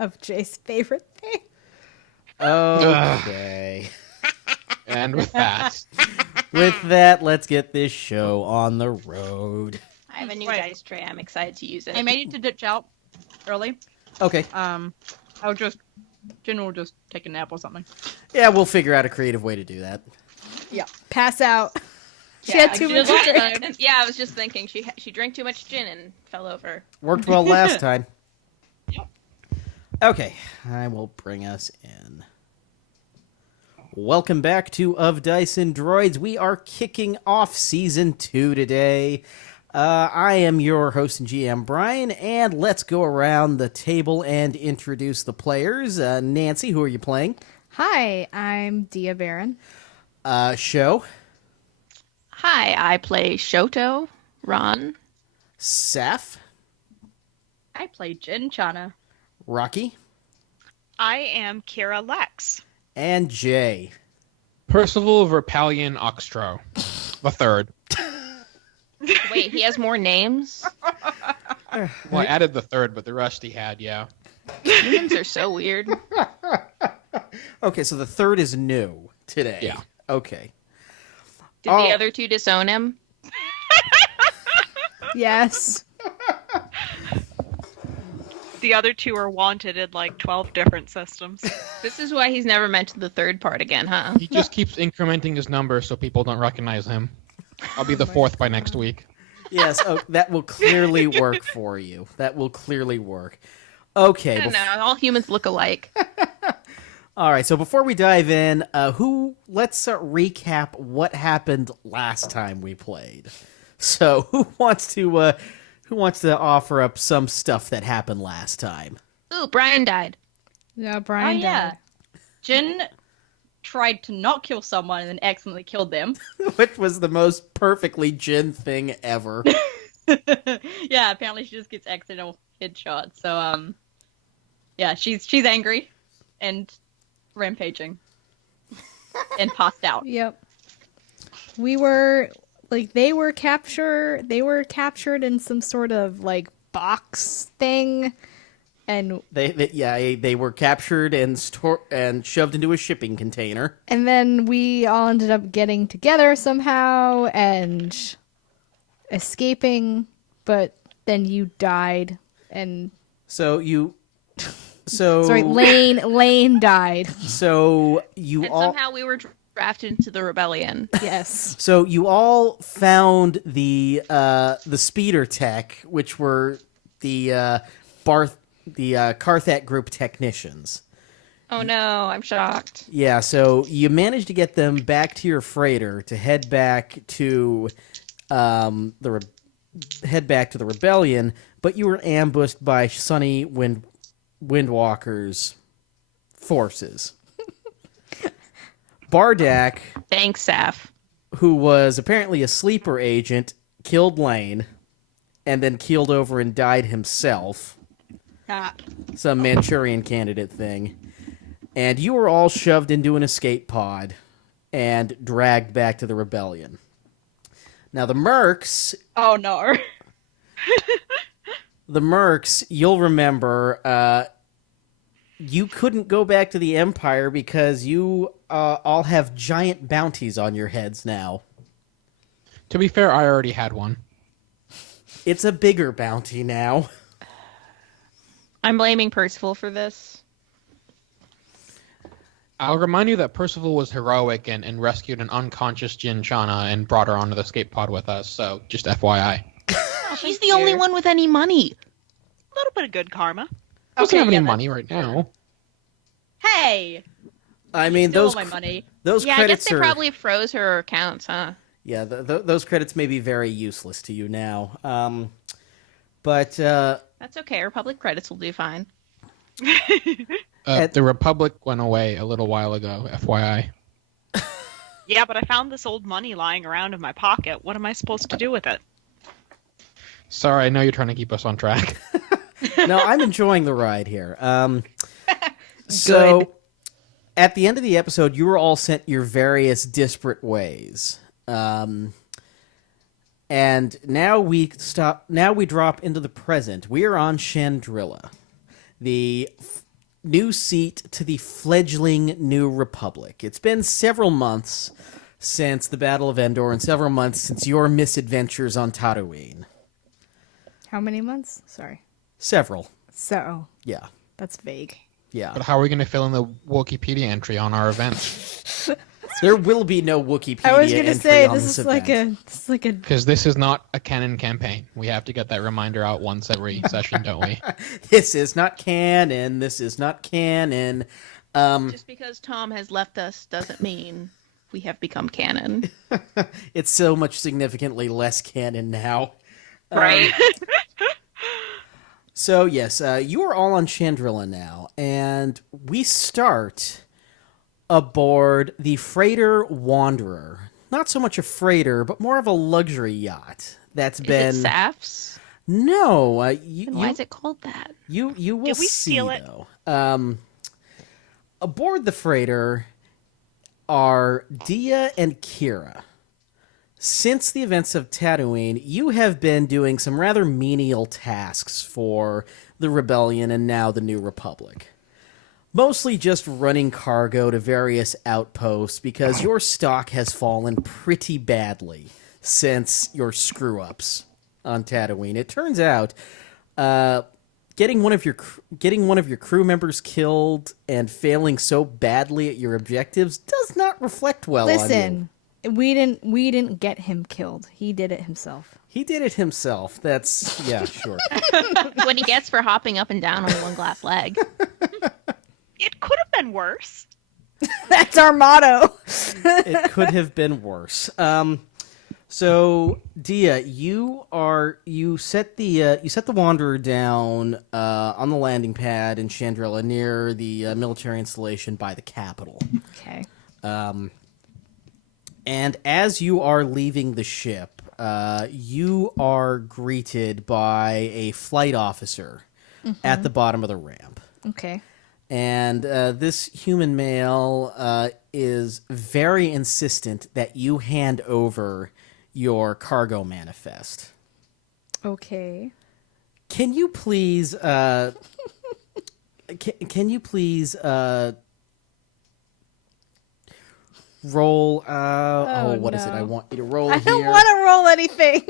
of Jay's favorite thing. Okay. And with that, Let's get this show on the road. I have a new Right. dice tray. I'm excited to use it. I may need to ditch out early. Okay. Jen will just take a nap or something. Yeah, we'll figure out a creative way to do that. Pass out. She Yeah, had too she much was drink. also- Yeah, I was just thinking she drank too much gin and fell over. Worked well last time. Yep. Okay, I will bring us in. Welcome back to Of Dice and Droids. We are kicking off Season 2 today. I am your host and GM, Brian, and let's go around the table and introduce the players. Nanci, who are you playing? Hi, I'm Dia Baron. Show. Hi, I play Shoto, Ron. Saf. I play Jen Chana. Rocky. I am Kira Lex. And Jay. Percival Verpalion Oxtro, the third. Wait, he has more names? Well, I added the third, but the rest he had, yeah. Humans are so weird. Okay, so the third is new today. Yeah. Okay. Did the other two disown him? Yes. The other two are wanted in like 12 different systems. This is why he's never mentioned the third part again, huh? He just keeps incrementing his number so people don't recognize him. I'll be the fourth by next week. Yes, that will clearly work for you. That will clearly work. Okay. I don't know. All humans look alike. All right, so before we dive in, let's recap what happened last time we played. So, who wants to offer up some stuff that happened last time? Ooh, Brian died. Yeah, Brian died. Jen tried to not kill someone and then accidentally killed them. Which was the most perfectly Jin thing ever. Yeah, apparently she just gets accidental headshots. So, yeah, she's angry and rampaging and passed out. Yep. We were they were captured in some sort of like box thing, and They were captured and shoved into a shipping container. and then we all ended up getting together somehow and escaping, but then you died and sorry, Lane died. So you And all somehow we were drafted into the rebellion. Yes. So you all found the speeder tech, which were the Carthat group technicians. Oh no, I'm shocked. Yeah, so you managed to get them back to your freighter to head back to the rebellion, but you were ambushed by Sunny Windwalker's forces. Bardak, Thanks, Saf. who was apparently a sleeper agent, killed Lane, and then keeled over and died himself. Ah. Some Manchurian candidate thing. And you were all shoved into an escape pod and dragged back to the rebellion. Now the Mercs, Oh no. you'll remember, you couldn't go back to the Empire because you all have giant bounties on your heads now. To be fair, I already had one. It's a bigger bounty now. I'm blaming Percival for this. I'll remind you that Percival was heroic and rescued an unconscious Jin Chana and brought her onto the escape pod with us, so just FYI. She's the only one with any money. A little bit of good karma. I don't have any yeah, money right now. Hey, I mean, still those my money. those Yeah, I credits guess they are probably froze her accounts, huh? yeah. Those credits may be very useless to you now. But That's okay. Her public credits will do fine. At- The Republic went away a little while ago, FYI. Yeah, but I found this old money lying around in my pocket. What am I supposed to do with it? Sorry, I know you're trying to keep us on track. no, I'm enjoying the ride here. So, Good. at the end of the episode, you were all sent your various disparate ways. And now we drop into the present. We are on Chandrilla, the new seat to the fledgling New Republic. It's been several months since the Battle of Endor and several months since your misadventures on Tatooine. How many months? Sorry. Several. So, Yeah. that's vague. Yeah. But how are we going to fill in the Wikipedia entry on our event? There will be no Wikipedia I was going to entry say, on this is event. like a... Because this is not a canon campaign. We have to get that reminder out once every session, don't we? This is not canon. This is not canon. Just because Tom has left us doesn't mean we have become canon. It's so much significantly less canon now. Right? So, yes, you are all on Chandrilla now, and we start aboard the freighter Wanderer. Not so much a freighter, but more of a luxury yacht that's been... Is it Saf's? No, Then why is it called that? You will Did we see, steal it? though. Aboard the freighter are Dia and Kira. Since the events of Tatooine, you have been doing some rather menial tasks for the Rebellion and now the New Republic. Mostly just running cargo to various outposts because your stock has fallen pretty badly since your screw-ups on Tatooine. It turns out, getting one of your crew members killed and failing so badly at your objectives does not reflect well on you. Listen, we didn't get him killed. He did it himself. He did it himself. That's, yeah, sure. What he gets for hopping up and down on one glass leg. It could have been worse. That's our motto. It could have been worse. So, Dia, you set the Wanderer down on the landing pad in Chandrilla near the military installation by the capital. Okay. And as you are leaving the ship, you are greeted by a flight officer at the bottom of the ramp. Okay. And this human male is very insistent that you hand over your cargo manifest. Okay. Can you please roll what is it? no. I want you to roll I here. don't want to roll anything.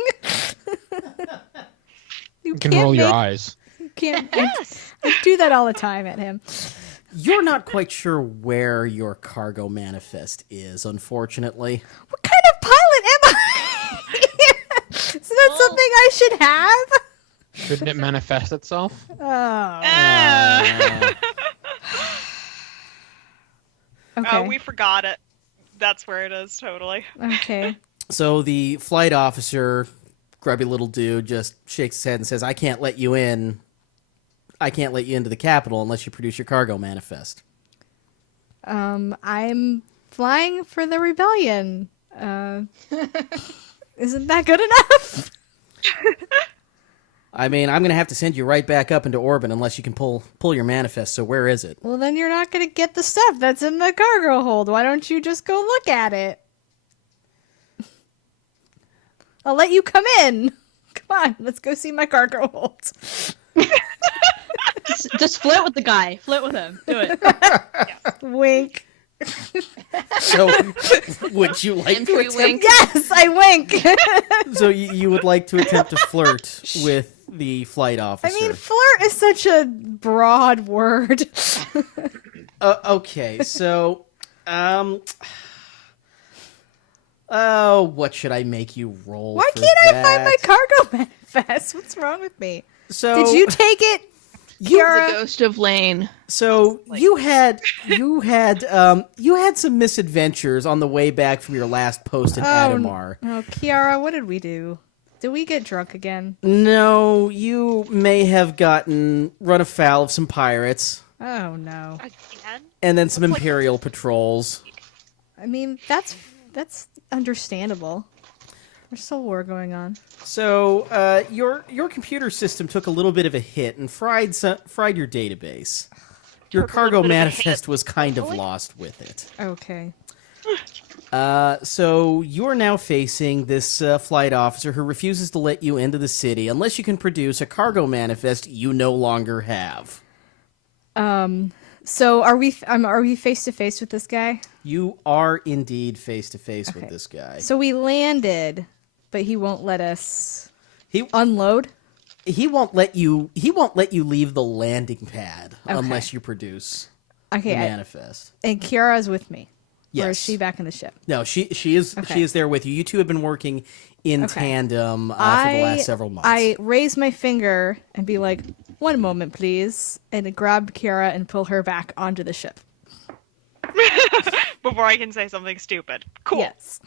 You can roll your eyes. You can't. Yes. I do that all the time at him. You're not quite sure where your cargo manifest is, unfortunately. What kind of pilot am I? Is that something I should have? Shouldn't it manifest itself? Oh. Okay. We forgot it. That's where it is, totally. Okay. So the flight officer, grubby little dude, just shakes his head and says, I can't let you in. I can't let you into the capital unless you produce your cargo manifest. I'm flying for the rebellion. Isn't that good enough? I mean, I'm going to have to send you right back up into orbit unless you can pull your manifest, so where is it? Well, then you're not going to get the stuff that's in the cargo hold. Why don't you just go look at it? I'll let you come in. Come on, let's go see my cargo hold. Just flirt with the guy. Flirt with him. Do it. Wink. So, would you like to Entry attempt... wink. Yes, I wink. So you would like to attempt to flirt with the flight officer? I mean, flirt is such a broad word. Okay, so... Oh, what should I make you roll Why for can't I that? find my cargo manifest? What's wrong with me? So, Did you take it, The Kiara? ghost of Lane. So you had some misadventures on the way back from your last post in Adamar. Oh, Kiara, what did we do? Did we get drunk again? No, you may have run afoul of some pirates Oh no. Again? and then some Looks like- Imperial patrols. I mean, that's understandable. There's still war going on. So your computer system took a little bit of a hit and fried your database. Your Took a cargo little bit of a manifest was kind of lost with it. Okay. So you're now facing this flight officer who refuses to let you into the city unless you can produce a cargo manifest you no longer have. So are we face to face with this guy? You are indeed face to face with Okay. this guy. So we landed, but he won't let us He unload. he won't let you leave the landing pad Okay. unless you produce Okay, the manifest. and Kiara's with me. Or Yes. is she back in the ship? No, she is Okay. there with you. You two have been working in Okay. tandem for the last several months. I raise my finger and be like, "1 moment, please," and grab Kiara and pull her back onto the ship. Before I can say something stupid. Cool. Yes.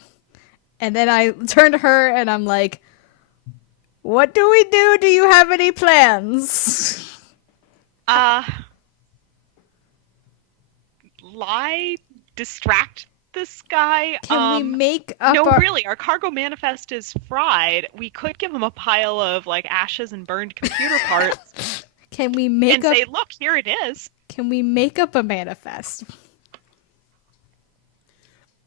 And then I turn to her and I'm like, "What do we do? Do you have any plans?" Lie, distract this guy. Can we make up No, our... really, our cargo manifest is fried. We could give him a pile of like ashes and burned computer parts Can we make and up? say, "Look, here it is." Can we make up a manifest?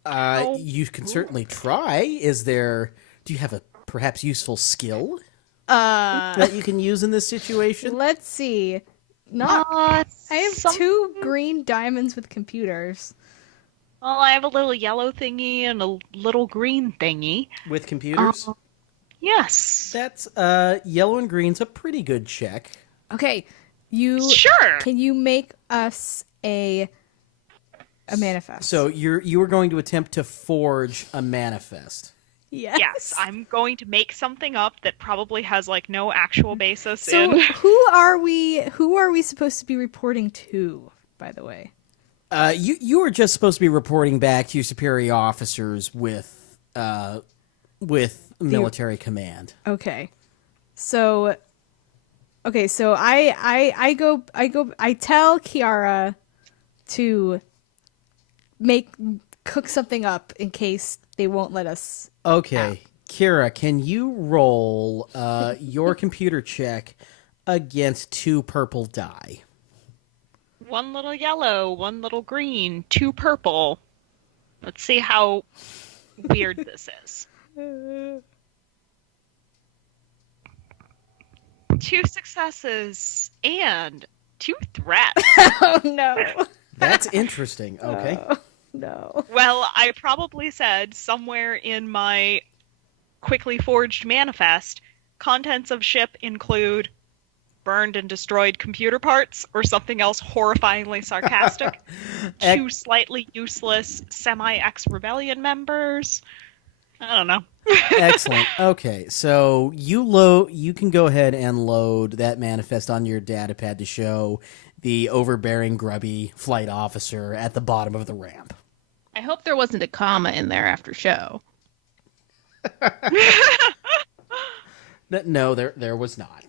You can certainly try. Do you have a perhaps useful skill Uh, that you can use in this situation? let's see. Not. I have 2 green diamonds with computers. Well, I have a little yellow thingy and a little green thingy. With computers? Yes. That's yellow and green's a pretty good check. Okay, you Sure. can you make us a manifest? So you were going to attempt to forge a manifest. yes. Yes, I'm going to make something up that probably has like no actual basis So in. who are we supposed to be reporting to, by the way? You were just supposed to be reporting back to your superior officers with military command. Okay. So I tell Kiara to cook something up in case they won't let us. Okay, Kira, can you roll your computer check against 2 purple die? 1 little yellow, 1 little green, 2 purple. Let's see how weird this is. 2 successes and 2 threats. Oh no. That's interesting. Okay. No. Well, I probably said somewhere in my quickly forged manifest, contents of ship include burned and destroyed computer parts or something else horrifyingly sarcastic. 2 slightly useless semi-ex-rebellion members. I don't know. Excellent. Okay, so you can go ahead and load that manifest on your data pad to show the overbearing, grubby flight officer at the bottom of the ramp. I hope there wasn't a comma in there after show. No, there was not.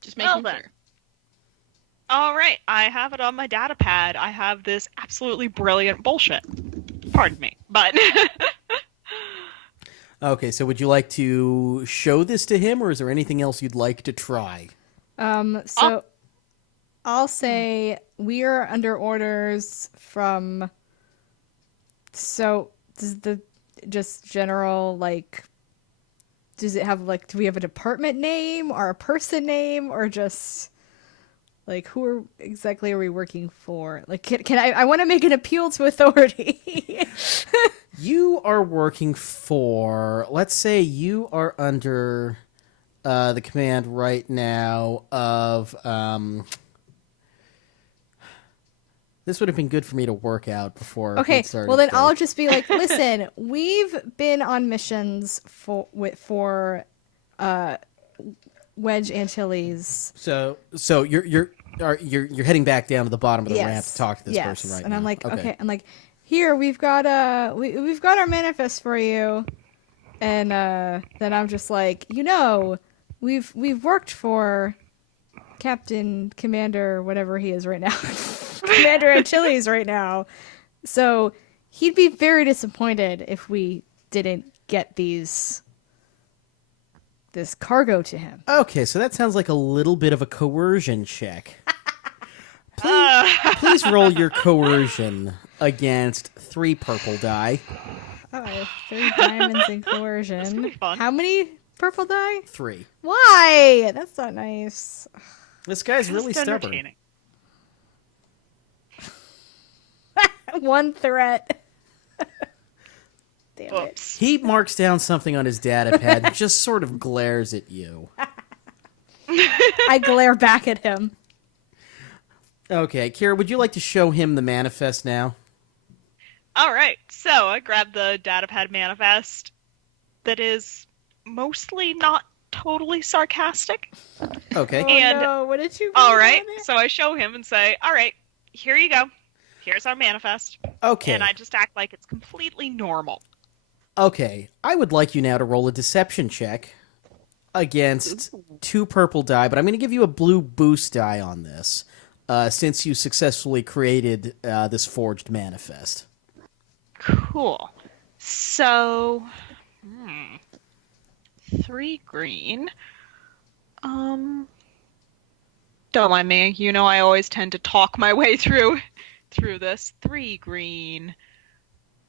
Just making Well then. sure. All right, I have it on my data pad. I have this absolutely brilliant bullshit. Pardon me, but Okay, so would you like to show this to him, or is there anything else you'd like to try? So I'll say we are under orders from. So does the just general like? Does it have like? Do we have a department name or a person name or just like exactly are we working for? Like, can I want to make an appeal to authority? You are working for, let's say you are under the command right now of, this would have been good for me to work out before. Okay, we started well then today. I'll just be like, listen, we've been on missions for Wedge Antilles. So you're heading back down to the bottom of the ramp to talk to this person right and now. I'm like, okay, I'm like, here we've got we've got our manifest for you, and then I'm just like, we've worked for Captain Commander whatever he is right now, Commander Antilles right now, so he'd be very disappointed if we didn't get this cargo to him. Okay, so that sounds like a little bit of a coercion check. Please roll your coercion against 3 purple die. Oh, I have 3 diamonds in coercion. That's gonna be fun. How many purple die? 3. Why? That's not nice. This guy's Just really stubborn. entertaining. One threat. Damn it. Oops. He marks down something on his data pad and just sort of glares at you. I glare back at him. Okay, Kira, would you like to show him the manifest now? All right, so I grabbed the datapad manifest that is mostly not totally sarcastic. Okay. And- no, what did you All write right, on it? so I show him and say, all right, here you go. Here's our manifest. Okay. And I just act like it's completely normal. Okay. I would like you now to roll a deception check against 2 purple die, but I'm going to give you a blue boost die on this, since you successfully created this forged manifest. Cool. So, 3 green. Don't mind me. You know I always tend to talk my way through this. 3 green.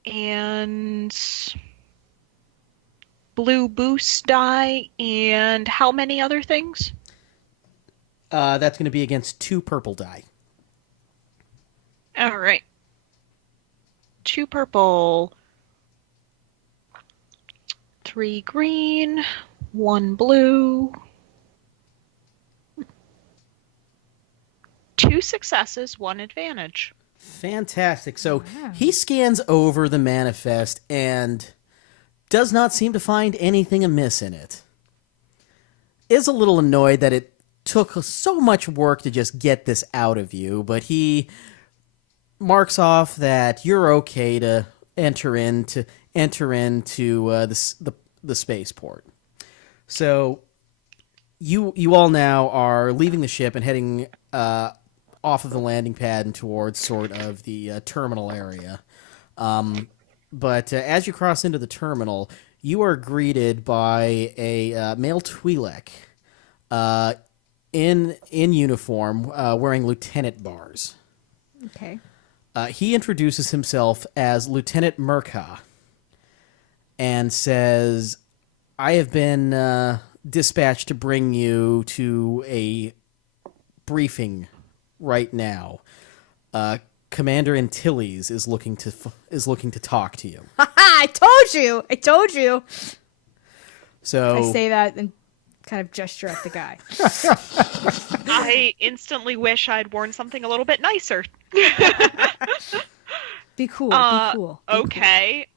And blue boost die. And how many other things? That's going to be against 2 purple die. All right. 2 purple. 3 green. 1 blue. 2 successes, 1 advantage. Fantastic. So he scans over the manifest and does not seem to find anything amiss in it. Is a little annoyed that it took so much work to just get this out of you, but he marks off that you're okay to enter into the spaceport. So you all now are leaving the ship and heading off of the landing pad and towards sort of the terminal area. But as you cross into the terminal, you are greeted by a male Twi'lek in uniform, wearing lieutenant bars. Okay. He introduces himself as Lieutenant Murkha and says, I have been dispatched to bring you to a briefing right now. Commander Antilles is looking to talk to you. I told you. So I say that and kind of gesture at the guy. I instantly wish I'd worn something a little bit nicer. Be cool. Be cool. Okay.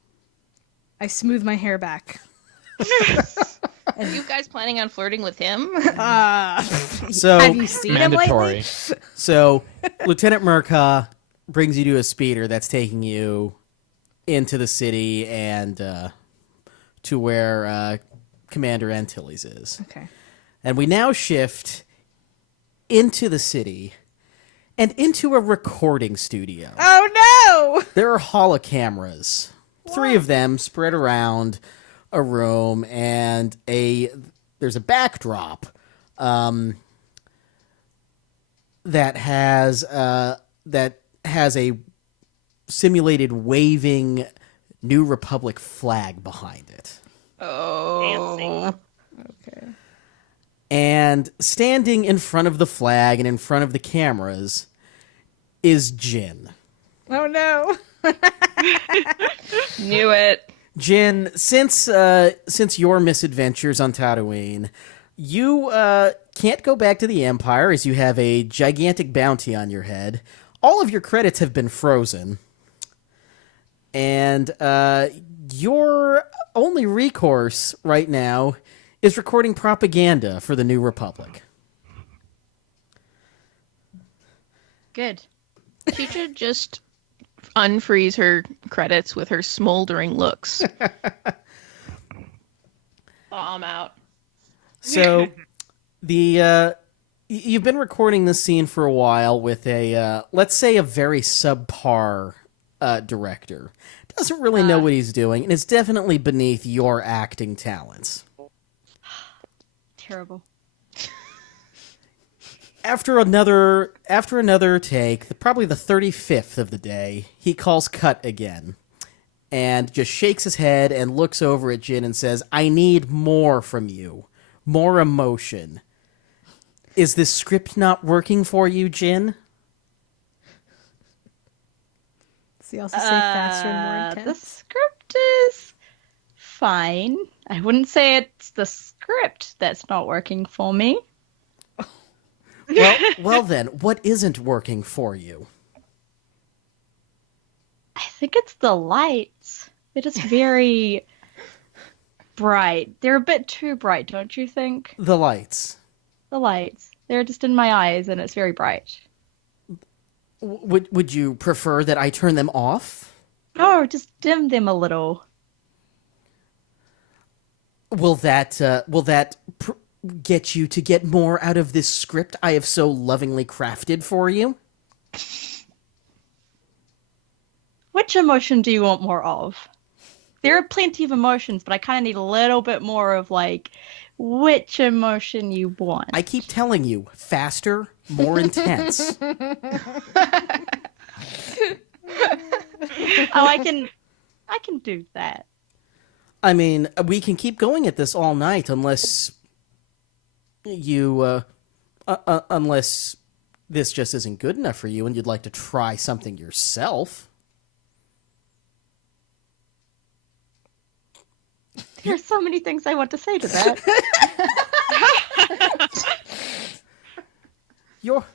I smooth my hair back. Are you guys planning on flirting with him? So Have you seen him Mandatory. lately? So Lieutenant Murkha brings you to a speeder that's taking you into the city and to where Commander Antilles is. Okay. And we now shift into the city and into a recording studio. Oh no! There are holocameras, 3 of them spread around a room, and there's a backdrop that has a simulated waving New Republic flag behind it. Oh. Okay. And standing in front of the flag and in front of the cameras is Jin. Oh no! Knew it. Jin, since your misadventures on Tatooine, you can't go back to the Empire as you have a gigantic bounty on your head. All of your credits have been frozen. And your only recourse right now is recording propaganda for the New Republic. Good. She should just unfreeze her credits with her smoldering looks. Bomb out. So, you've been recording this scene for a while with let's say a very subpar director. Doesn't really know what he's doing, and is definitely beneath your acting talents. Terrible. After another take, probably the 35th of the day, he calls cut again and just shakes his head and looks over at Jin and says, I need more from you. More emotion. Is this script not working for you, Jin? Does he also say faster and more The intense? script is fine. I wouldn't say it's the script that's not working for me. Well then, what isn't working for you? I think it's the lights. They're just very bright. They're a bit too bright, don't you think? The lights. The lights. They're just in my eyes and it's very bright. Would you prefer that I turn them off? No, just dim them a little. Will that get you to get more out of this script I have so lovingly crafted for you? Which emotion do you want more of? There are plenty of emotions, but I kind of need a little bit more of like which emotion you want. I keep telling you, faster, more intense. Oh, I can do that. I mean, we can keep going at this all night unless you, unless this just isn't good enough for you and you'd like to try something yourself. There's so many things I want to say to that. You're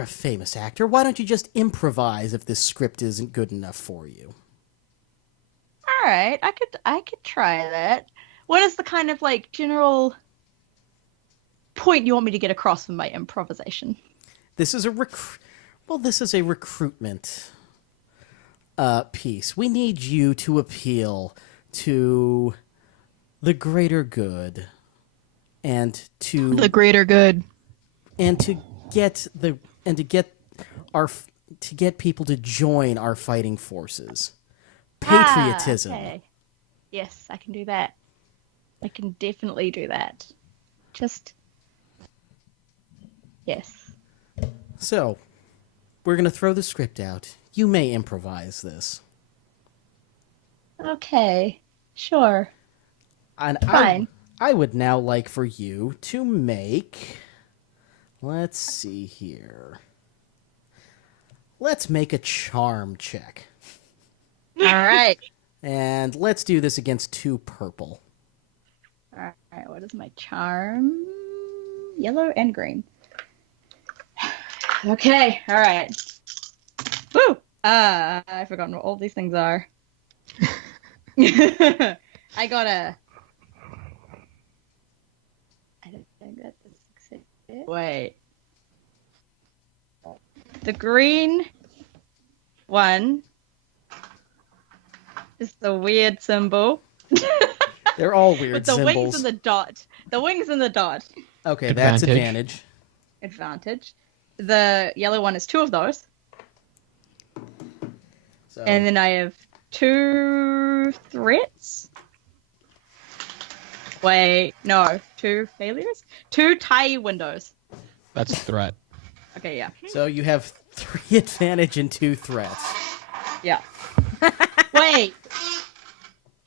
a famous actor. Why don't you just improvise if this script isn't good enough for you? All right, I could try that. What is the kind of like general point you want me to get across with my improvisation? This is a recruitment piece. We need you to appeal to the greater good and to The greater good. and to get people to join our fighting forces. Patriotism. Okay. Yes, I can do that. I can definitely do that. Just yes. So, we're going to throw the script out. You may improvise this. Okay. Sure. And Fine. I would now like for you to make... Let's see here. Let's make a charm check. All right. And let's do this against 2 purple. All right. What is my charm? Yellow and green. Okay. All right. Woo! I've forgotten what all these things are. I got a. I don't think that's a success. Wait. The green one is the weird symbol. They're all weird With the symbols. wings and the dot. The wings and the dot. Okay, that's Advantage. advantage. The yellow one is 2 of those. So, And then I have 2 threats. Wait, no. 2 failures? 2 tie windows. That's a threat. Okay, yeah. so you have 3 advantage and 2 threats. Yeah. Wait.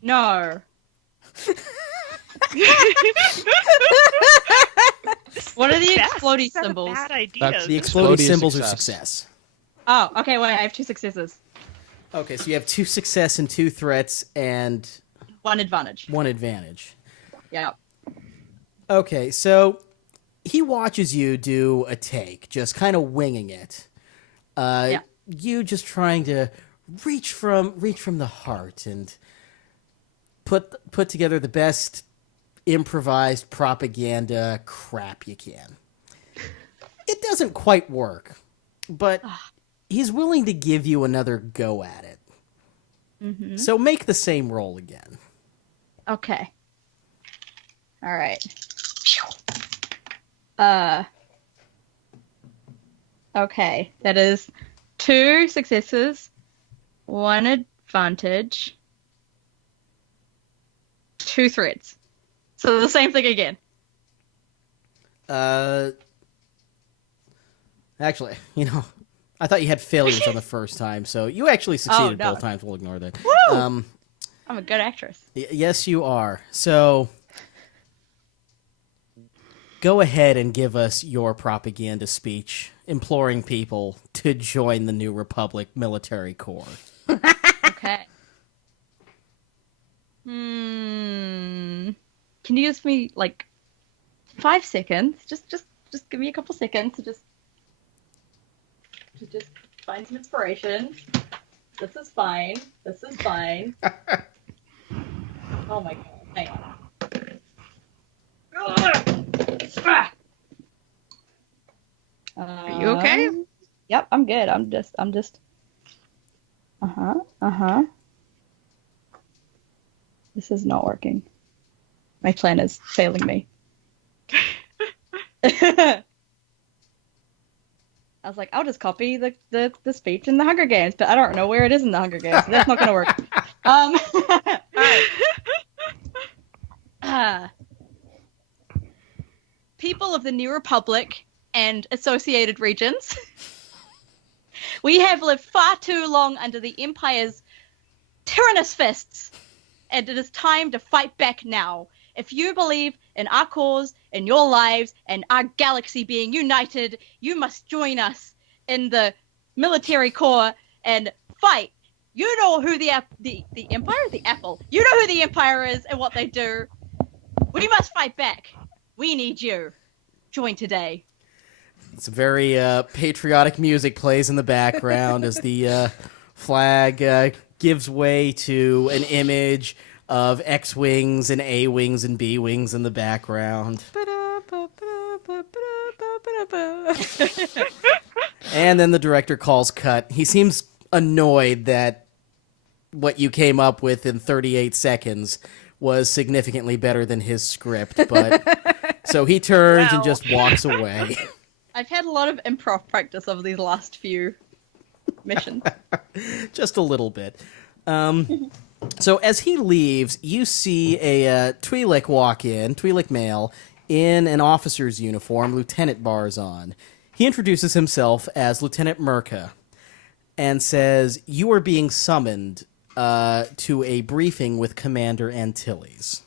No. What are the explodey Set of symbols? Bad ideas. That's The Explodey exploding is symbols are success. success. Oh, okay, wait, I have 2 successes. Okay, so you have 2 success and 2 threats and 1 advantage. 1 advantage. Yeah. Okay, so he watches you do a take, just kind of winging it. Yeah. You just trying to reach from the heart and put together the best improvised propaganda crap you can. It doesn't quite work, but he's willing to give you another go at it. Mm-hmm. So make the same roll again. Okay. All right. Okay, that is 2 successes, 1 advantage, 2 threats. So the same thing again. Actually, I thought you had failures on the first time, so you actually succeeded no. both times. We'll ignore that. Woo! Um, I'm a good actress. yes, you are. So go ahead and give us your propaganda speech imploring people to join the New Republic military corps. Okay. Can you give me like 5 seconds? Just give me a couple seconds to just find some inspiration. This is fine. Oh my god. Hang on. Are you okay? Yep, I'm good. I'm just. This is not working. My plan is failing me. I was like, I'll just copy the speech in the Hunger Games, but I don't know where it is in the Hunger Games, so that's not gonna work. People of the New Republic and associated regions, we have lived far too long under the Empire's tyrannous fists, and it is time to fight back now. If you believe in our cause, in your lives, and our galaxy being united, you must join us in the military corps and fight. You know who the Empire? The Apple. You know who the Empire is and what they do. We must fight back. We need you. Join today. It's very patriotic music plays in the background as the flag gives way to an image of X-wings and A-wings and B-wings in the background. And then the director calls cut. He seems annoyed that what you came up with in 38 seconds was significantly better than his script, but so he turns and just walks away. I've had a lot of improv practice over these last few missions. Just a little bit. So as he leaves, you see a Twi'lek walk in, Twi'lek male, in an officer's uniform, Lieutenant Barzon. He introduces himself as Lieutenant Merca and says, "You are being summoned to a briefing with Commander Antilles."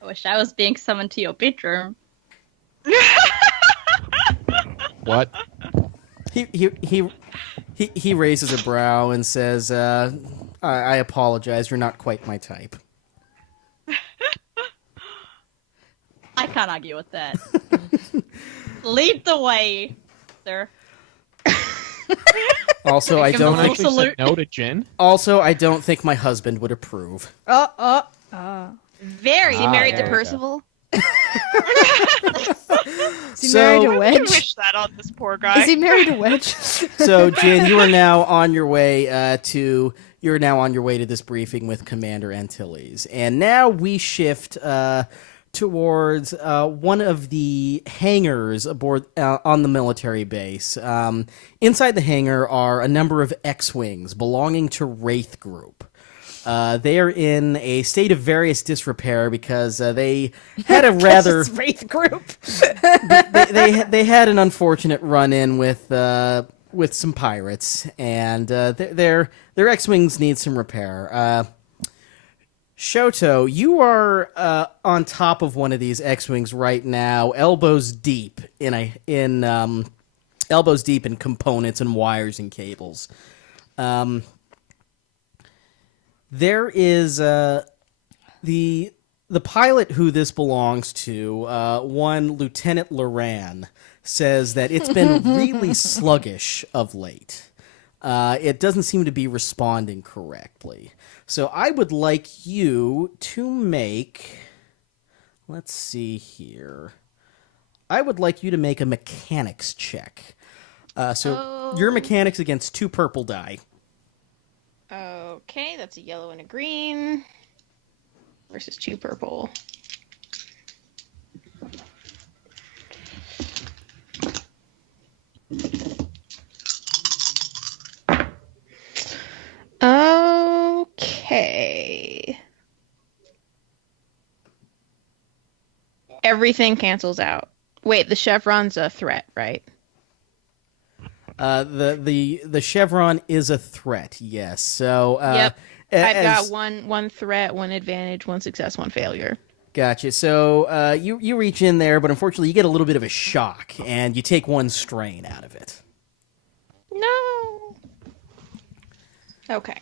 I wish I was being summoned to your bedroom. What? He raises a brow and says, I apologize, you're not quite my type. I can't argue with that. Lead the way, sir. Also, I Give him don't a think little salute. No to Jin? Also, I don't think my husband would approve. Very Is he married to there we go. Percival? Is he married to I Wedge? wish that on this poor guy. Is he married to Wedge? So, Jin, you are now on your way to this briefing with Commander Antilles, and now we shift towards one of the hangars aboard on the military base. Inside the hangar are a number of X-wings belonging to Wraith Group. They are in a state of various disrepair because they had a rather It's Wraith Group. they had an unfortunate run-in with some pirates, and their X-wings need some repair. Shoto, you are on top of one of these X-wings right now, elbows deep in components and wires and cables. There is the pilot who this belongs to, one Lieutenant Loran, says that it's been really sluggish of late. It doesn't seem to be responding correctly. So I would like you to make... Let's see here. I would like you to make a mechanics check. Your mechanics against 2 purple die. Okay, that's a yellow and a green versus 2 purple. Okay. Everything cancels out. Wait, the chevron's a threat, right? The chevron is a threat, yes. So Yep. I've got one threat, 1 advantage, 1 success, 1 failure. Gotcha. So you reach in there, but unfortunately you get a little bit of a shock, and you take one strain out of it. No. Okay.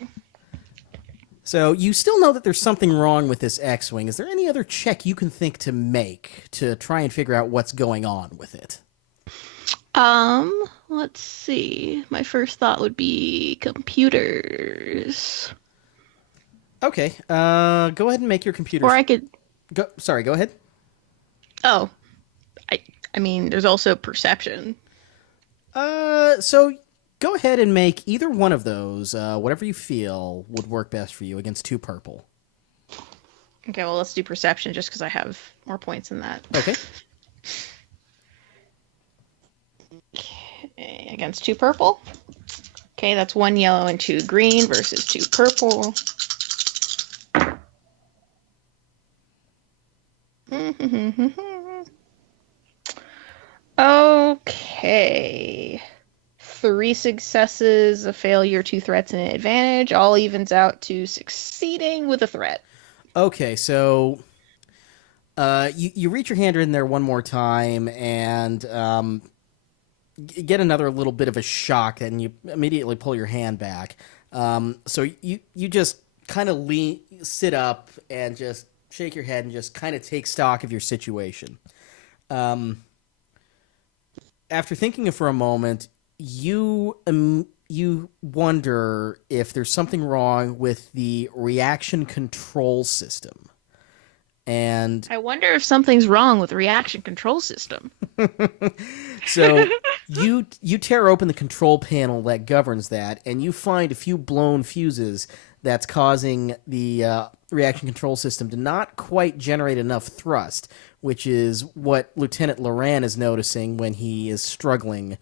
So you still know that there's something wrong with this X-Wing. Is there any other check you can think to make to try and figure out what's going on with it? Let's see. My first thought would be computers. Okay. Go ahead and make your computer. Or I could. Go ahead. Oh, I mean, there's also perception. So go ahead and make either one of those. Whatever you feel would work best for you against 2 purple. Okay, well, let's do perception just because I have more points than that. Okay. Okay, against 2 purple. Okay, that's 1 yellow and 2 green versus 2 purple. Okay. 3 successes, a failure, 2 threats, and an advantage. All evens out to succeeding with a threat. Okay, so you reach your hand in there one more time and get another little bit of a shock, and you immediately pull your hand back. So you just kind of sit up and just shake your head and just kind of take stock of your situation. After thinking for a moment, you wonder if there's something wrong with the reaction control system. And I wonder if something's wrong with the reaction control system. so you tear open the control panel that governs that, and you find a few blown fuses that's causing the reaction control system to not quite generate enough thrust, which is what Lieutenant Loran is noticing when he is struggling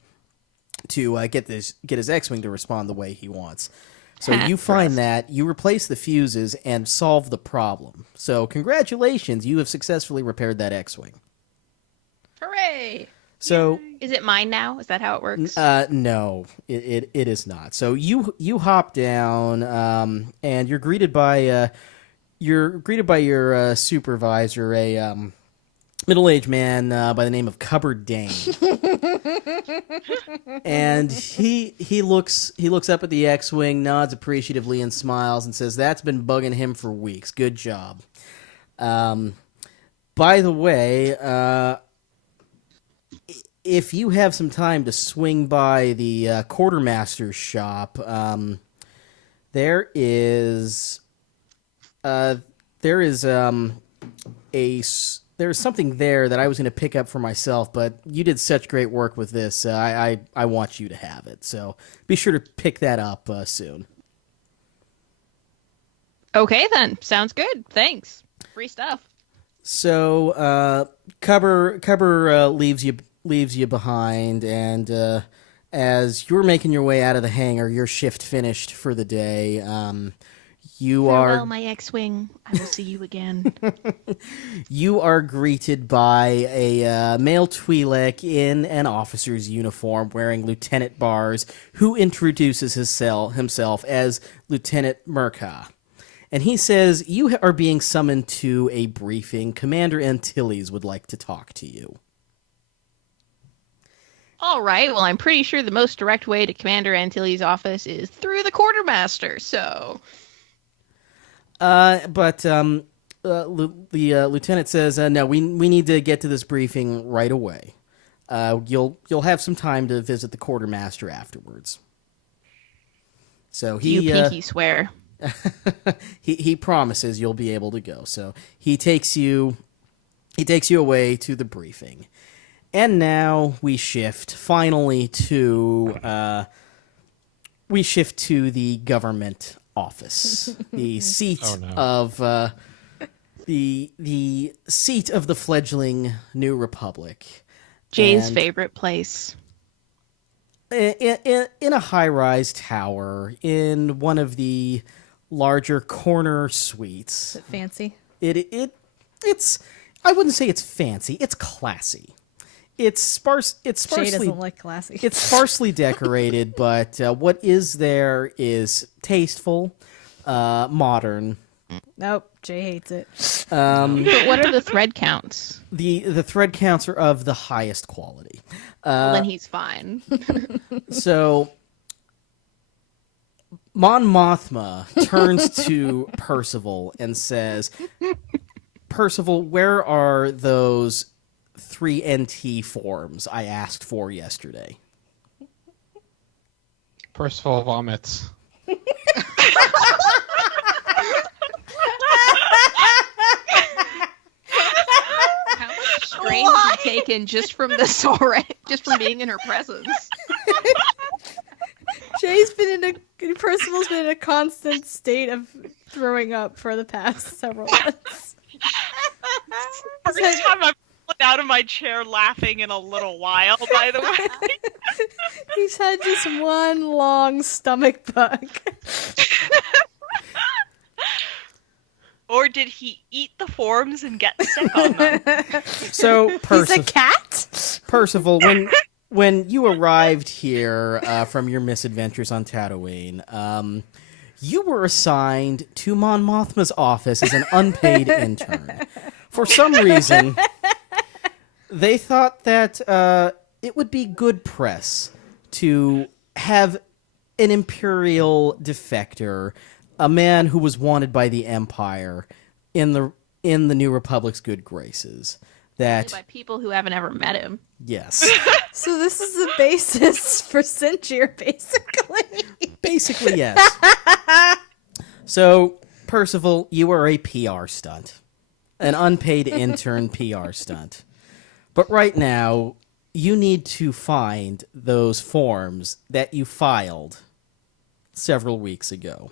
to get his X-Wing to respond the way he wants. So you find that, you replace the fuses, and solve the problem. So congratulations, you have successfully repaired that X-Wing. Hooray! So Is it mine now? Is that how it works? no, it is not. So you hop down, and you're greeted by your supervisor, a middle-aged man by the name of Cupboard Dane. And he looks up at the X-Wing, nods appreciatively, and smiles, and says, "That's been bugging him for weeks. Good job. By the way, if you have some time to swing by the quartermaster's shop, there's something there that I was going to pick up for myself, but you did such great work with this. I want you to have it. So be sure to pick that up soon." Okay, then. Sounds good. Thanks. Free stuff. So Cubber leaves you behind, and as you're making your way out of the hangar, your shift finished for the day. Farewell, my X-Wing. I will see you again. You are greeted by a male Twi'lek in an officer's uniform wearing Lieutenant Bars, who introduces himself as Lieutenant Murka. And he says, "You are being summoned to a briefing. Commander Antilles would like to talk to you." All right. Well, I'm pretty sure the most direct way to Commander Antilles' office is through the quartermaster, so... But the lieutenant says, "No, we need to get to this briefing right away. You'll have some time to visit the quartermaster afterwards." So you pinky swear. he promises you'll be able to go. So he takes you away to the briefing, and now we shift finally to the government office, the seat of the seat of the fledgling New Republic. Jay's favorite place. In a high-rise tower in one of the larger corner suites. Is it fancy? It's I wouldn't say it's fancy. It's classy. It's sparsely. Jay doesn't like classy. It's sparsely decorated, but what is there is tasteful, modern. Nope, Jay hates it. But what are the thread counts? The thread counts are of the highest quality. Well, then he's fine. So Mon Mothma turns to Percival and says, Percival, where are those 3 NT forms I asked for yesterday? Percival vomits. How much strain have you taken just from this already? Just from being in her presence? Percival's been in a constant state of throwing up for the past several months. First time I've pulled out of my chair laughing in a little while, by the way. He's had just one long stomach bug. Or did he eat the forms and get sick on them? So He's a cat? Percival, when you arrived here from your misadventures on Tatooine, you were assigned to Mon Mothma's office as an unpaid intern. For some reason, they thought that it would be good press to have an Imperial defector, a man who was wanted by the Empire, in the New Republic's good graces. That By people who haven't ever met him. yes. So this is the basis for Sinjir, basically. Basically, yes. So, Percival, you are a PR stunt. An unpaid intern PR stunt. But right now, you need to find those forms that you filed several weeks ago.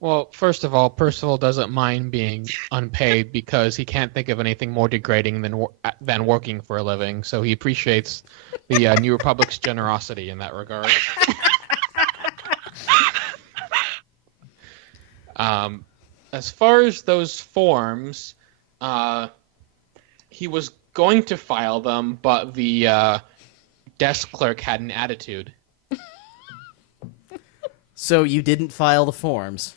Well, first of all, Percival doesn't mind being unpaid because he can't think of anything more degrading than working for a living. So he appreciates the New Republic's generosity in that regard. As far as those forms, he was going to file them, but the desk clerk had an attitude. So you didn't file the forms.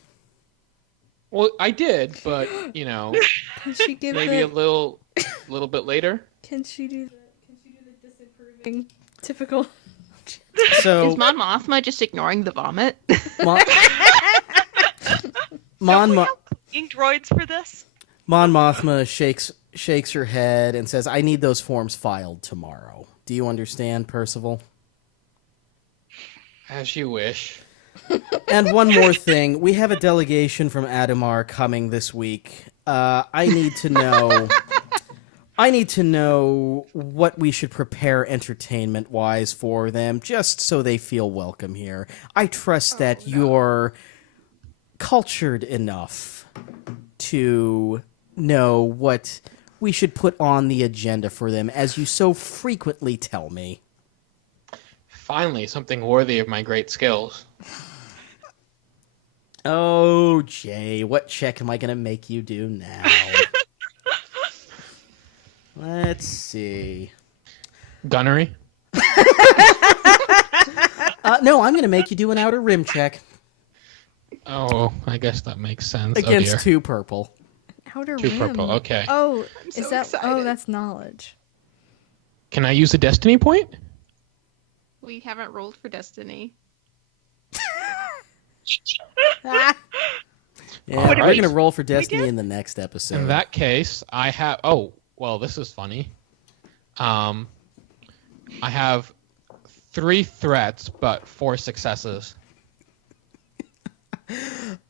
Well, I did, but Can she give maybe a little bit later. Can she do the disapproving typical? So Is Mon Mothma just ignoring the vomit? Eating droids for this? Mon Mothma shakes her head and says, I need those forms filed tomorrow. Do you understand, Percival? As you wish. And one more thing. We have a delegation from Adamar coming this week. I need to know what we should prepare entertainment-wise for them, just so they feel welcome here. I trust that you're cultured enough to know what we should put on the agenda for them, as you so frequently tell me. Finally, something worthy of my great skills. Oh, Jay, what check am I going to make you do now? Let's see. Gunnery? No, I'm going to make you do an outer rim check. Oh, I guess that makes sense. Against oh, 2 purple. Outer Two rim. purple, okay. Oh, so is that? excited. Oh, that's knowledge. Can I use a destiny point? We haven't rolled for Destiny. Ah, Yeah, we're right. going to roll for Destiny in the next episode. In that case, I have... Oh, well, this is funny. I have 3 threats, but 4 successes.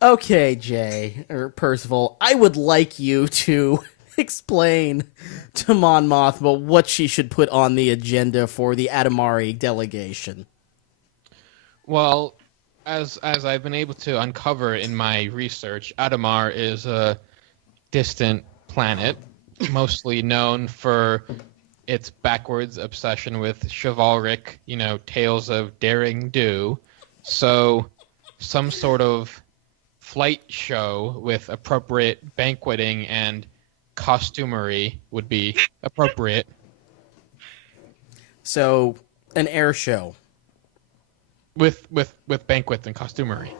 Okay, Jay, or Percival, I would like you to explain to Mon Mothma what she should put on the agenda for the Adamari delegation. Well, as I've been able to uncover in my research, Adamar is a distant planet, mostly known for its backwards obsession with chivalric, tales of daring do. So some sort of flight show with appropriate banqueting and costumery would be appropriate. So, an air show. With banquets and costumery.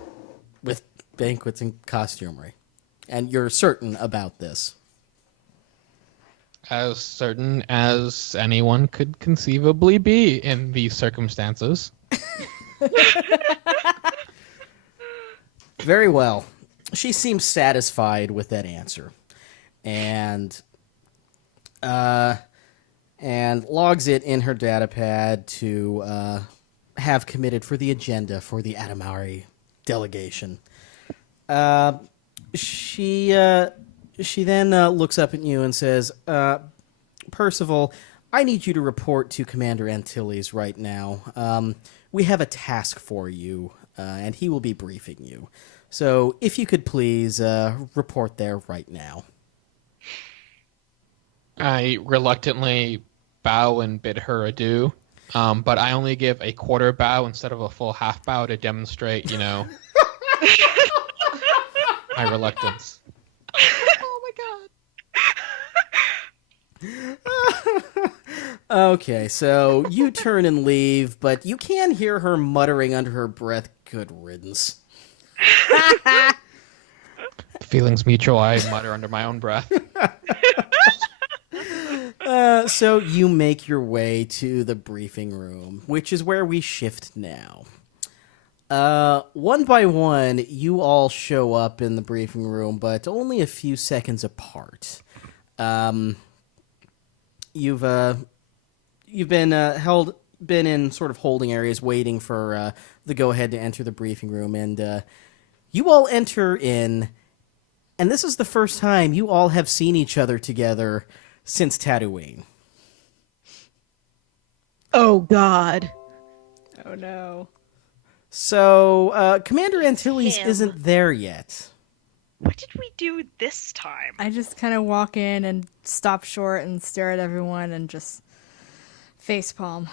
With banquets and costumery. and you're certain about this. As certain as anyone could conceivably be in these circumstances. Very well. She seems satisfied with that answer, and logs it in her datapad to have committed for the agenda for the Adamari delegation. She then looks up at you and says, Percival, I need you to report to Commander Antilles right now. We have a task for you, and he will be briefing you. So if you could please report there right now. I reluctantly bow and bid her adieu, but I only give a quarter bow instead of a full half bow to demonstrate, my reluctance. Oh my god. Okay, so you turn and leave, but you can hear her muttering under her breath, "Good riddance." Feelings mutual, I mutter under my own breath. So you make your way to the briefing room, which is where we shift now. One by one, you all show up in the briefing room, but only a few seconds apart. You've been in sort of holding areas, waiting for the go-ahead to enter the briefing room, and you all enter in, and this is the first time you all have seen each other together since Tatooine. Oh, God. Oh, no. So, Commander Antilles Him. isn't there yet. What did we do this time? I just kind of walk in and stop short and stare at everyone and just facepalm.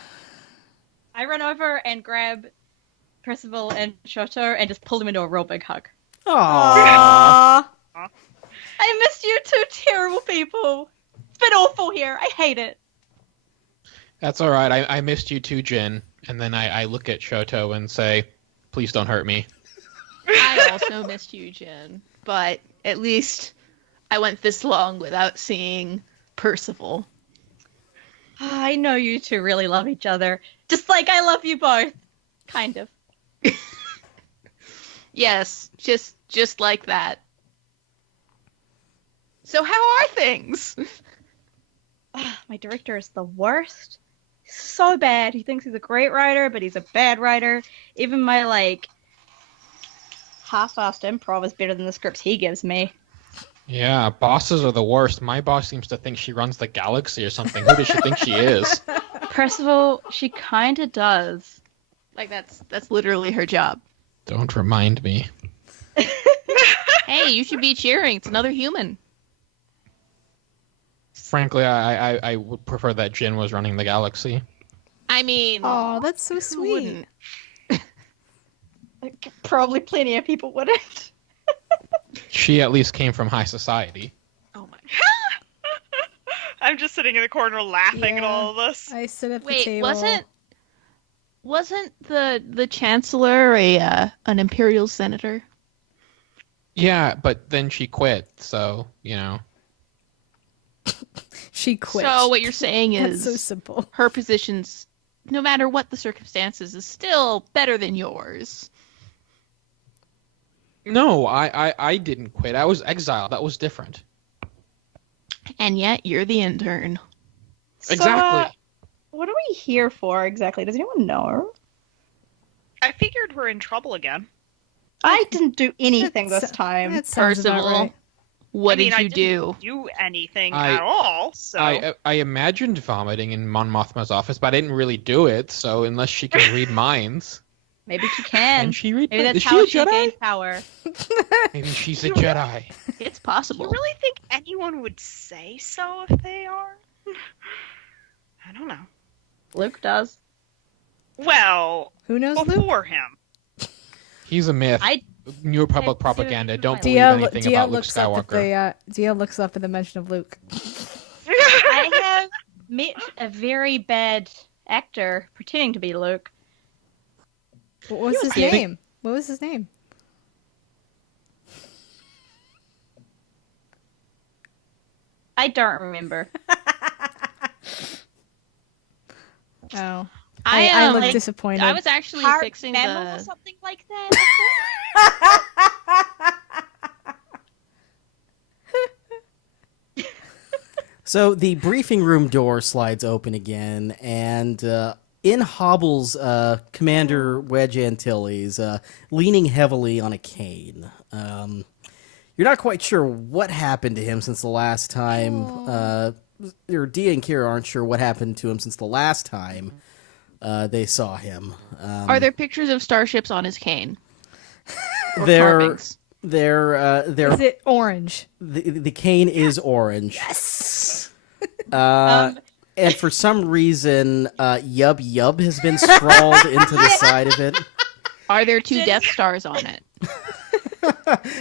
I run over and grab Percival and Shoto and just pull them into a real big hug. Aww. I missed you two terrible people. It's been awful here. I hate it. That's all right. I missed you too, Jin. And then I look at Shoto and say, please don't hurt me. I also missed you, Jen. But at least I went this long without seeing Percival. I know you two really love each other. Just like I love you both. Kind of. Yes, just like that. So how are things? My director is the worst. He's so bad. He thinks he's a great writer, but he's a bad writer. Even my, half-assed improv is better than the scripts he gives me. Yeah, bosses are the worst. My boss seems to think she runs the galaxy or something. Who does she think she is? Percival, she kinda does. Like that's literally her job. Don't remind me. Hey, you should be cheering. It's another human. Frankly, I would prefer that Jin was running the galaxy. I mean, Oh, that's so who sweet. wouldn't? Probably plenty of people wouldn't. She at least came from high society. Oh my. I'm just sitting in the corner laughing at Yeah. all of this. I sit at the Wait, table. wasn't the chancellor an imperial senator? Yeah, but then she quit, so, She quit. So what you're saying That's is so simple. her position's, no matter what the circumstances, is still better than yours. No, I didn't quit. I was exiled. That was different. And yet you're the intern. Exactly. What are we here for exactly? Does anyone know? I figured we're in trouble again. I didn't do anything That's- this time. That sounds about Percival, right. what I mean, did I you didn't do? do anything I- at all, so... I imagined vomiting in Mon Mothma's office, but I didn't really do it, so unless she can read minds. Maybe she can. Can she read Maybe minds? that's Is how she she a Jedi? gained power. Maybe she's a Jedi. It's Do possible. you really think anyone would say so if they are? I don't know. Luke does. Well, Who knows Luke? before him. He's a myth. I New Republic I propaganda. do Don't my believe Dia, anything Dia about Luke looks up at Skywalker. the Dia looks up at the mention of Luke. I have met a very bad actor pretending to be Luke. What was his I think- name? What was his name? I don't remember. Oh. I I am look like, disappointed. I was actually Heart fixing mammal or the. something like that. So the briefing room door slides open again, and in hobbles Commander Wedge Antilles, leaning heavily on a cane. You're not quite sure what happened to him since the last time. Or Dia and Kira aren't sure what happened to him since the last time they saw him. Are there pictures of starships on his cane? Or They're carvings? Is it orange? the cane is orange. Yes. And for some reason, Yub Yub has been scrawled into the side of it. Are there 2 Death Stars on it?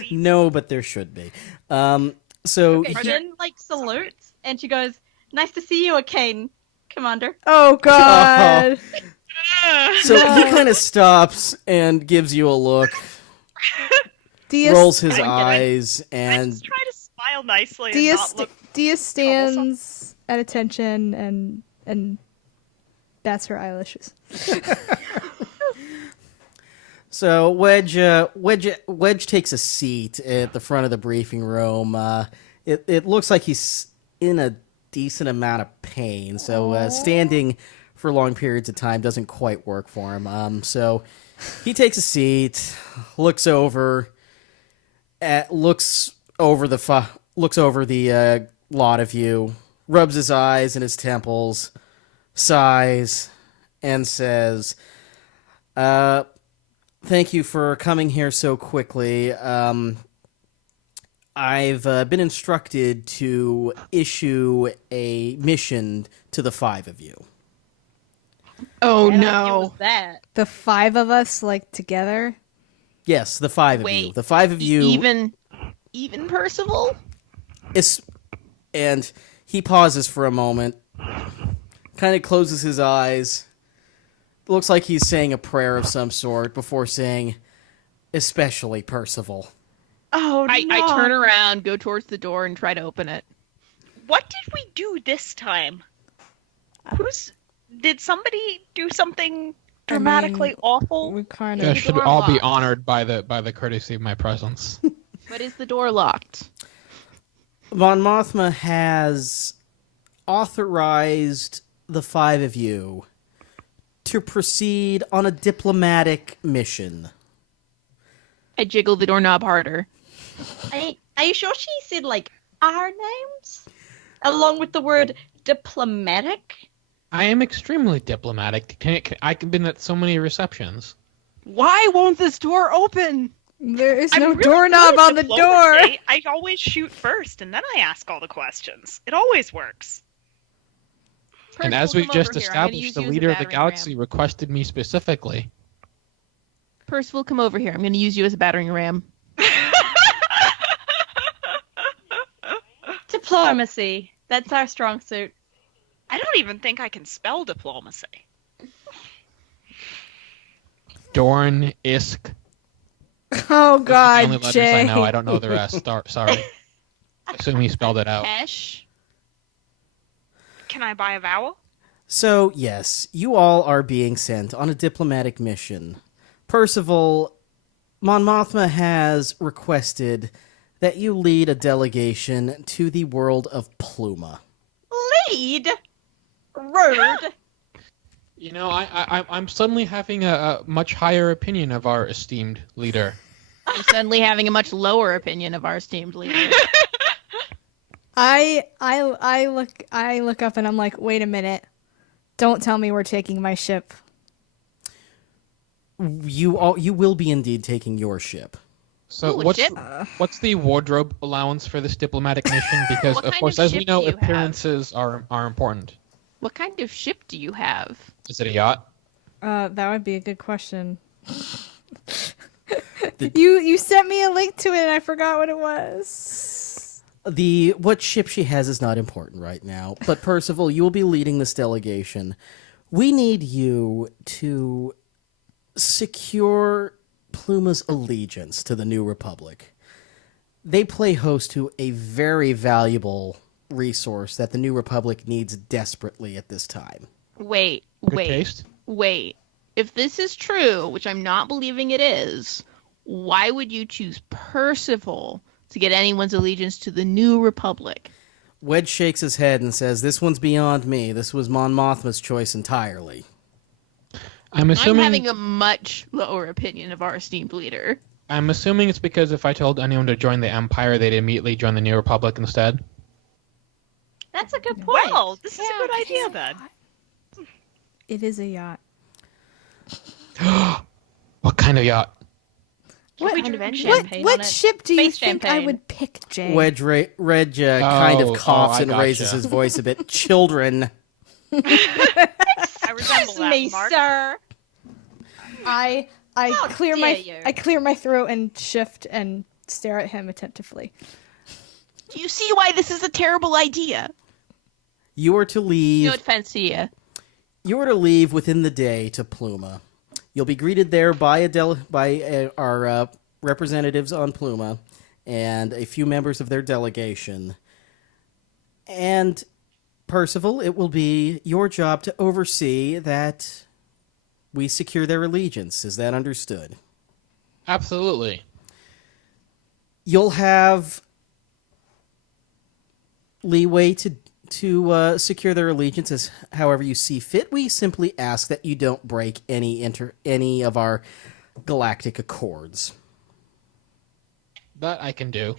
No, but there should be. So Okay, Jen like salutes and she goes, "Nice to see you, Akane, Commander." Oh God. so he kind of stops and gives you a look, Dia rolls his I get it. eyes, I and just try to smile nicely and Dia, not look. Dia stands at attention and bats her eyelashes. so Wedge takes a seat at the front of the briefing room. It looks like he's in a decent amount of pain, so standing for long periods of time doesn't quite work for him. So he takes a seat, looks over the lot of you, rubs his eyes and his temples, sighs, and says, "Thank you for coming here so quickly. I've been instructed to issue a mission to the 5 of you." Oh What was no. that? The 5 of us, like, together. Yes, the 5 of you. Wait. The 5 of you. Even Percival? And he pauses for a moment, kind of closes his eyes. Looks like he's saying a prayer of some sort before saying, "Especially Percival." Oh no! I turn around, go towards the door, and try to open it. What did we do this time? Did somebody do something dramatically awful? We kind You of. guys should door all be locked. honored by the courtesy of my presence. But is the door locked? Mon Mothma has authorized the 5 of you to proceed on a diplomatic mission. I jiggle the doorknob harder. Are you sure she said like our names along with the word diplomatic? I am extremely diplomatic. I've been at so many receptions. Why won't this door open? There is I'm no really doorknob good at on the door. diplomacy. I always shoot first, and then I ask all the questions. It always works. And as we just established, the leader of the galaxy requested me specifically. Percival, come over here. I'm going to use you as a battering ram. Diplomacy. That's our strong suit. I don't even think I can spell diplomacy. Dorn, Isk. Oh Those are the God, only letters Jay. I know. I don't know the rest. Sorry. Assume he spelled it out. Hesh. Can I buy a vowel? So, yes, you all are being sent on a diplomatic mission. Percival, Mon Mothma has requested that you lead a delegation to the world of Pluma. Lead? Rude. You know, I'm suddenly having a much higher opinion of our esteemed leader. I'm suddenly having a much lower opinion of our esteemed leader. I look up and I'm like, wait a minute. Don't tell me we're taking my ship. You will be indeed taking your ship. So Ooh, ship? what's the wardrobe allowance for this diplomatic mission? Because What of kind course, of as we ship know, do you have? appearances are important. What kind of ship do you have? Is it a yacht? That would be a good question. You sent me a link to it and I forgot what it was. What ship she has is not important right now. But Percival, you will be leading this delegation. We need you to secure Pluma's allegiance to the New Republic. They play host to a very valuable resource that the New Republic needs desperately at this time. Wait. Good taste. If this is true, which I'm not believing it is, why would you choose Percival to get anyone's allegiance to the New Republic? Wedge shakes his head and says, "This one's beyond me. This was Mon Mothma's choice entirely." I'm assuming. I'm having a much lower opinion of our esteemed leader. I'm assuming it's because if I told anyone to join the Empire, they'd immediately join the New Republic instead. That's a good point. Well, this is a good idea then. It is a yacht. What kind of yacht? What, kind of engine? What ship do you Space think I champagne. would pick, Jay? Wedge kind of coughs I and raises gotcha. his voice a bit. Children. I resemble Excuse that, me, Mark. sir. I How clear dare my you. I clear my throat and shift and stare at him attentively. Do you see why this is a terrible idea? You are to leave. No offense to you. You are to leave within the day to Pluma. You'll be greeted there by our representatives on Pluma and a few members of their delegation. And Percival, it will be your job to oversee that we secure their allegiance. Is that understood? Absolutely. You'll have leeway to secure their allegiance as however you see fit. We simply ask that you don't break any of our galactic accords. That I can do.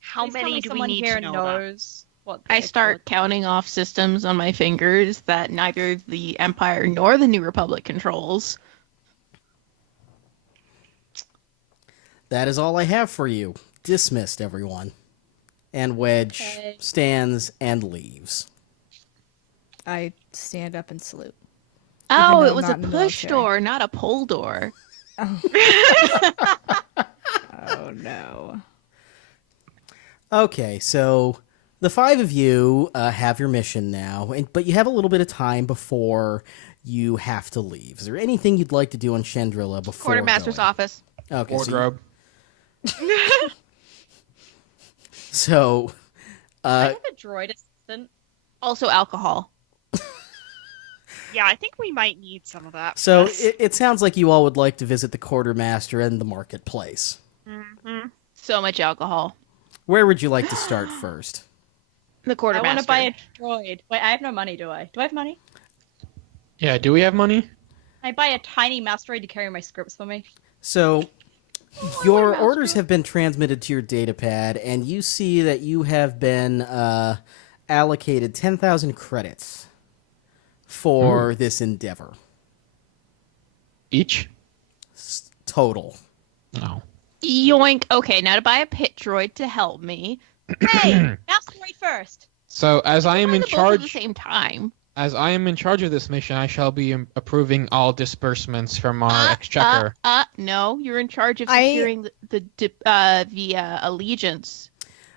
How Please tell many me do we someone need here to know about? knows what I they start could- counting off systems on my fingers that neither the Empire nor the New Republic controls. That is all I have for you. Dismissed, everyone. And Wedge Okay. stands and leaves. I stand up and salute. Oh, though it was I'm a not in the push military. door, not a pull door. Oh no. Okay, so the five of you have your mission now, but you have a little bit of time before you have to leave. Is there anything you'd like to do on Chandrilla before Quartermaster's going? office. Okay, Wardrobe. So, I have a droid assistant. Also alcohol. Yeah, I think we might need some of that. so Yes. it sounds like you all would like to visit the quartermaster and the marketplace. Mhm. So much alcohol. Where would you like to start first? The I quartermaster. want to buy a droid. Wait, I have no money, do I? Do I have money? Yeah, do we have money? I buy a tiny mouse droid to carry my scripts for me. So, your orders have been transmitted to your datapad, and you see that you have been allocated 10,000 credits for this endeavor. Each? Total. No. Yoink. Okay, now to buy a pit droid to help me. Hey, mouse droid first. So as I am Buy in them both at the charge, same time. as I am in charge of this mission, I shall be approving all disbursements from our exchequer. No, you're in charge of I- securing the allegiance.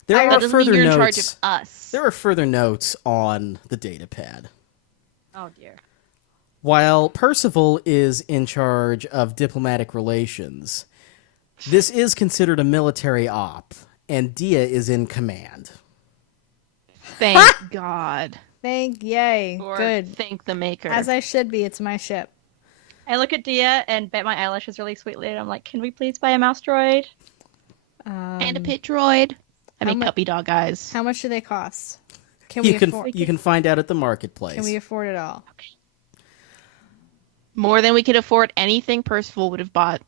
There That are doesn't mean further you're in charge notes. of us. There are further notes on the datapad. Oh dear. While Percival is in charge of diplomatic relations, this is considered a military op, and Dia is in command. Thank God. Yay. Or Good. thank the maker. As I should be, it's my ship. I look at Dia and bet my eyelashes really sweetly, and I'm like, "Can we please buy a mouse droid?" and a pit droid. I how make mu- puppy dog eyes. How much do they cost? Can You we can afford? you can find out at the marketplace. Can we afford it all? More than we could afford anything Percival would have bought.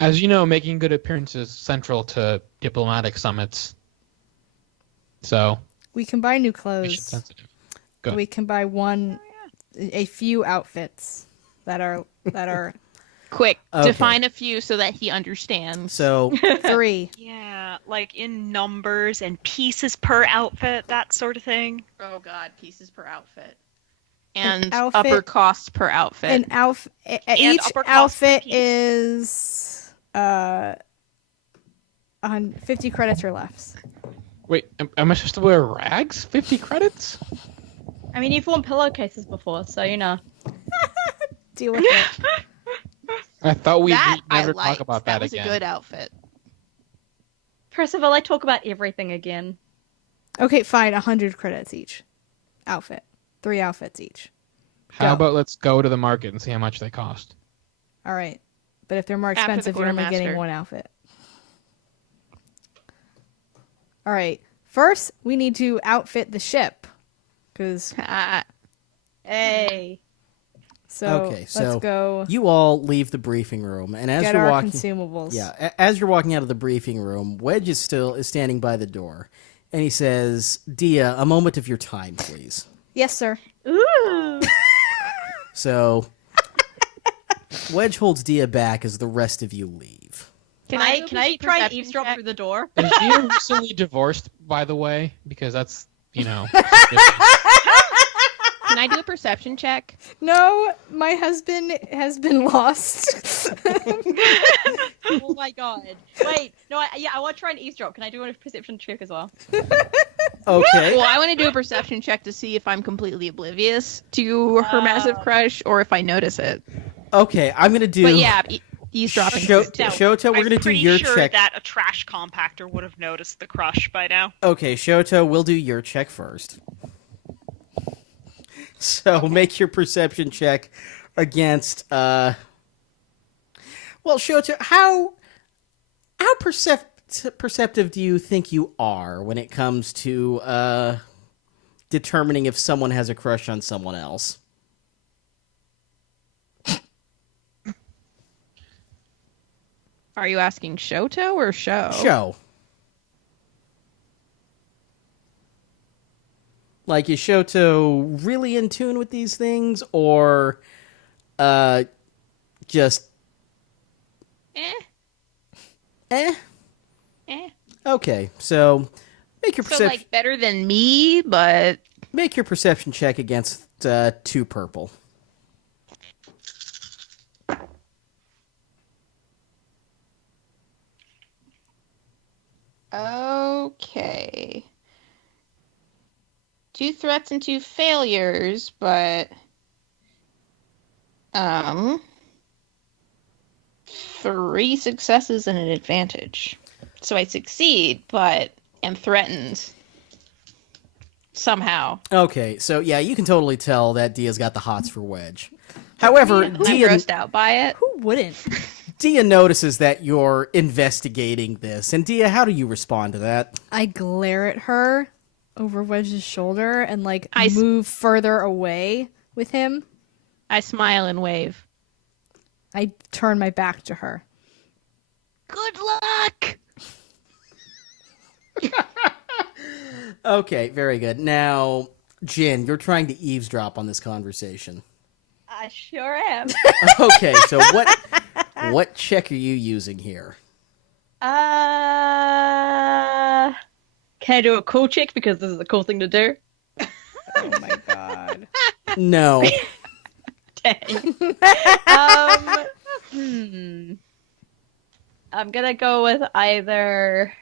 As you know, making good appearances is central to diplomatic summits. So, We can buy new mission clothes. sensitive. Good. We can buy a few outfits that are Quick, Okay. define a few so that he understands. So 3. Yeah, like in numbers and pieces per outfit, that sort of thing. Oh God, pieces per outfit. And outfit- upper cost per outfit. An outfit. Each upper cost outfit per piece. is on 50 credits or less. Wait, am I supposed to wear rags? 50 credits? I mean, you've worn pillowcases before, so you know. Deal with it. I thought we'd that I never liked. talk about that that was again. a good outfit. Percival, I talk about everything again. Okay, fine. 100 credits each. Outfit. 3 outfits each. How Go. about let's go to the market and see how much they cost? All right. But if they're more After the expensive, you're only getting quartermaster. 1 outfit. All right. First, we need to outfit the ship. Because, Hey. let's go you all leave the briefing room, and as get you're our walking, consumables. as you're walking out of the briefing room, Wedge is standing by the door, and he says, "Dia, a moment of your time, please." Yes, sir. Ooh. So, Wedge holds Dia back as the rest of you leave. Can do I a try and perception eavesdrop check? through the door? Is Dia recently divorced, by the way? Because that's, Can I do a perception check? No, my husband has been lost. Oh my god. Wait, no, I want to try and eavesdrop. Can I do a perception check as well? Okay. Well, I want to do a perception check to see if I'm completely oblivious to her massive crush or if I notice it. Okay, I'm gonna do. But yeah, eavesdropping. Shota, we're I'm gonna do pretty your sure check. that a trash compactor would have noticed the crush by now. Okay, Shota, we'll do your check first. So make your perception check against. Well, Shota, how perceptive do you think you are when it comes to determining if someone has a crush on someone else? Are you asking Shoto or Show? Show. Like, is Shoto really in tune with these things, or just Eh. eh? Eh. Okay, so make your So perception like better than me, but make your perception check against 2 purple. okay. 2 threats and 2 failures, but 3 successes and an advantage. So I succeed, but am threatened somehow. Okay, so yeah, you can totally tell that Dia's got the hots for Wedge. However, And I'm grossed out by it. Who wouldn't? Dia notices that you're investigating this, and Dia, how do you respond to that? I glare at her over Wedge's shoulder and I s- move further away with him. I smile and wave. I turn my back to her. Good luck! Okay, very good. Now, Jin, you're trying to eavesdrop on this conversation. I sure am. Okay, so what check are you using here? Can I do a cool check because this is a cool thing to do? Oh my god. No. Dang. I'm gonna go with either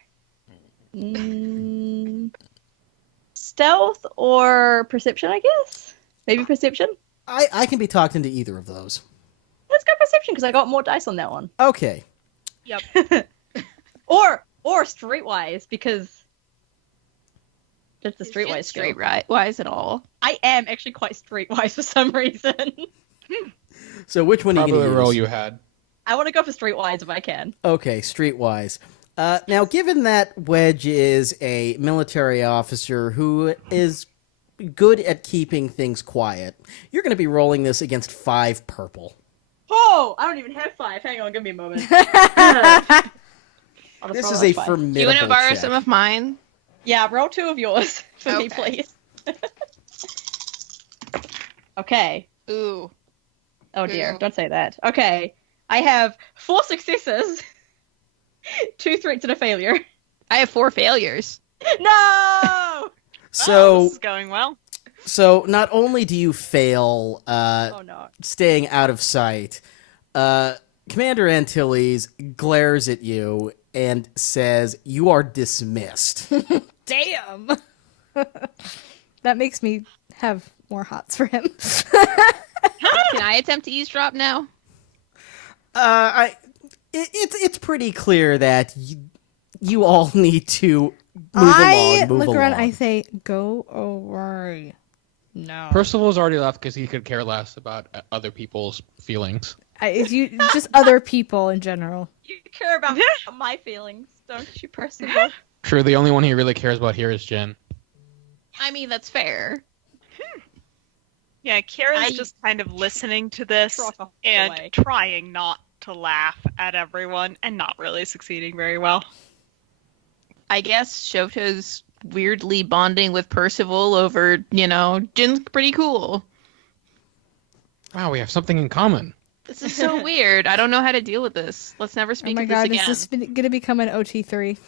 stealth or perception, I guess. Maybe perception. I can be talked into either of those. Let's go perception because I got more dice on that one. Okay. Yep. Or streetwise because just the streetwise skill. Streetwise at all. I am actually quite streetwise for some reason. So which one are you probably going the to role use? you had. I want to go for streetwise if I can. Okay, streetwise. Now, given that Wedge is a military officer who is good at keeping things quiet, you're going to be rolling this against 5 purple. Oh, I don't even have 5. Hang on, give me a moment. This is a five. formidable Do you want to borrow check. some of mine? Yeah, roll 2 of yours for me, Okay. please. Okay. Ooh. Oh dear, Ooh. don't say that. Okay. I have 4 successes, 2 threats, and a failure. I have 4 failures. No! So, this is going well. so not only do you fail Oh no. staying out of sight, Commander Antilles glares at you and says, "You are dismissed." Damn. That makes me have more hots for him. Can I attempt to eavesdrop now? It's pretty clear that you all need to Move look around. along. I say, go away. No. Percival's already left because he could care less about other people's feelings. Just other people in general. You care about my feelings, don't you, Percival? True, the only one he really cares about here is Jen. I mean, that's fair. Yeah, Kira's just kind of listening to this and away. trying not to laugh at everyone and not really succeeding very well. I guess Shoto's weirdly bonding with Percival over, Jin's pretty cool. Wow, we have something in common. This is so weird. I don't know how to deal with this. Let's never Oh speak my of god, this again. is this going to become an OT3?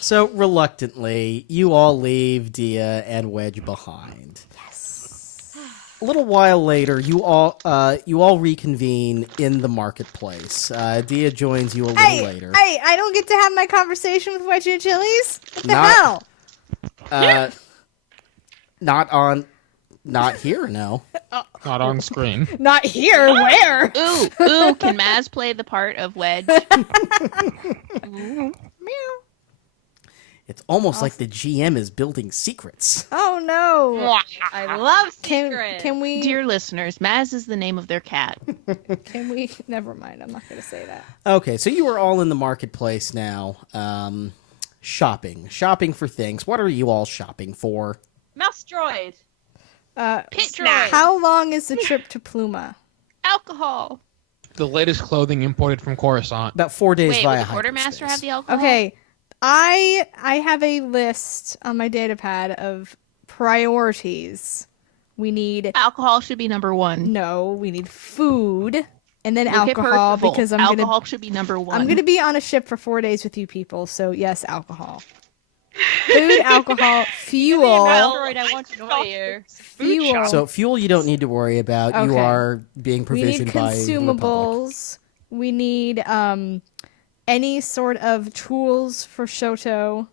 So reluctantly, you all leave Dia and Wedge behind. Yes. A little while later, you all reconvene in the marketplace. Dia joins you a little later. Hey, I don't get to have my conversation with Wedge and Chili's? What the Not- hell? Not here, no. Not on screen. Not here, where? Ooh, can Maz play the part of Wedge? Meow. It's almost like the GM is building secrets. Oh no. I love secrets. Can we Dear listeners, Maz is the name of their cat. never mind, I'm not going to say that. Okay, so you are all in the marketplace now, shopping for things. What are you all shopping for? Mouse droid. Pit Snack. droid. How long is the trip to Pluma? Alcohol. The latest clothing imported from Coruscant. About 4 days Wait, via would the quartermaster hyperspace. have the alcohol? Okay, I have a list on my datapad of priorities. We need Alcohol should be number one. we need food and then Look at alcohol Percival. because alcohol should be number one. I'm gonna be on a ship for 4 days with you people, so yes, alcohol. Food, alcohol, fuel. Mouse droid, I want to know you. Fuel. So fuel you don't need to worry about. You Okay. are being We need provisioned by the Republic. consumables. We need any sort of tools for Shoto.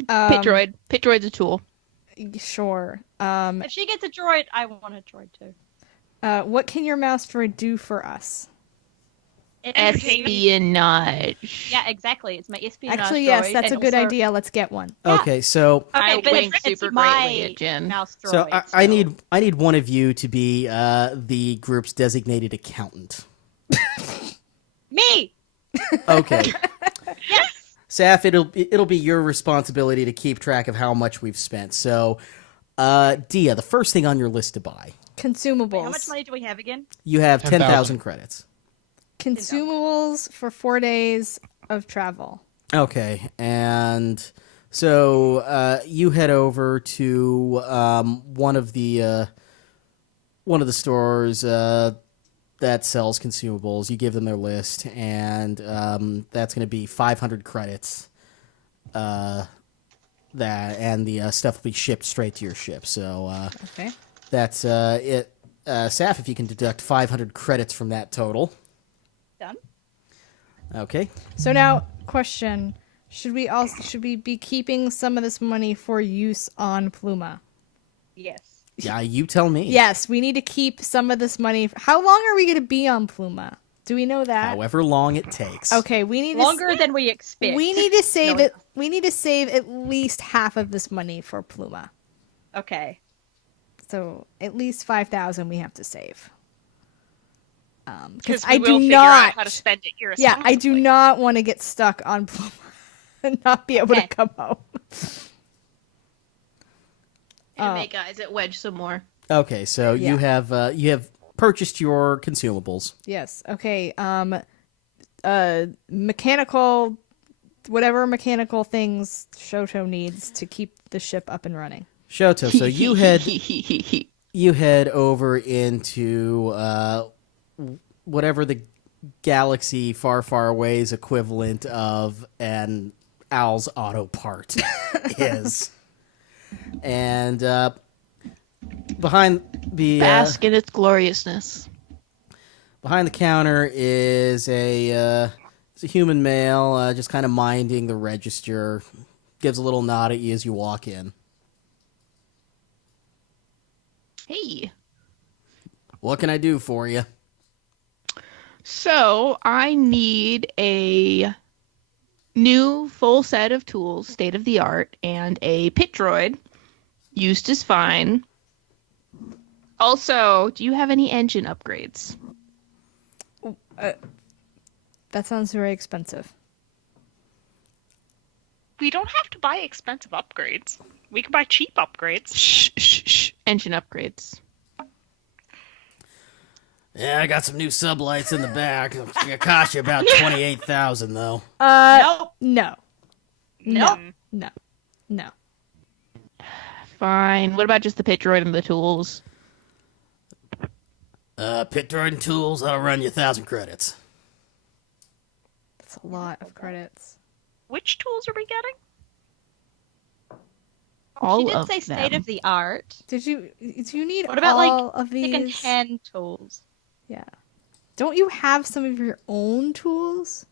Pit droid. Pit droid's a tool. Sure. If she gets a droid, I want a droid too. What can your mouse droid do for us? Espionage. Yeah, exactly. It's my espionage Actually, droid. yes, that's a and good also- idea. Let's get one. Okay, so I Okay, but wink it's super my greatly at Jen. mouse droid. so I need one of you to be the group's designated accountant. Me. Okay. Yes. Saf, it'll be your responsibility to keep track of how much we've spent. So, Dia, the first thing on your list to buy, Consumables. Wait, how much money do we have again? you have 10,000. 10,000 credits. Consumables for 4 days of travel. Okay, and so you head over to one of the stores that sells consumables. You give them their list, and that's going to be 500 credits. And the stuff will be shipped straight to your ship. So Okay. that's it. Saf, if you can deduct 500 credits from that total. Done. Okay. So now, question: should we be keeping some of this money for use on Pluma? Yes. Yeah, you tell me. Yes, we need to keep some of this money. How long are we going to be on Pluma? Do we know that? However long it takes. Okay, we need Longer than we expect. We need to save No. it. We need to save at least half of this money for Pluma. Okay. So at least 5,000 we have to save. Because I we do will figure not. out how to spend it Yeah, irresponsibly. I do not want to get stuck on Pluma and not be able to Okay. come home. And make eyes at Wedge some more. Okay, so Yeah. you have purchased your consumables. Yes. Okay. Mechanical, whatever mechanical things Shoto needs to keep the ship up and running. Shoto, so you head over into whatever the galaxy far, far away's equivalent of an Owl's auto part is. And behind the Bask in its gloriousness. behind the counter is a human male, just kind of minding the register. Gives a little nod at you as you walk in. Hey. What can I do for you? So I need a new full set of tools, state of the art, and a pit droid. Used is fine. Also, do you have any engine upgrades? That sounds very expensive. We don't have to buy expensive upgrades. We can buy cheap upgrades. Shh. Engine upgrades. Yeah, I got some new sublights in the back. It's gonna cost you about 28,000 though. Nope. No. Nope. No. Fine. What about just the pit droid and the tools? Pit droid and tools, that'll run you 1,000 credits. That's a lot of credits. Which tools are we getting? All She did of say them. state of the art. Do you need What about all of Second these? hand tools. Yeah. Don't you have some of your own tools?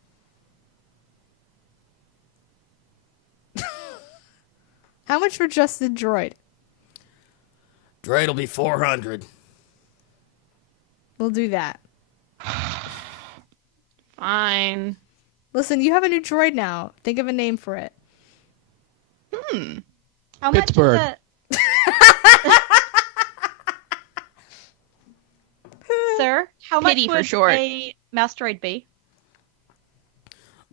How much for just the droid? Droid'll be 400. We'll do that. Fine. Listen, you have a new droid now. Think of a name for it. How Pittsburgh. much is it? Sir, how much Pity for would short. a mouse droid be?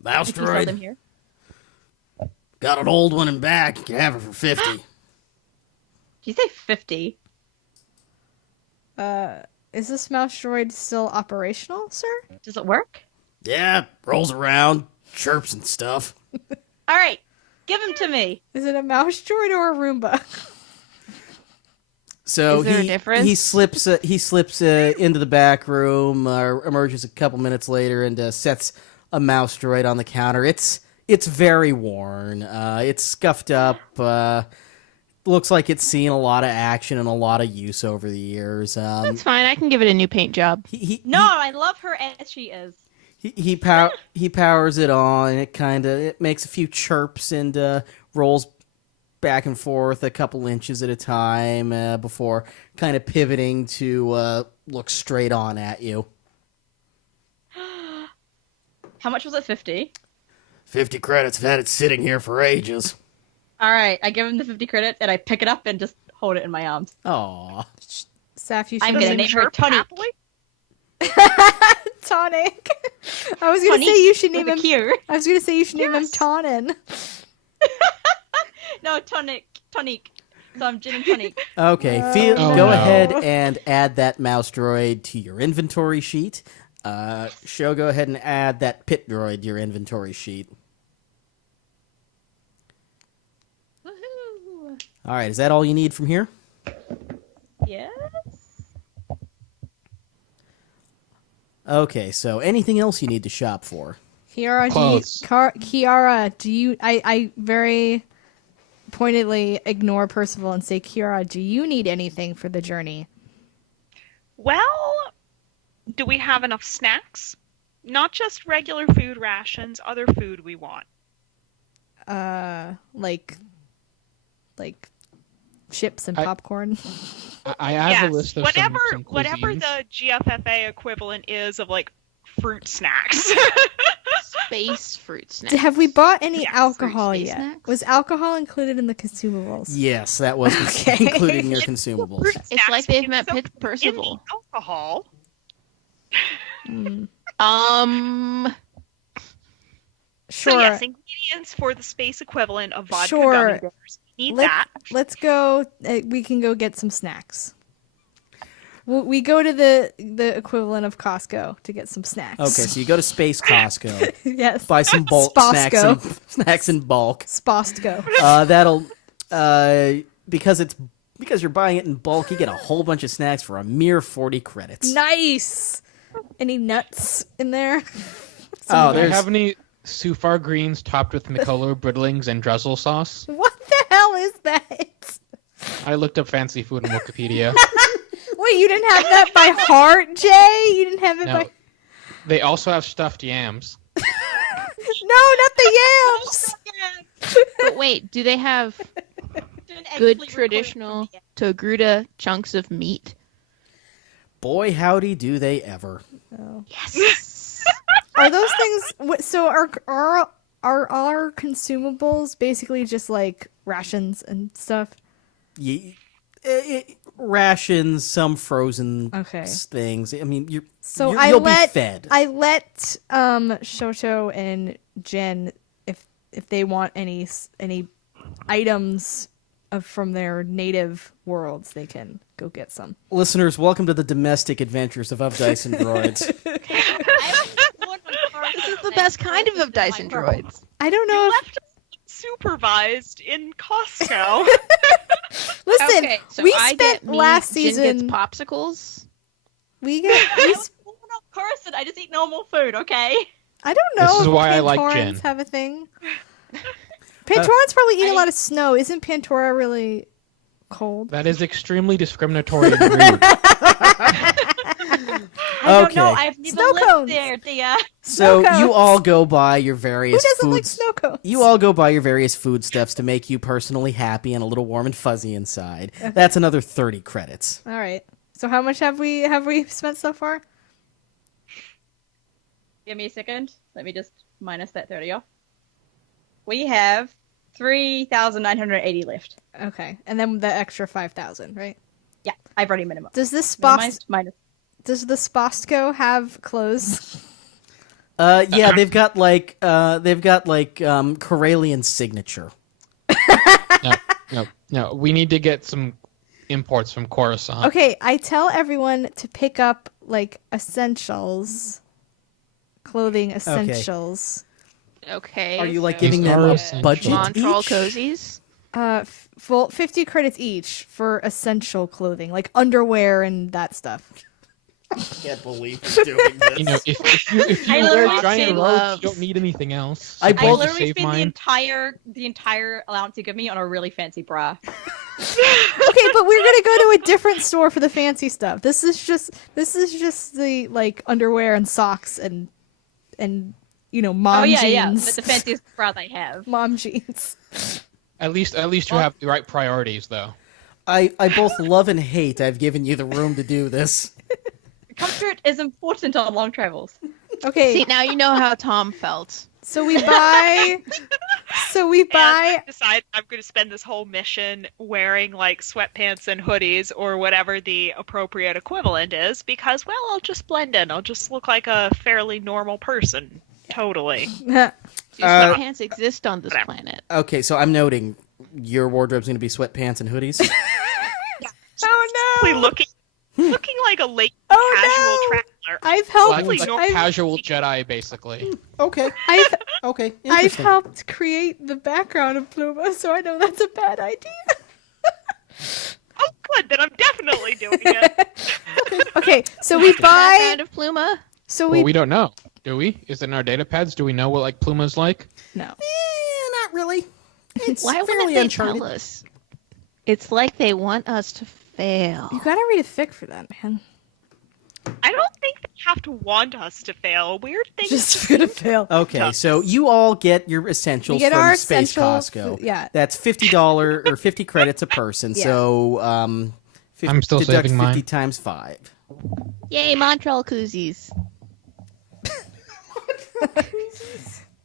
Mouse If you sold them droid, here. got an old one in back. You can have it for 50. Did you say 50? Is this mouse droid still operational, sir? Does it work? Yeah, rolls around, chirps and stuff. All right, give him to me. Is it a mouse droid or a Roomba? So Is there a difference? he slips into the back room, emerges a couple minutes later, and sets a mouse droid on the counter. It's very worn. It's scuffed up. Looks like it's seen a lot of action and a lot of use over the years. That's fine. I can give it a new paint job. No, I love her as she is. He powers it on. And it makes a few chirps and rolls back and forth a couple inches at a time before kind of pivoting to look straight on at you. How much was it? 50? 50 credits. I've had it sitting here for ages. All right, I give him the 50 credits and I pick it up and just hold it in my arms. Aw. Saf, you I'm should gonna Does it name her chirp Tonic. happily? Tonic. I was gonna Tonic say you should name with him. a Q. I was gonna say you should name him Yes. Tonin. No, Tonic. So I'm gin and tonic. Okay, Oh, go no. ahead and add that mouse droid to your inventory sheet. Show, go ahead and add that pit droid to your inventory sheet. Woohoo! All right, is that all you need from here? Yes. Okay, so anything else you need to shop for? Kiara, Clothes. Kiara, do you? I very pointedly ignore Percival and say, Kiara, do you need anything for the journey? Well, do we have enough snacks? Not just regular food rations, other food we want. Like chips and I- popcorn. I have Yes, a list of whatever some whatever cuisines. the GFFA equivalent is of like fruit snacks. Space fruit snacks. Have we bought any Yes, alcohol fruit yet? snacks? Was alcohol included in the consumables? Yes, that was Okay. included in your consumables. Fruit It's snacks like they've in met some- Pit Percival. In the alcohol. Sure. So yes, ingredients for the space equivalent of vodka Sure. gummy bears. Need that. Let's go. We can go get some snacks. We go to the equivalent of Costco to get some snacks. Okay, so you go to Space Costco, yes. buy some bulk Spostco. snacks in bulk. Spostco. That'll because you're buying it in bulk, you get a whole bunch of snacks for a mere 40 credits. Nice. Any nuts in there? Oh, Do you there's have any Sufar greens topped with Mikolo brittlings and drizzle sauce? What the hell is that? I looked up fancy food on Wikipedia. Wait, you didn't have that by heart, Jay? You didn't have it No, by... they also have stuffed yams. No, not the yams! But wait, do they have good traditional Togruta chunks of meat? boy howdy do they ever. Oh. Yes. Are those things... So are are our consumables basically just like rations and stuff? Rations, some frozen Okay. things. I mean, So you'll be fed. I let Shoto and Jen if they want any items from their native worlds, they can go get some. Listeners, welcome to the domestic adventures of Dice and Droids. This is the best kind of Dice and Droids. I don't know. You If... left us supervised in Costco. Listen, Okay, so we I spent get meat, last Jin season. gets popsicles. We get. I was born on Coruscant. I just eat normal food, okay? I don't know. This is if why I like Pantorans Jen. have a thing. Pantorans probably eat a lot of snow. Isn't Pantora really cold? That is extremely discriminatory and rude. I don't know. Okay. I've never Snow lived cones. there, dear. So Snow you cones. all go buy your Who various doesn't like foods. snow cones? You all go buy your various foodstuffs to make you personally happy and a little warm and fuzzy inside. That's another 30 credits. All right. So how much have we spent so far? Give me a second. Let me just minus that 30 off. We have 3,980 left. Okay, and then the extra 5,000, right? Yeah, I've already minimum. Does this Minus. Does the Spostco have clothes? Yeah, they've got like Corellian signature. No. We need to get some imports from Coruscant. Okay, I tell everyone to pick up like essentials, clothing essentials. Okay. Are you like so giving them are a essential. budget Montreal each? cozies? Full 50 credits each for essential clothing, like underwear and that stuff. I can't believe you're doing this. You know, if you I wear literally giant said robes, gloves. you don't need anything else. I So I both- just literally save spent mine. the entire allowance you give me on a really fancy bra. Okay, but we're gonna go to a different store for the fancy stuff. This is just the like underwear and socks and mom Oh yeah, jeans. yeah. But the fanciest bra they have. Mom jeans. At least you have the right priorities, though. I both love and hate I've given you the room to do this. Comfort is important on long travels. Okay, See, now you know how Tom felt. so we buy. And I decide I'm going to spend this whole mission wearing like sweatpants and hoodies or whatever the appropriate equivalent is because, well, I'll just blend in. I'll just look like a fairly normal person. Totally. Do sweatpants exist on this planet? Okay, so I'm noting your wardrobe's going to be sweatpants and hoodies. Oh no! Looking like a late Oh, casual no! traveler. I've Like helped. a casual Jedi, basically. Okay, I've interesting. helped create the background of Pluma, so I know that's a bad idea. Oh, good. Then I'm definitely doing it. Okay, so we buy. Background of Pluma? So Well, we don't know, do we? Is it in our data pads? Do we know what like Pluma's like? no. Not really. It's Why wouldn't fairly they uncharted. tell us? It's like they want us to fail. You gotta read a fic for that, man. I don't think they have to want us to fail. Weird things. Just gonna fail. Okay, so you all get your essentials We get from our Space essential Costco. yeah. That's $50 or 50 credits a person. Yeah. So I'm still deduct saving 50 mine. times 5. Yay, Montreal koozies.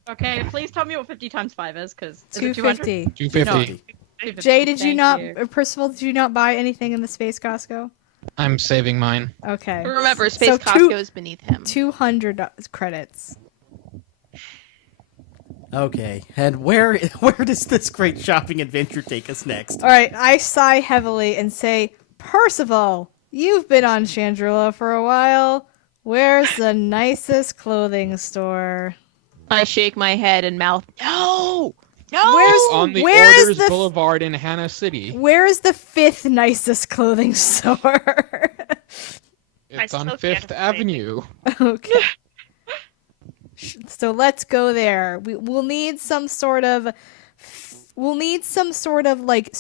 Okay, please tell me what 50 times 5 is, because is it 200? 250. 250. No. Jay, did you Thank not, you. or Percival, did you not buy anything in the Space Costco? I'm saving mine. Okay. Remember, Space So Costco is beneath him. 200 credits. Okay, and where does this great shopping adventure take us next? All right, I sigh heavily and say, Percival, you've been on Chandrila for a while. Where's the nicest clothing store? I shake my head and mouth, no! No! Where's On the where is Orders the Boulevard in Hannah City. where is the fifth nicest clothing store? It's I on still can't Fifth say. Okay. Avenue. So let's go there. We'll need some sort of like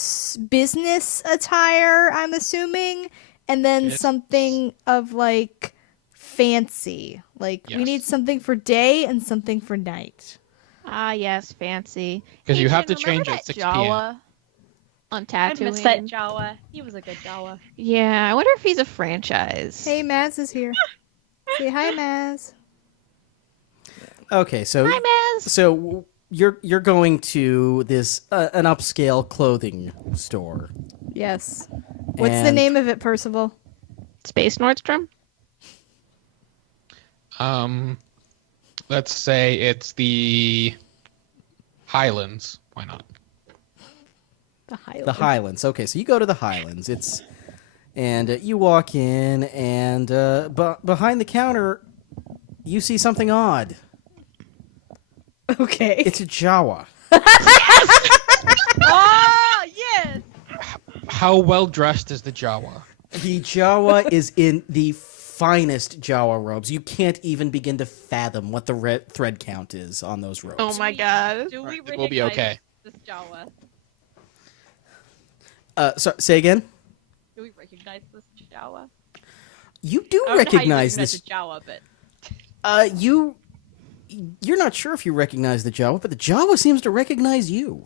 business attire, I'm assuming, and then Yes. something of like fancy. Like we Yes. need something for day and something for night. Ah, yes, fancy. 'Cause you have Jen, to change remember at that 6 p.m. Jawa on I miss that Tatooine? Jawa. He was a good Jawa. Yeah, I wonder if he's a franchise. Hey, Maz is here. Say hi, Maz. Okay, so Hi, Maz. so you're going to this an upscale clothing store. Yes. What's the And- name of it, Percival? Space Nordstrom? Let's say it's the Highlands. Why not? The Highlands. The Highlands. Okay, so you go to the Highlands. And you walk in, and behind the counter, you see something odd. Okay. It's a Jawa. Oh, yes! How well dressed is the Jawa? The Jawa is in the finest Jawa robes. You can't even begin to fathom what the thread count is on those robes. Oh my god. Do we It will be okay. this Jawa? So, say again? Do we recognize this Jawa? You do I don't know how you recognize this. the Jawa, but You're not sure if you recognize the Jawa, but the Jawa seems to recognize you.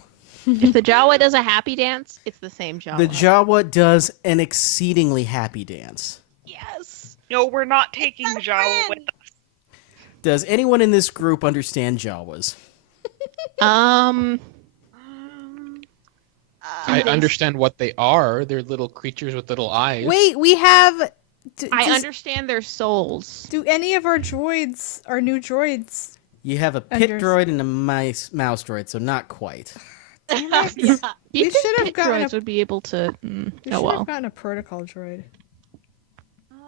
If the Jawa does a happy dance, it's the same Jawa. The Jawa does an exceedingly happy dance. Yes. No, we're not taking Jawa with us. Does anyone in this group understand Jawas? I understand what they are. They're little creatures with little eyes. Wait, we have. I understand their souls. Do any of our droids, our new droids? You have a pit Unders- droid and a mouse droid, so not quite. yeah. You We think should have pit gotten droids would be able to. We Oh should well. have gotten a protocol droid.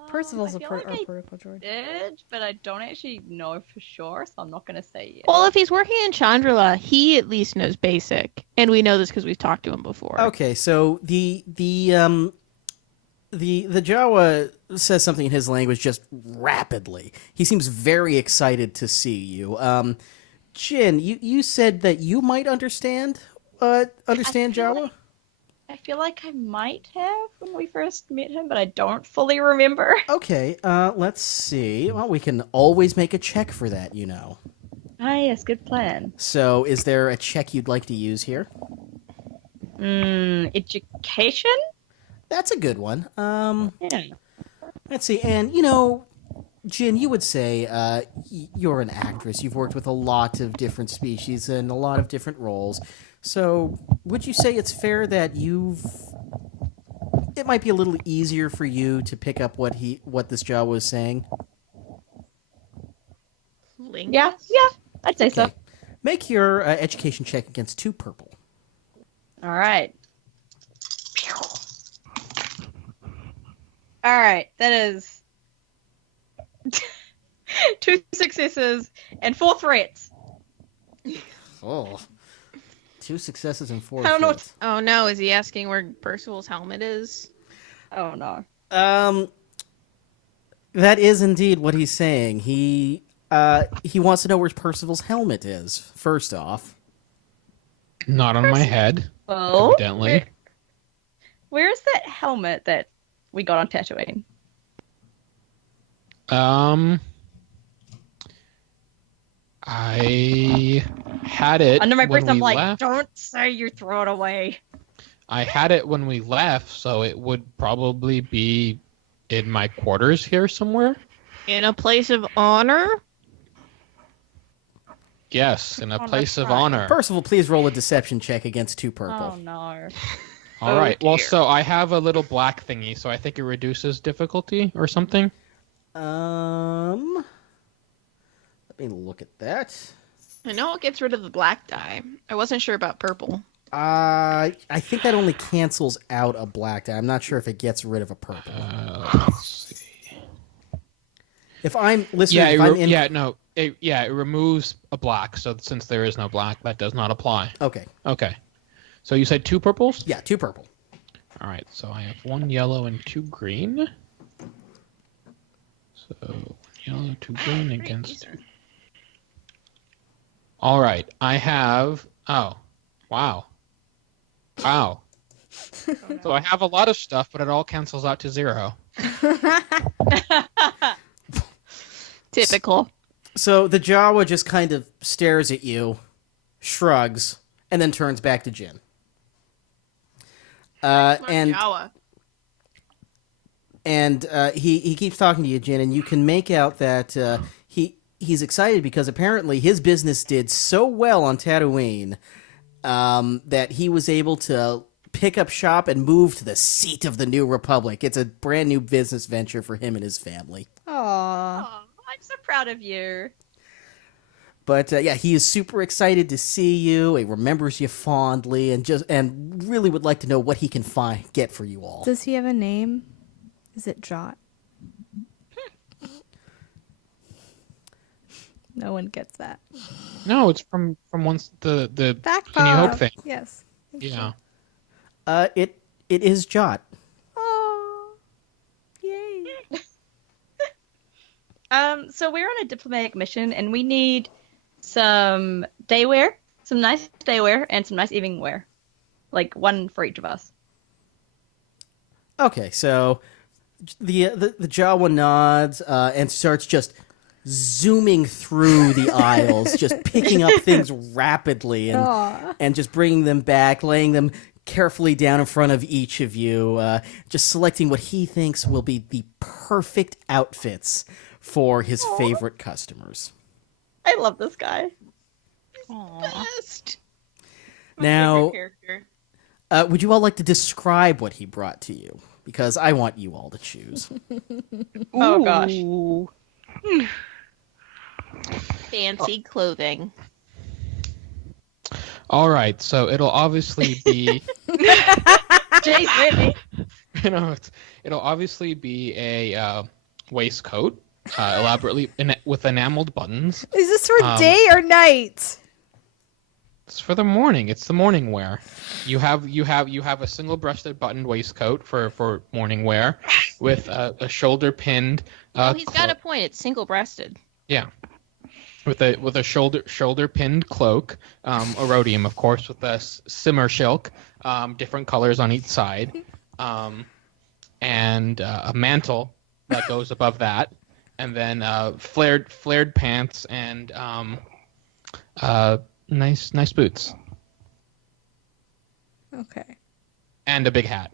Percival's I a feel like I protocol droid. did, but I don't actually know for sure, so I'm not gonna say yes. Well, if he's working in Chandrila, he at least knows basic, and we know this because we've talked to him before. Okay, so the Jawa says something in his language just rapidly. He seems very excited to see you. Jin, you said that you might understand Jawa? I feel like I might have when we first met him, but I don't fully remember. Okay, let's see. Well, we can always make a check for that, you know. Ah, yes, good plan. So, is there a check you'd like to use here? Education? That's a good one. Yeah. Let's see. And, Jin, you would say you're an actress. You've worked with a lot of different species and a lot of different roles. So, would you say it's fair that it might be a little easier for you to pick up what this Jawa was saying? Yeah, I'd say so. Okay. Make your education check against 2 purple. All right. All right, that is 2 successes and 4 threats. Oh. 2 successes and 4 I don't know threats. Oh no, is he asking where Percival's helmet is? Oh no. That is indeed what he's saying. He wants to know where Percival's helmet is, first off. Not on my head, Well, evidently. where's that helmet that we got on Tatooine? I had it Under my when breath, I'm we like, left. don't say you throw it away. I had it when we left, so it would probably be in my quarters here somewhere. In a place of honor? Yes, in a Oh, place that's of right. honor. Percival, please roll a deception check against 2 purple. Oh no. All Oh, right. Well, dear. so I have a little black thingy, so I think it reduces difficulty or something. Let me look at that. I know it gets rid of the black dye. I wasn't sure about purple. I think that only cancels out a black die. I'm not sure if it gets rid of a purple. Let's see. If I'm listening, Yeah, if I'm in... it removes a black. So since there is no black, that does not apply. Okay. Okay. So you said 2 purples? Yeah, 2 purple. All right. So I have 1 yellow and 2 green. So 1 yellow, 2 green against. All right. I have. Oh, wow. Wow. So I have a lot of stuff, but it all cancels out to 0. Typical. So the Jawa just kind of stares at you, shrugs, and then turns back to Jin. And Jawa. he keeps talking to you, Jin, and you can make out that he's excited because apparently his business did so well on Tatooine that he was able to pick up shop and move to the seat of the New Republic. It's a brand new business venture for him and his family. Aww. Oh, I'm so proud of you. But yeah, he is super excited to see you. He remembers you fondly, and really would like to know what he can get for you all. Does he have a name? Is it Jot? No one gets that. No, it's from once the Back Can You Hope Bob. thing. Yes. Yeah. It is Jot. Oh, yay! So we're on a diplomatic mission, and we need some daywear, some nice daywear, and some nice evening wear, like one for each of us. Okay, so the Jawa nods and starts just zooming through the aisles, just picking up things rapidly and just bringing them back, laying them carefully down in front of each of you, just selecting what he thinks will be the perfect outfits for his favorite customers. I love this guy. Best. Now, Character. would you all like to describe what he brought to you? Because I want you all to choose. Oh gosh. Ooh. Fancy clothing. All right, so it'll obviously be Jeez, really? it'll obviously be a waistcoat, elaborately with enameled buttons. Is this for day or night? It's for the morning. It's the morning wear. You have a single-breasted buttoned waistcoat for morning wear, with a shoulder pinned. Well, he's got a point. It's single-breasted. Yeah, with a shoulder pinned cloak, erodium, of course, with a simmer silk, different colors on each side, and a mantle that goes above that, and then flared pants and nice boots. Okay. And a big hat.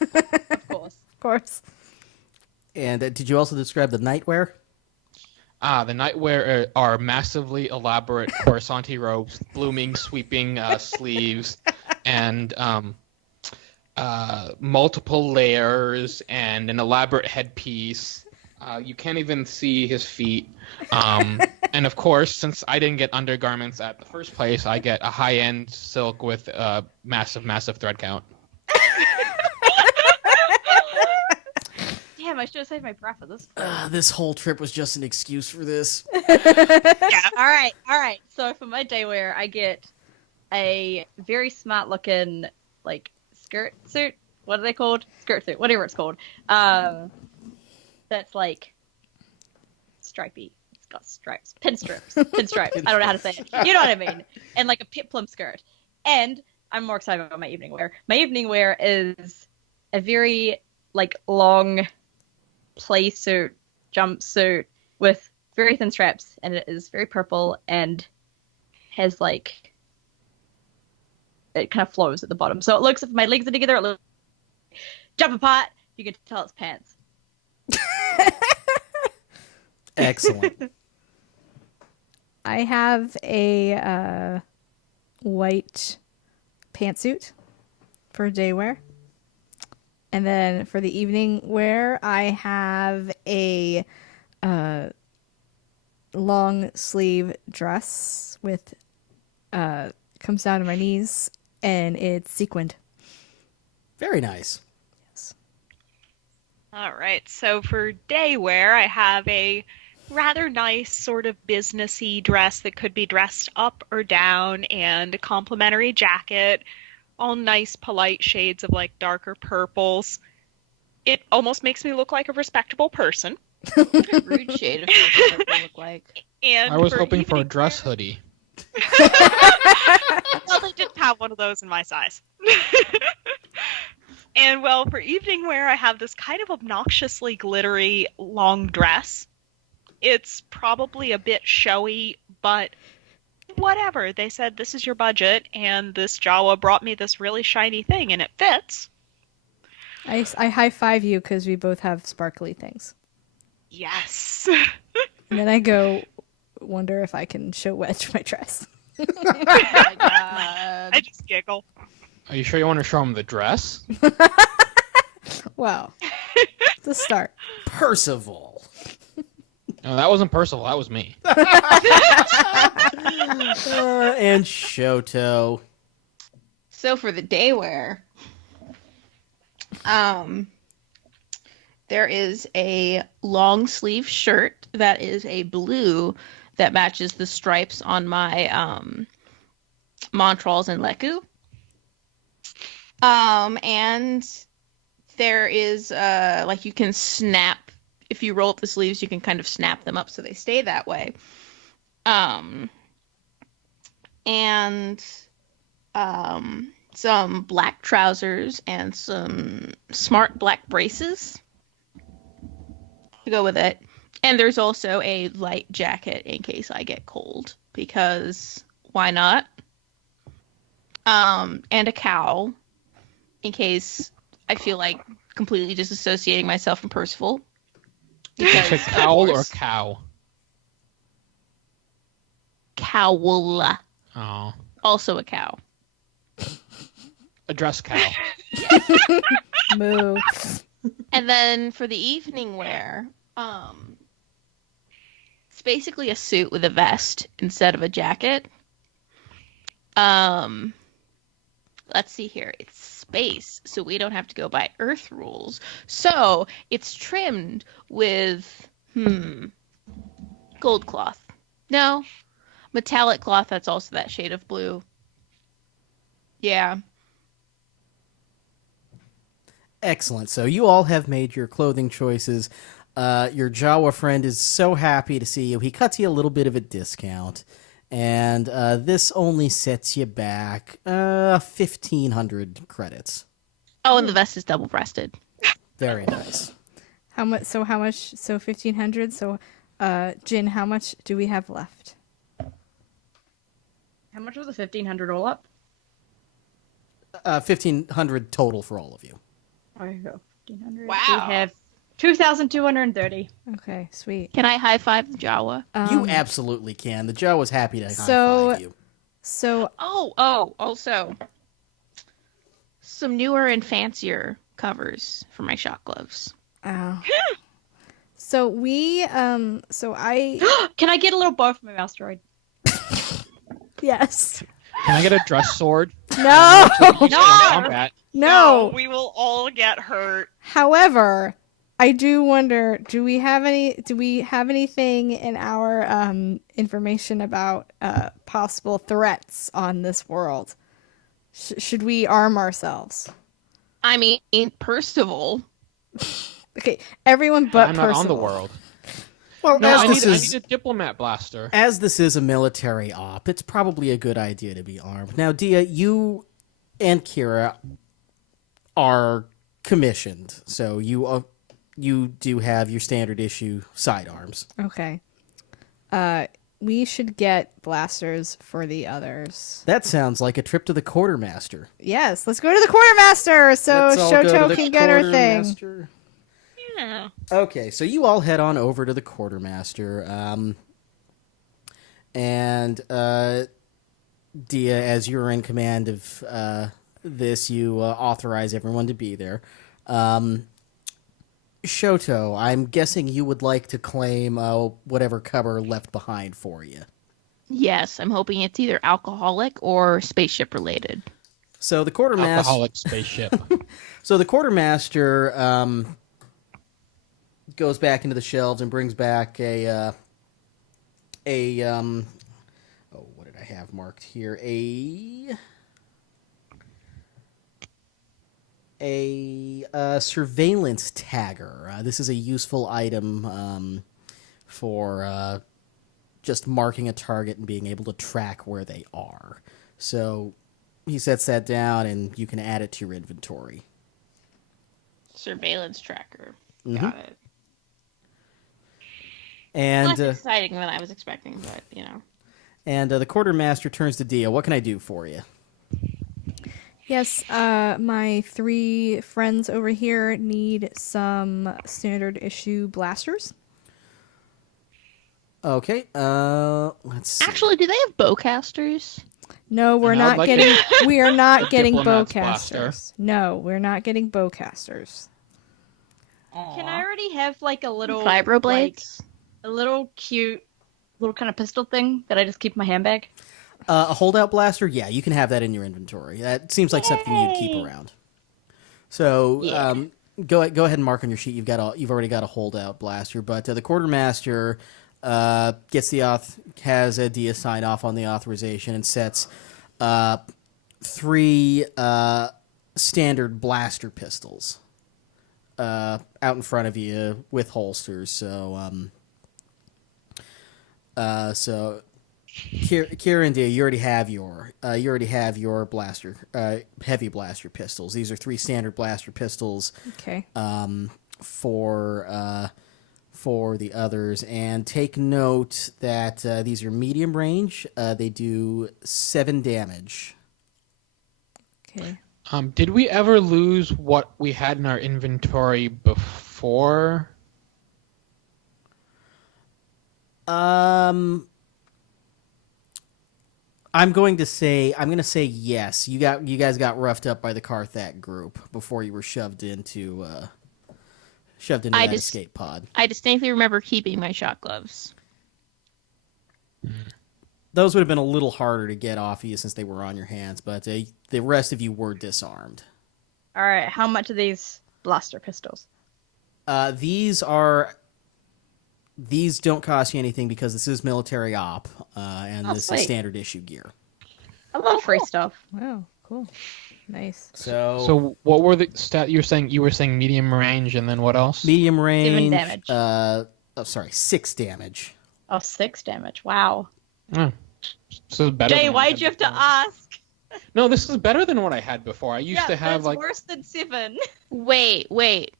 Of course. Of course. And did you also describe the nightwear? The nightwear are massively elaborate coruscant robes, blooming, sweeping sleeves, and multiple layers, and an elaborate headpiece. You can't even see his feet. And of course, since I didn't get undergarments at the first place, I get a high-end silk with a massive thread count. Damn, I should have saved my breath for this. This whole trip was just an excuse for this. Yeah. All right. So for my daywear, I get a very smart looking like skirt suit. What are they called? Skirt suit, whatever it's called. That's like stripy. It's got stripes, pinstripes. I don't know how to say it. You know what I mean? And like a peplum skirt. And I'm more excited about my evening wear. My evening wear is a very like long play suit, jumpsuit with very thin straps, and it is very purple and has like it kind of flows at the bottom. So it looks, if my legs are together, it looks jump apart. You can tell it's pants. Excellent. I have a white pantsuit for day wear. And then for the evening wear, I have a long sleeve dress with comes down to my knees, and it's sequined. Very nice. Yes. All right, so for day wear, I have a rather nice sort of businessy dress that could be dressed up or down, and a complimentary jacket, all nice, polite shades of like darker purples. It almost makes me look like a respectable person. Rude shade of purple it look like. And I was hoping for a evening dress wear- hoodie. Well, they didn't have one of those in my size. And well, for evening wear, I have this kind of obnoxiously glittery long dress. It's probably a bit showy, but whatever. They said this is your budget, and this Jawa brought me this really shiny thing, and it fits. I high five you because we both have sparkly things. Yes. And then I go, wonder if I can show Wedge my dress. Oh my God. I just giggle. Are you sure you want to show him the dress? Wow. It's a start. Percival. No, that wasn't Percival. That was me. And Shoto. So for the day wear, there is a long sleeve shirt that is a blue that matches the stripes on my Montrals and Leku. And there is like you can snap, if you roll up the sleeves, you can kind of snap them up so they stay that way. And some black trousers and some smart black braces to go with it. And there's also a light jacket in case I get cold, because why not? And a cowl in case I feel like completely disassociating myself from Percival. It's a cowl or cow? Cowl. Oh. Also a cow. A dress cow. Moo. And then for the evening wear, it's basically a suit with a vest instead of a jacket. Let's see here. It's space, so we don't have to go by Earth rules. So it's trimmed with gold cloth. No, metallic cloth that's also that shade of blue. Yeah. Excellent. So you all have made your clothing choices. Your Jawa friend is so happy to see you. He cuts you a little bit of a discount. And this only sets you back 1,500 credits. Oh, and the vest is double-breasted. Very nice. How much? So 1,500. So, Jin, how much do we have left? How much was the 1,500 roll up? 1,500 total for all of you. There you go. 1,500. Wow. We have 2,230. Okay, sweet. Can I high-five the Jawa? You absolutely can. The Jawa's happy to so- high-five you. So, Also, some newer and fancier covers for my shock gloves. so we, so I, Can I get a little bow from my mouse droid? yes. Can I get a dress sword? No, Combat. no. We will all get hurt. However, I do wonder, do we have anything in our information about possible threats on this world? Should we arm ourselves? I mean, Percival. Okay, everyone but I'm not Percival. on the world. Well, No, as I this need is a diplomat blaster. as this is a military op, it's probably a good idea to be armed. Now, Dia, you and Kira are commissioned, so you do have your standard issue sidearms. Okay. We should get blasters for the others. That sounds like a trip to the quartermaster. Yes, let's go to the quartermaster so Let's all go to Shoto the can get her thing. quartermaster. Yeah. Okay, so you all head on over to the quartermaster, and Dia, as you're in command of this, you authorize everyone to be there. Shoto, I'm guessing you would like to claim whatever cover left behind for you. Yes, I'm hoping it's either alcoholic or spaceship related. So the quartermaster. Alcoholic spaceship. So the quartermaster goes back into the shelves and brings back what did I have marked here? A surveillance tagger. This is a useful item for just marking a target and being able to track where they are. So he sets that down, and you can add it to your inventory. Surveillance tracker. Mhm. Got it. And Less exciting than I was expecting, but you know. And the quartermaster turns to Dia. What can I do for you? Yes, my 3 friends over here need some standard issue blasters. Okay. Let's see. Actually, do they have bowcasters? No, we're And I'd not like getting. We are not The getting Diplomat's blaster. bowcasters. No, we're not getting bowcasters. Can I already have like a little Vibroblades? a little cute, little kind of pistol thing that I just keep in my handbag? A holdout blaster? Yeah, you can have that in your inventory. That seems like something you'd keep Yay! around. So Yeah. go ahead and mark on your sheet. You've already got a holdout blaster, but the quartermaster gets has Dia sign off on the authorization and sets 3 standard blaster pistols out in front of you with holsters. So Kira and Dia, you already have your blaster, heavy blaster pistols. These are 3 standard blaster pistols. Okay. For the others, and take note that these are medium range. They do 7 damage. Okay. Did we ever lose what we had in our inventory before? I'm going to say yes. You guys got roughed up by the Carthac group before you were shoved into that escape pod. I distinctly remember keeping my shot gloves. Those would have been a little harder to get off you since they were on your hands, but the rest of you were disarmed. All right, how much are these blaster pistols? These don't cost you anything because this is military op, and this is standard issue gear. I love free stuff. Wow. Cool. Nice. So what were the stat you were saying? You were saying medium range, and then what else? medium range. 7 damage. 6 damage. Oh, 6 damage. Wow. Oh, so better. Jay, than what I why'd had you have to before. ask? No, this is better than what I had before. I used to have that's like worse than 7. Wait.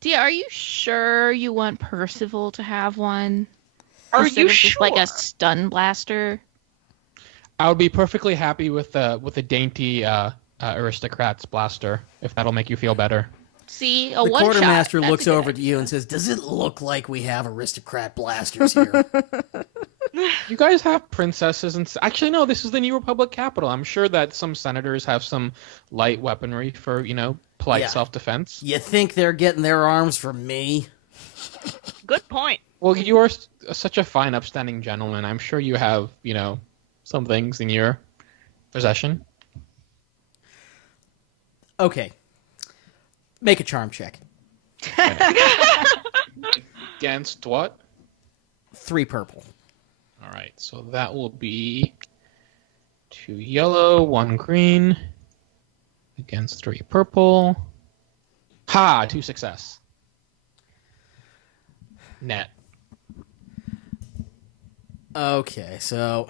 Dia, are you sure you want Percival to have one? Are Instead you of just like sure? a stun blaster? I would be perfectly happy with a dainty aristocrat's blaster if that'll make you feel better. See, a The one quartermaster shot. looks over to you and says, "Does it look like we have aristocrat blasters here?" You guys have princesses and actually no, this is the New Republic capital. I'm sure that some senators have some light weaponry for polite Yeah. self-defense. You think they're getting their arms from me? Good point. Well, you are such a fine, upstanding gentleman. I'm sure you have some things in your possession. Okay. Make a charm check. Against what? 3 purple. All right, so that will be 2 yellow, 1 green, against 3 purple. Ha! 2 success. Net. Okay, so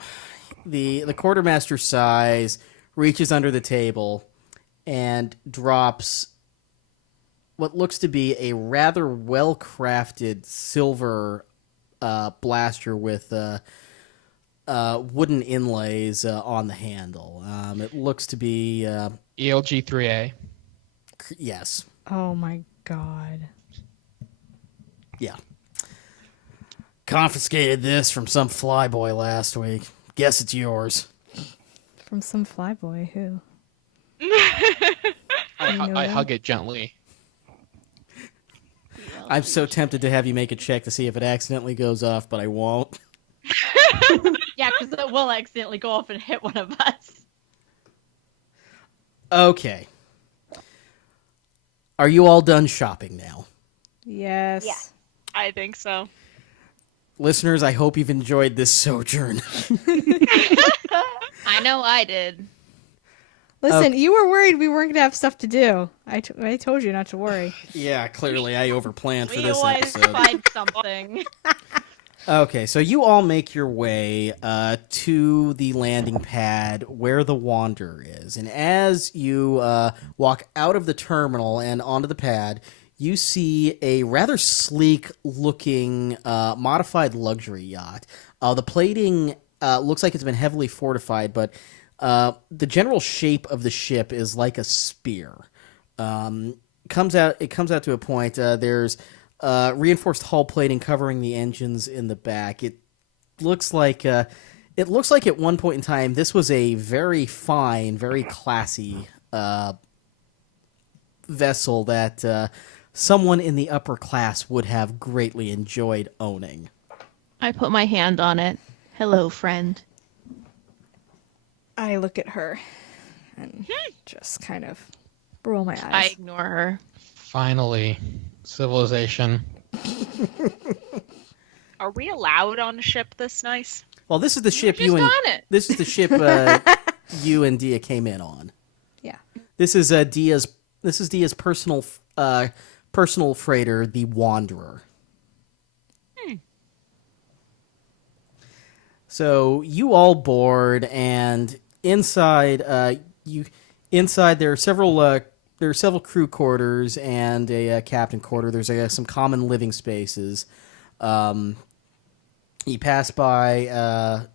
the quartermaster size reaches under the table and drops what looks to be a rather well-crafted silver blaster with wooden inlays on the handle. It looks to be ELG-3A. yes, Oh my god. yeah. Confiscated this from some flyboy last week. Guess it's yours. From some flyboy who? I hug it gently. I'm so tempted to have you make a check to see if it accidentally goes off, but I won't. Yeah, because it will accidentally go off and hit one of us. Okay. Are you all done shopping now? Yes. Yeah. I think so. Listeners, I hope you've enjoyed this sojourn. I know I did. Listen, you were worried we weren't gonna have stuff to do. I told you not to worry. Yeah, clearly I overplanned for We this always episode. find something. Okay, so you all make your way to the landing pad where the Wanderer is. And as you walk out of the terminal and onto the pad, you see a rather sleek-looking modified luxury yacht. The plating looks like it's been heavily fortified, but the general shape of the ship is like a spear. It comes out to a point. There's reinforced hull plating covering the engines in the back. It looks like it looks like at one point in time this was a very fine, very classy vessel that someone in the upper class would have greatly enjoyed owning. I put my hand on it. Hello, friend. I look at her and just kind of roll my eyes. I ignore her. Finally, civilization. Are we allowed on a ship this nice? Well, this is the ship Just on it. this is the ship you and Dia came in on. Yeah. This is Dia's personal freighter, the Wanderer. So you all board, and inside there are several crew quarters and a captain quarter. There's some common living spaces. You pass by a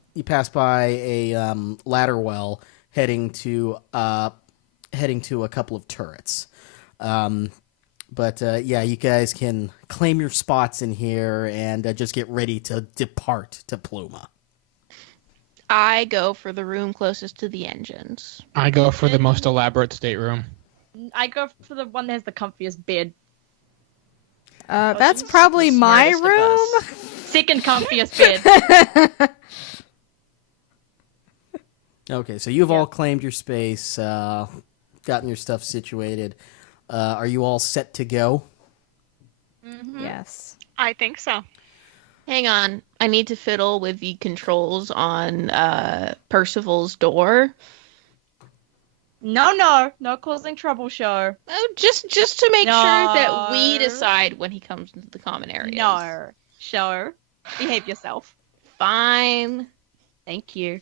ladder well heading to a couple of turrets. But you guys can claim your spots in here and just get ready to depart to Pluma. I go for the room closest to the engines. I go for the most elaborate stateroom. I go for the one that has the comfiest bed. That's probably my smartest of room. us. Second comfiest bed. Okay, so you've all claimed your space, gotten your stuff situated. Are you all set to go? Yes. I think so. Hang on. I need to fiddle with the controls on Percival's door. No causing trouble, show. Oh, just to make No. sure that we decide when he comes into the common areas. No, show. Behave yourself. Fine. Thank you.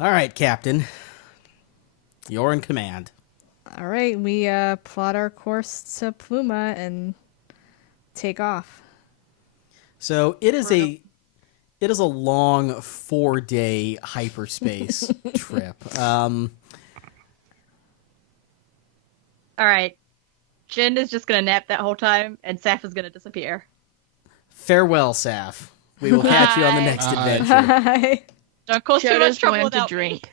All right, Captain. You're in command. All right, we plot our course to Pluma and take off. So it is a long 4-day hyperspace trip. All right. Jin is just gonna nap that whole time, and Saf is gonna disappear. Farewell, Saf. We will catch you on the Bye. next Bye. adventure. Hi. Don't cause too Shoto's much trouble going to without drink.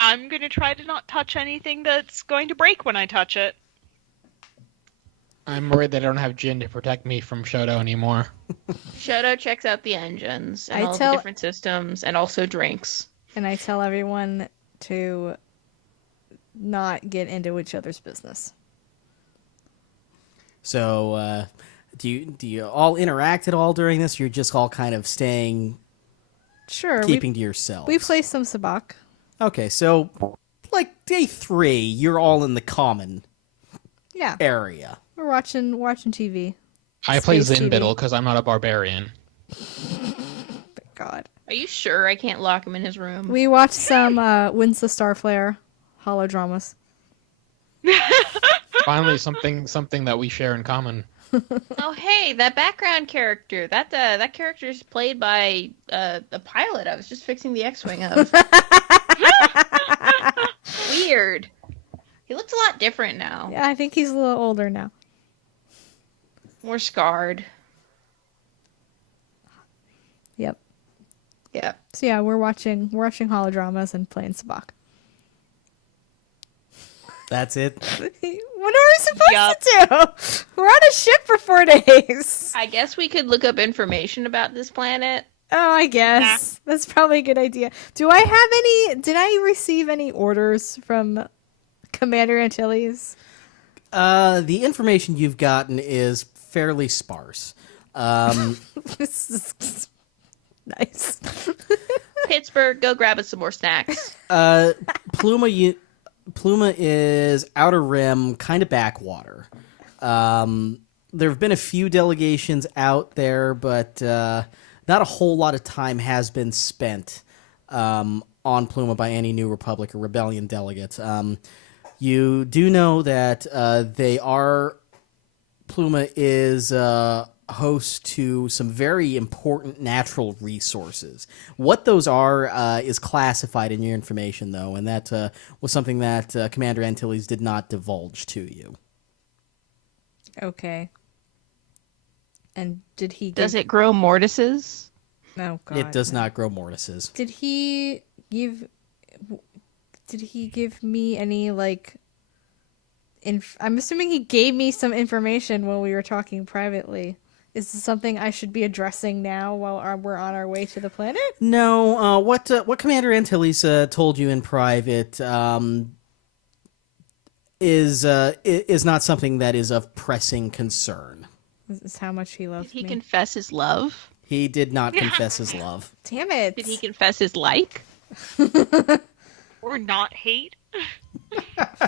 I'm going to try to not touch anything that's going to break when I touch it. I'm worried that I don't have Jin to protect me from Shoto anymore. Shoto checks out the engines and I all tell- the different systems and also drinks. And I tell everyone to not get into each other's business. So, do you all interact at all during this? Or you're just all kind of Sure. keeping to yourselves. We play some sabacc. Okay, so like day 3, you're all in the common Yeah. area. We're watching TV. I play Space TV. Zinbiddle because I'm not a barbarian. Thank God. Are you sure I can't lock him in his room? We watched some Wins the Starflare holodramas. Finally, something that we share in common. Oh, hey, that background character. That character is played by a pilot I was just fixing the X-Wing of. Weird. He looks a lot different now. Yeah, I think he's a little older now. More scarred. Yep. Yeah. So yeah, we're watching holodramas and playing sabacc. That's it. What are we supposed to do? We're on a ship for 4 days. I guess we could look up information about this planet. Oh, I guess. That's probably a good idea. Did I receive any orders from Commander Antilles? The information you've gotten is fairly sparse. This is nice. Pittsburgh, Go grab us some more snacks. Pluma is outer rim, kind of backwater. There have been a few delegations out there, but not a whole lot of time has been spent on Pluma by any New Republic or Rebellion delegates. You do know that Pluma is host to some very important natural resources. What those are is classified in your information, though, and that was something that Commander Antilles did not divulge to you. Okay. And did he? Does it grow mortises? Oh God, It does no. not grow mortises. Did he give? Did he give me any like? I'm assuming he gave me some information while we were talking privately. Is this something I should be addressing now while we're on our way to the planet? No. What Commander Antilles told you in private is not something that is of pressing concern. This is how much he loves Did he me. confess his love? He did not confess his love. Damn it! Did he confess his like? Or not hate.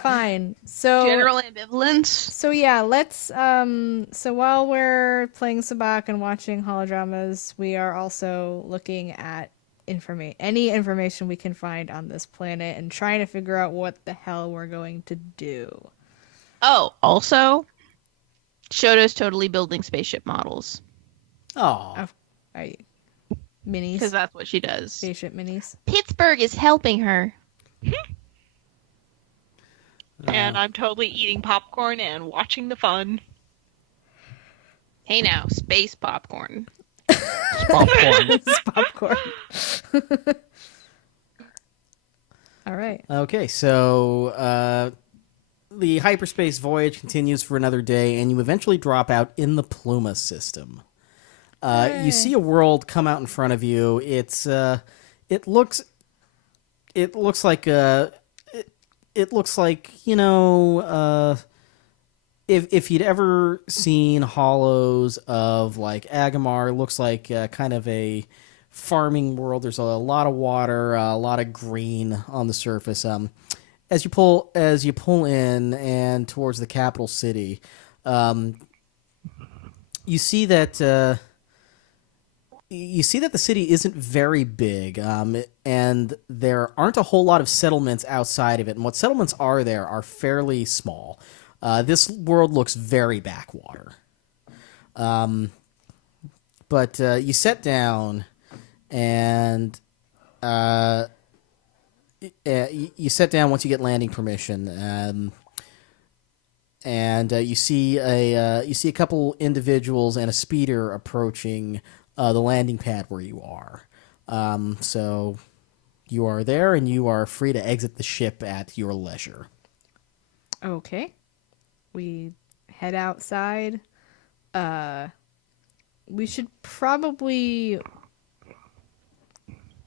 Fine. So General ambivalence? So yeah, let's so while we're playing Sabacc and watching holodramas, we are also looking at any information we can find on this planet and trying to figure out what the hell we're going to do. Oh, also, Shoto's totally building spaceship models. Oh. Minis. Because that's what she does. Spaceship minis. Pittsburgh is helping her. And I'm totally eating popcorn and watching the fun. Hey now, space popcorn. Popcorn. It's popcorn. All right. Okay, so the hyperspace voyage continues for another day, and you eventually drop out in the Pluma system. You see a world come out in front of you. It looks like if you'd ever seen hollows of like Agamar, it looks like kind of a farming world. There's a lot of water, a lot of green on the surface. As you pull in and towards the capital city, you see that the city isn't very big, and there aren't a whole lot of settlements outside of it. And what settlements are there are fairly small. This world looks very backwater. But you sit down, and you sit down once you get landing permission, and you see a couple individuals and a speeder approaching the landing pad where you are. So you are there, and you are free to exit the ship at your leisure. Okay. We head outside. We should probably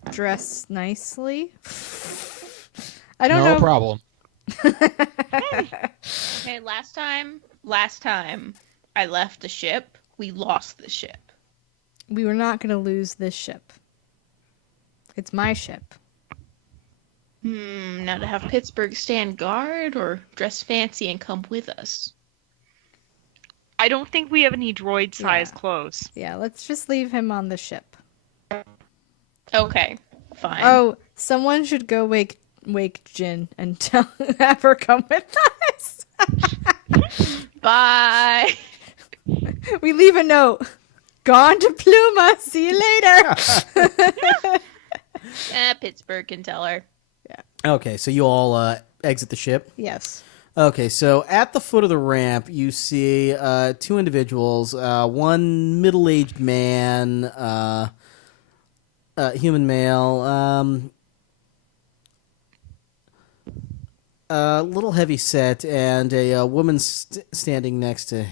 dress nicely. I don't know. No problem. Okay, last time I left the ship, we lost the ship. We were not going to lose this ship. It's my ship. Now to have Pittsburgh stand guard or dress fancy and come with us? I don't think we have any droid-sized Yeah. clothes. Yeah, let's just leave him on the ship. Okay, fine. Oh, someone should go wake Jin and have her come with us. Bye. We leave a note. Gone to Pluma. See you later. Pittsburgh can tell her. Okay, so you all exit the ship. Yes. Okay, so at the foot of the ramp, you see two individuals. One middle-aged man, human male, a little heavy set, and a woman standing next to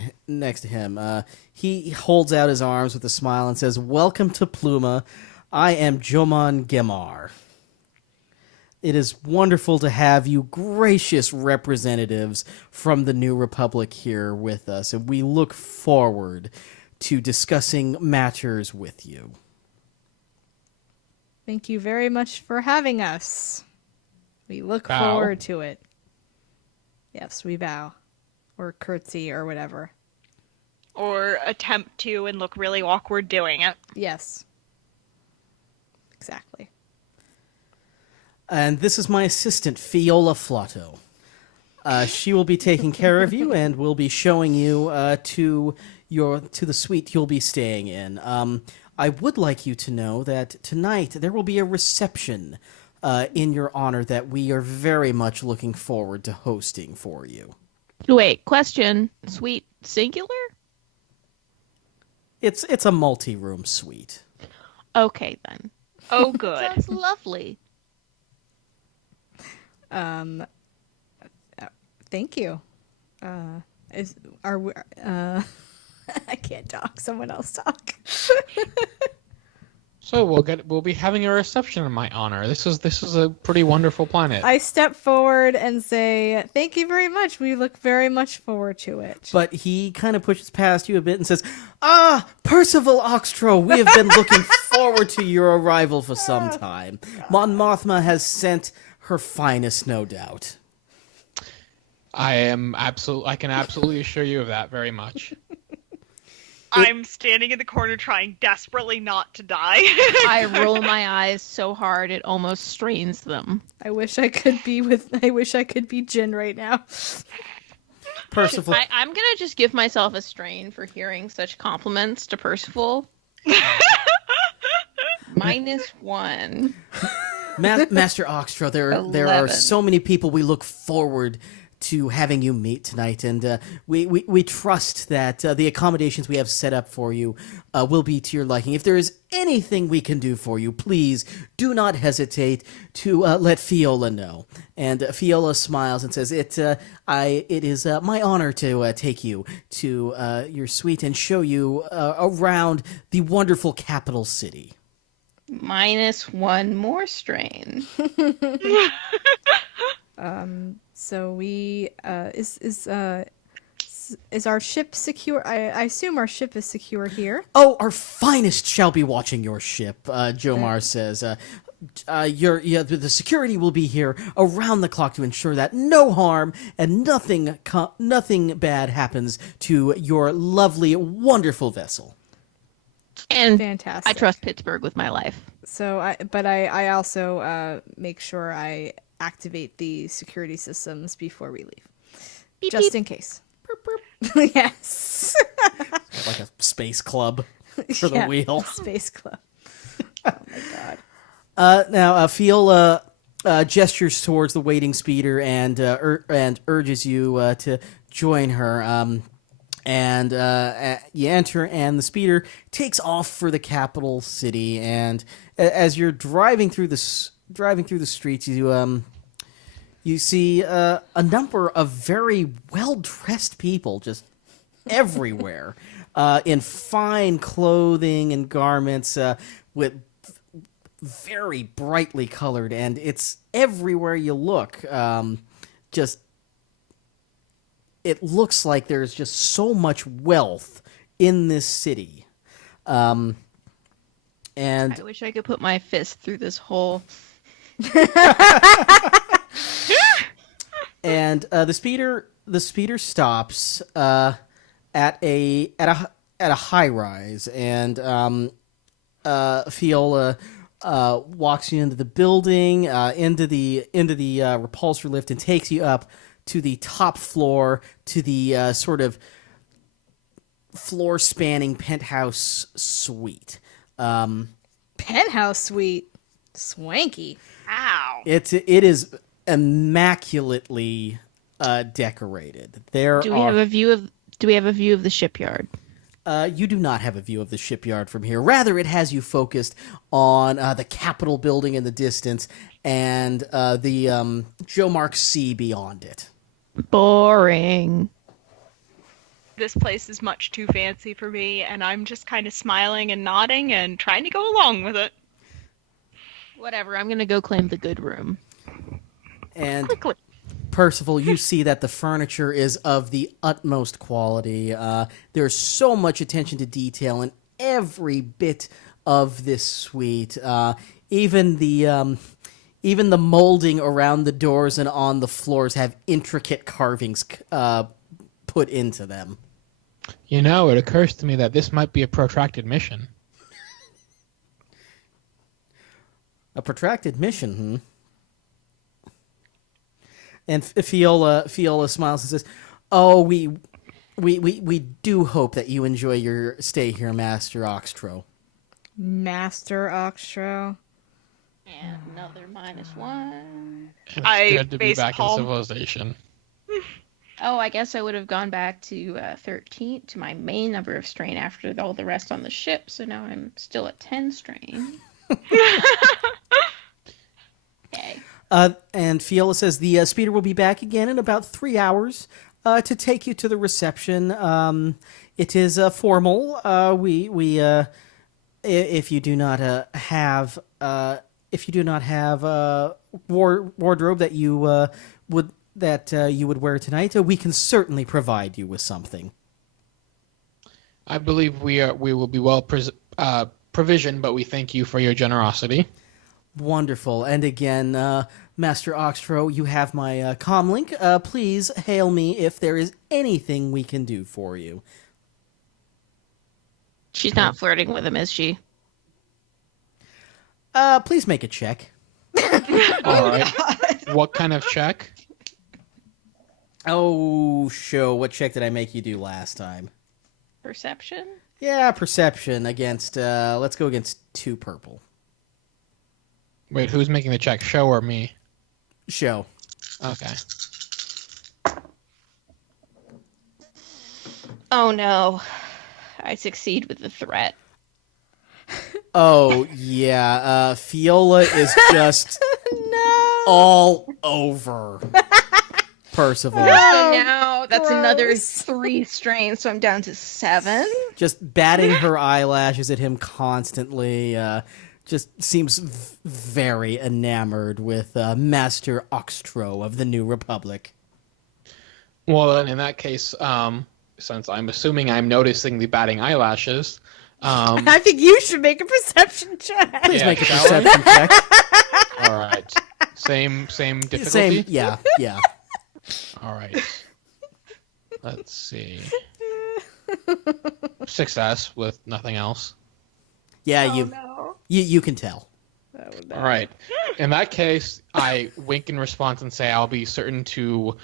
him. He holds out his arms with a smile and says, "Welcome to Pluma. I am Jomon Gemar. It is wonderful to have you gracious representatives from the New Republic here with us, and we look forward to discussing matters with you." Thank you very much for having us. We look Bow. forward to it. Yes, we bow. Or curtsy or whatever. Or attempt to and look really awkward doing it. Yes. Exactly. And this is my assistant, Fiola Flotto. She will be taking care of you and will be showing you to the suite you'll be staying in. I would like you to know that tonight there will be a reception in your honor that we are very much looking forward to hosting for you. Wait, question. Sweet singular? It's a multi-room suite. Okay, then. Oh, good. Sounds lovely. Thank you. I can't talk. Someone else talk. So we'll be having a reception in my honor. This is a pretty wonderful planet. I step forward and say, "Thank you very much. We look very much forward to it." But he kind of pushes past you a bit and says, Percival Oxtro, we have been looking forward to your arrival for some time. Mon Mothma has sent her finest, no doubt. I can absolutely assure you of that very much. I'm standing in the corner trying desperately not to die. I roll my eyes so hard it almost strains them. I wish I could be Jin right now. Percival. I'm gonna just give myself a strain for hearing such compliments to Percival. -1. Master Oxtro, there are 11. so many people we look forward to having you meet tonight, and we trust that the accommodations we have set up for you will be to your liking. If there is anything we can do for you, please do not hesitate to let Fiola know. And Fiola smiles and says, "It is my honor to take you to your suite and show you around the wonderful capital city." -1 more strain. So we is our ship secure? I assume our ship is secure here. Oh, our finest shall be watching your ship, Jomar says. The security will be here around the clock to ensure that no harm and nothing bad happens to your lovely, wonderful vessel. And Fantastic. I trust Pittsburgh with my life. So I also make sure I activate the security systems before we leave, Beep, just beep. in case. Yes. Like a space club for the wheel. Space club. Oh my god. Now, Fiola gestures towards the waiting speeder and urges you to join her. And you enter, and the speeder takes off for the capital city. And as you're driving through the streets, you see a number of very well-dressed people just everywhere, in fine clothing and garments, with very brightly colored, and it's everywhere you look. It looks like there's just so much wealth in this city. And I wish I could put my fist through this hole. and the speeder stops at a high rise, and Fiola walks you into the building, into the repulsor lift, and takes you up to the top floor, to the sort of floor-spanning penthouse suite. Penthouse suite, swanky. Ow. It is immaculately decorated. Do we have a view of the shipyard? You do not have a view of the shipyard from here. Rather, it has you focused on the Capitol building in the distance and the Joe Mark Sea beyond it. Boring. This place is much too fancy for me, and I'm just kind of smiling and nodding and trying to go along with it. Whatever, I'm gonna go claim the good room. And Quickly. Percival, you see that the furniture is of the utmost quality. There's so much attention to detail in every bit of this suite. Even the molding around the doors and on the floors have intricate carvings put into them. You know, it occurs to me that this might be a protracted mission. A protracted mission, hmm? And Fiola smiles and says, "Oh, we do hope that you enjoy your stay here, Master Oxtro." Master Oxtro. And another -1. It's I good to be face back palm. in civilization. Oh, I guess I would have gone back to 13 to my main number of strain after all the rest on the ship. So now I'm still at 10 strain. Okay. And Fiona says the speeder will be back again in about 3 hours to take you to the reception. It is formal. If you do not have a wardrobe that you would wear tonight, we can certainly provide you with something. I believe we will be well provisioned, but we thank you for your generosity. Wonderful. And again, Master Oxtro, you have my comlink. Please hail me if there is anything we can do for you. She's not flirting with him, is she? Please make a check. All right. What kind of check? Oh, show. What check did I make you do last time? Perception? Yeah, perception against, let's go against 2 purple. Wait, who's making the check? Show or me? Show. Okay. Oh no. I succeed with the threat. Oh, yeah. Fiola is just all over Percival. So now that's gross. another 3 strain, so I'm down to 7. Just batting her eyelashes at him constantly. Just seems very enamored with Master Oxtro of the New Republic. Well, then in that case, since I'm assuming I'm noticing the batting eyelashes, I think you should make a perception check. Please Yeah, make a shall I? perception check. all right. Same difficulty? Same, yeah. All right. Let's see. Success with nothing else. Yeah, you can tell. All right. In that case, I wink in response and say I'll be certain to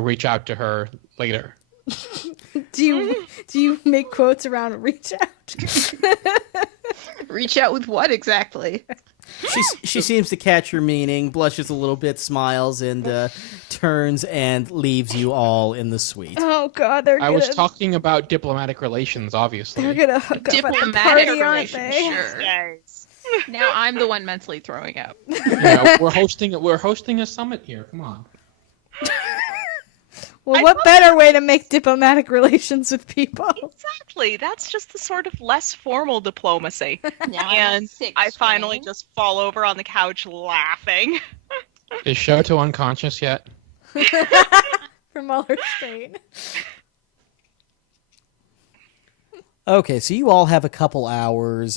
reach out to her later. Do you make quotes around reach out? Reach out with what exactly? She seems to catch your meaning, blushes a little bit, smiles, and turns and leaves you all in the suite. Oh God, I was talking about diplomatic relations, obviously. They're gonna hook up at the Diplomatic party, aren't relations, they? sure. Yes. Now I'm the one mentally throwing up. Yeah, we're hosting a summit here. Come on. Well, what better way to make diplomatic relations with people? Exactly. That's just the sort of less formal diplomacy. Now And I finally just fall over on the couch laughing. Is Shoto unconscious yet? From all her strain. Okay, so you all have a couple hours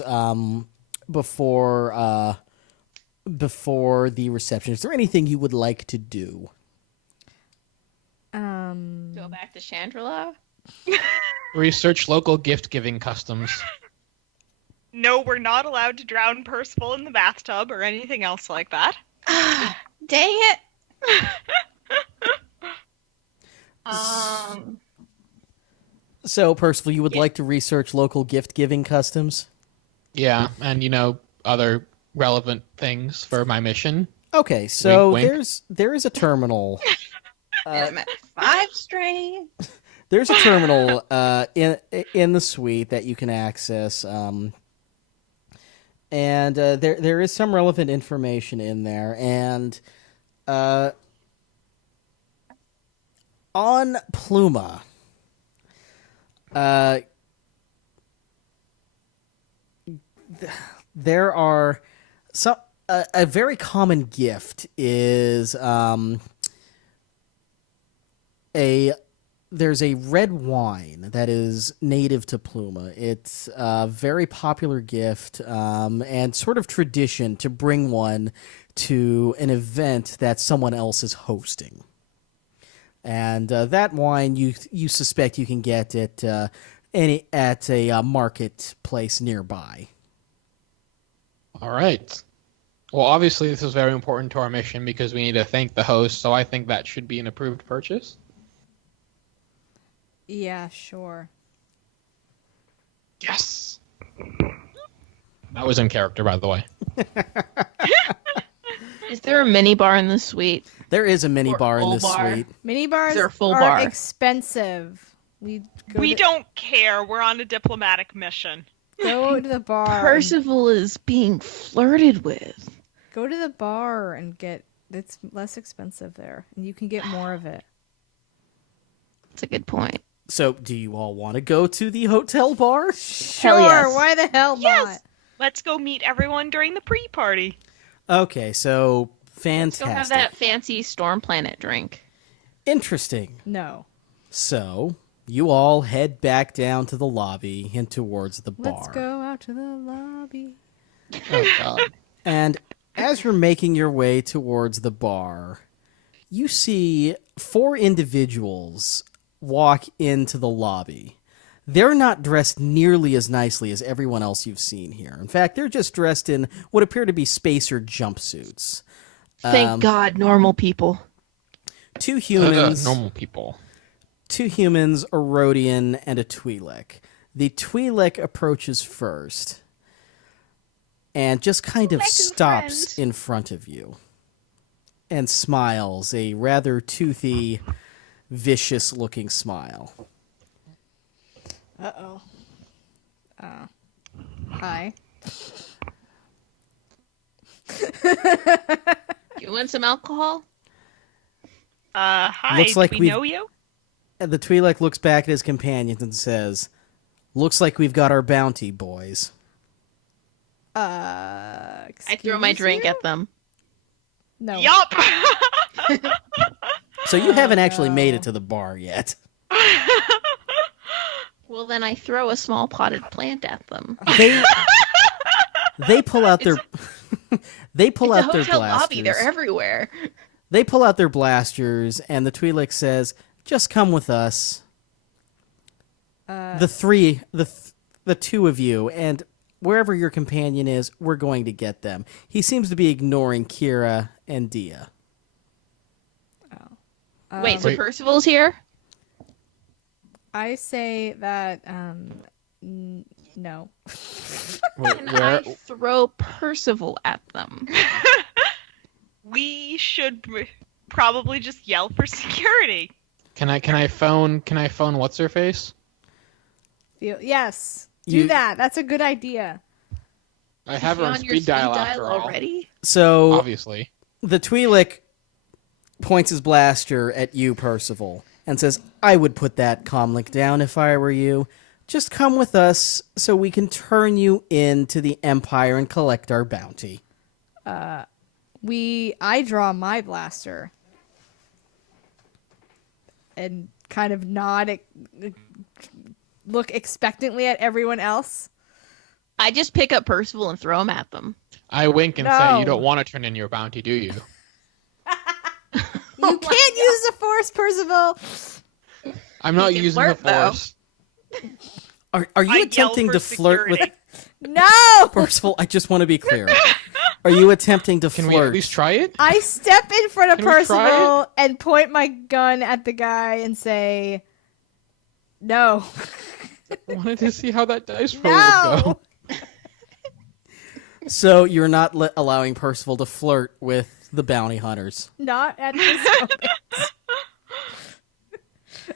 before the reception. Is there anything you would like to do? Go back to Chandrila. Research local gift-giving customs. No, we're not allowed to drown Percival in the bathtub or anything else like that. Dang it. So, Percival, you would like to research local gift-giving customs? Yeah, and other relevant things for my mission. Okay, so Wink, wink. there is a terminal. I'm at 5 strain. There's a terminal in the suite that you can access, and there is some relevant information in there. And on Pluma, there are some. A very common gift is there's a red wine that is native to Pluma. It's a very popular gift and sort of tradition to bring one to an event that someone else is hosting. And that wine you suspect you can get at a marketplace nearby. All right. Well, obviously, this is very important to our mission because we need to thank the host, so I think that should be an approved purchase. Yeah, sure. Yes! That was in character, by the way. Is there a mini bar in the suite? There is a mini Or bar in full this bar. suite. Mini bars They're a full are bar. expensive. We don't care. We're on a diplomatic mission. go to the bar. and- Percival is being flirted with. Go to the bar and get. It's less expensive there, and you can get more of it. That's a good point. So, do you all want to go to the hotel bar? Sure. yes. Why the hell not? Yes. Let's go meet everyone during the pre-party. Okay, so Let's fantastic. go have that fancy Storm Planet drink. Interesting. No. So, you all head back down to the lobby and towards the bar. Let's go out to the lobby. Oh God. And as you're making your way towards the bar, you see 4 individuals walk into the lobby. They're not dressed nearly as nicely as everyone else you've seen here. In fact, they're just dressed in what appear to be spacer jumpsuits. Thank God, normal people. 2 humans, Normal people. 2 humans, a Rhodian, and a Twi'lek. The Twi'lek approaches first and just kind of stops in front of you and smiles, a rather toothy, vicious-looking smile. Uh-oh. Hi. You want some alcohol? Hi, Looks like do we we've- know you? And the Twi'lek looks back at his companions and says, "Looks like we've got our bounty, boys." I throw my excuse drink you? at them. No. Yup. So you haven't actually made it to the bar yet. Well, then I throw a small potted plant at them. They pull out their they pull It's a out their hotel blasters. lobby. They're everywhere. They pull out their blasters, and the Twi'lek says, "Just come with us." The 2 of you, and wherever your companion is, we're going to get them. He seems to be ignoring Kira and Dia. Wait, so Wait. Percival's here? I say that, no. Wait, And where? I throw Percival at them. We should probably just yell for security. Can I phone what's her face? Yes. Do You- that. That's a good idea. I have her on your speed dial after all. already? So Obviously. the Twi'lek points his blaster at you, Percival, and says, "I would put that comlink down if I were you. Just come with us so we can turn you into the Empire and collect our bounty." I draw my blaster and kind of nod, look expectantly at everyone else. I just pick up Percival and throw him at them. I wink and say, No. "You don't want to turn in your bounty, do you?" You can't use the Force, Percival. I'm not He can using the flirt, though. force. Are I you yell attempting for to flirt with security. No! Percival? I just want to be clear. Are you attempting to Can flirt? we at least try it? I step in front of Can we try Percival and point my gun at the guy and say, no. I wanted to see how that dice roll would No! go. So you're not allowing Percival to flirt with the bounty hunters. Not at this moment.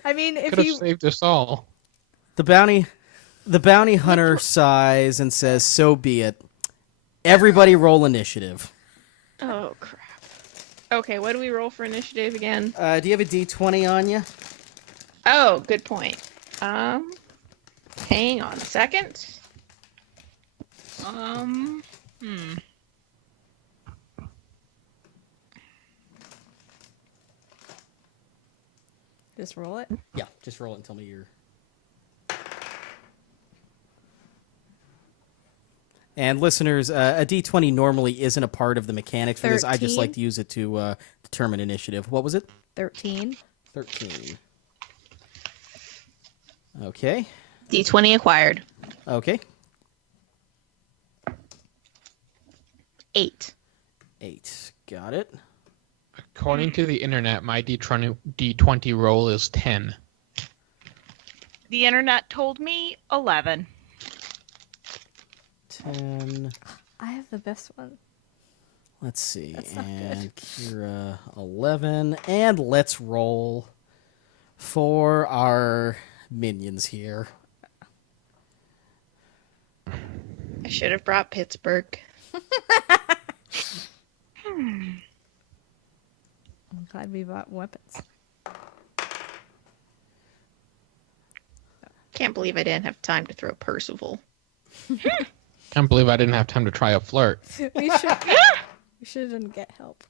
I mean, if Could have you... saved us all. The bounty hunter sighs and says, "So be it. Everybody roll initiative." Oh, crap. Okay, what do we roll for initiative again? Do you have a D20 on you? Oh, good point. Hang on a second. Just roll it. Yeah, just roll it and tell me you're... And listeners, a D20 normally isn't a part of the mechanics for this. I just 13. like to use it to determine initiative. What was it? 13. 13. Okay. D20 acquired. Okay. 8. 8. Got it. According to the internet, my D20 roll is 10. The internet told me 11. 10. I have the best one. Let's see. That's not And Kira 11. And let's roll for our minions here. I should have brought Pittsburgh. I'm glad we bought weapons. Can't believe I didn't have time to throw Percival. Can't believe I didn't have time to try a flirt. We shouldn't get help.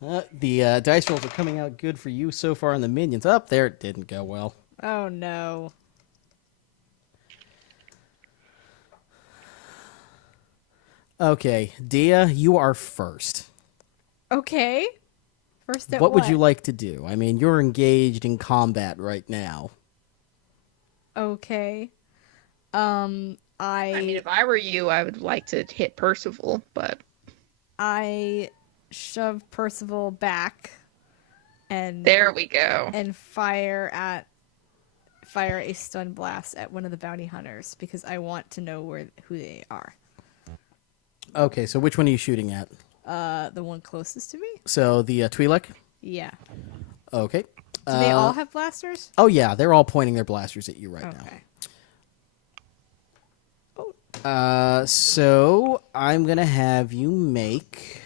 The dice rolls are coming out good for you so far on the minions. Up there, it didn't go well. Oh no. Okay, Dia, you are first. Okay. First at What would you like to do? I mean, you're engaged in combat right now. Okay. I mean, if I were you, I would like to hit Percival, but I shove Percival back and there we go. and fire a stun blast at one of the bounty hunters because I want to know who they are. Okay, so which one are you shooting at? The one closest to me? So the Twi'lek? Yeah. Okay. Do they all have blasters? Oh yeah, they're all pointing their blasters at you right Okay. now. So I'm gonna have you make.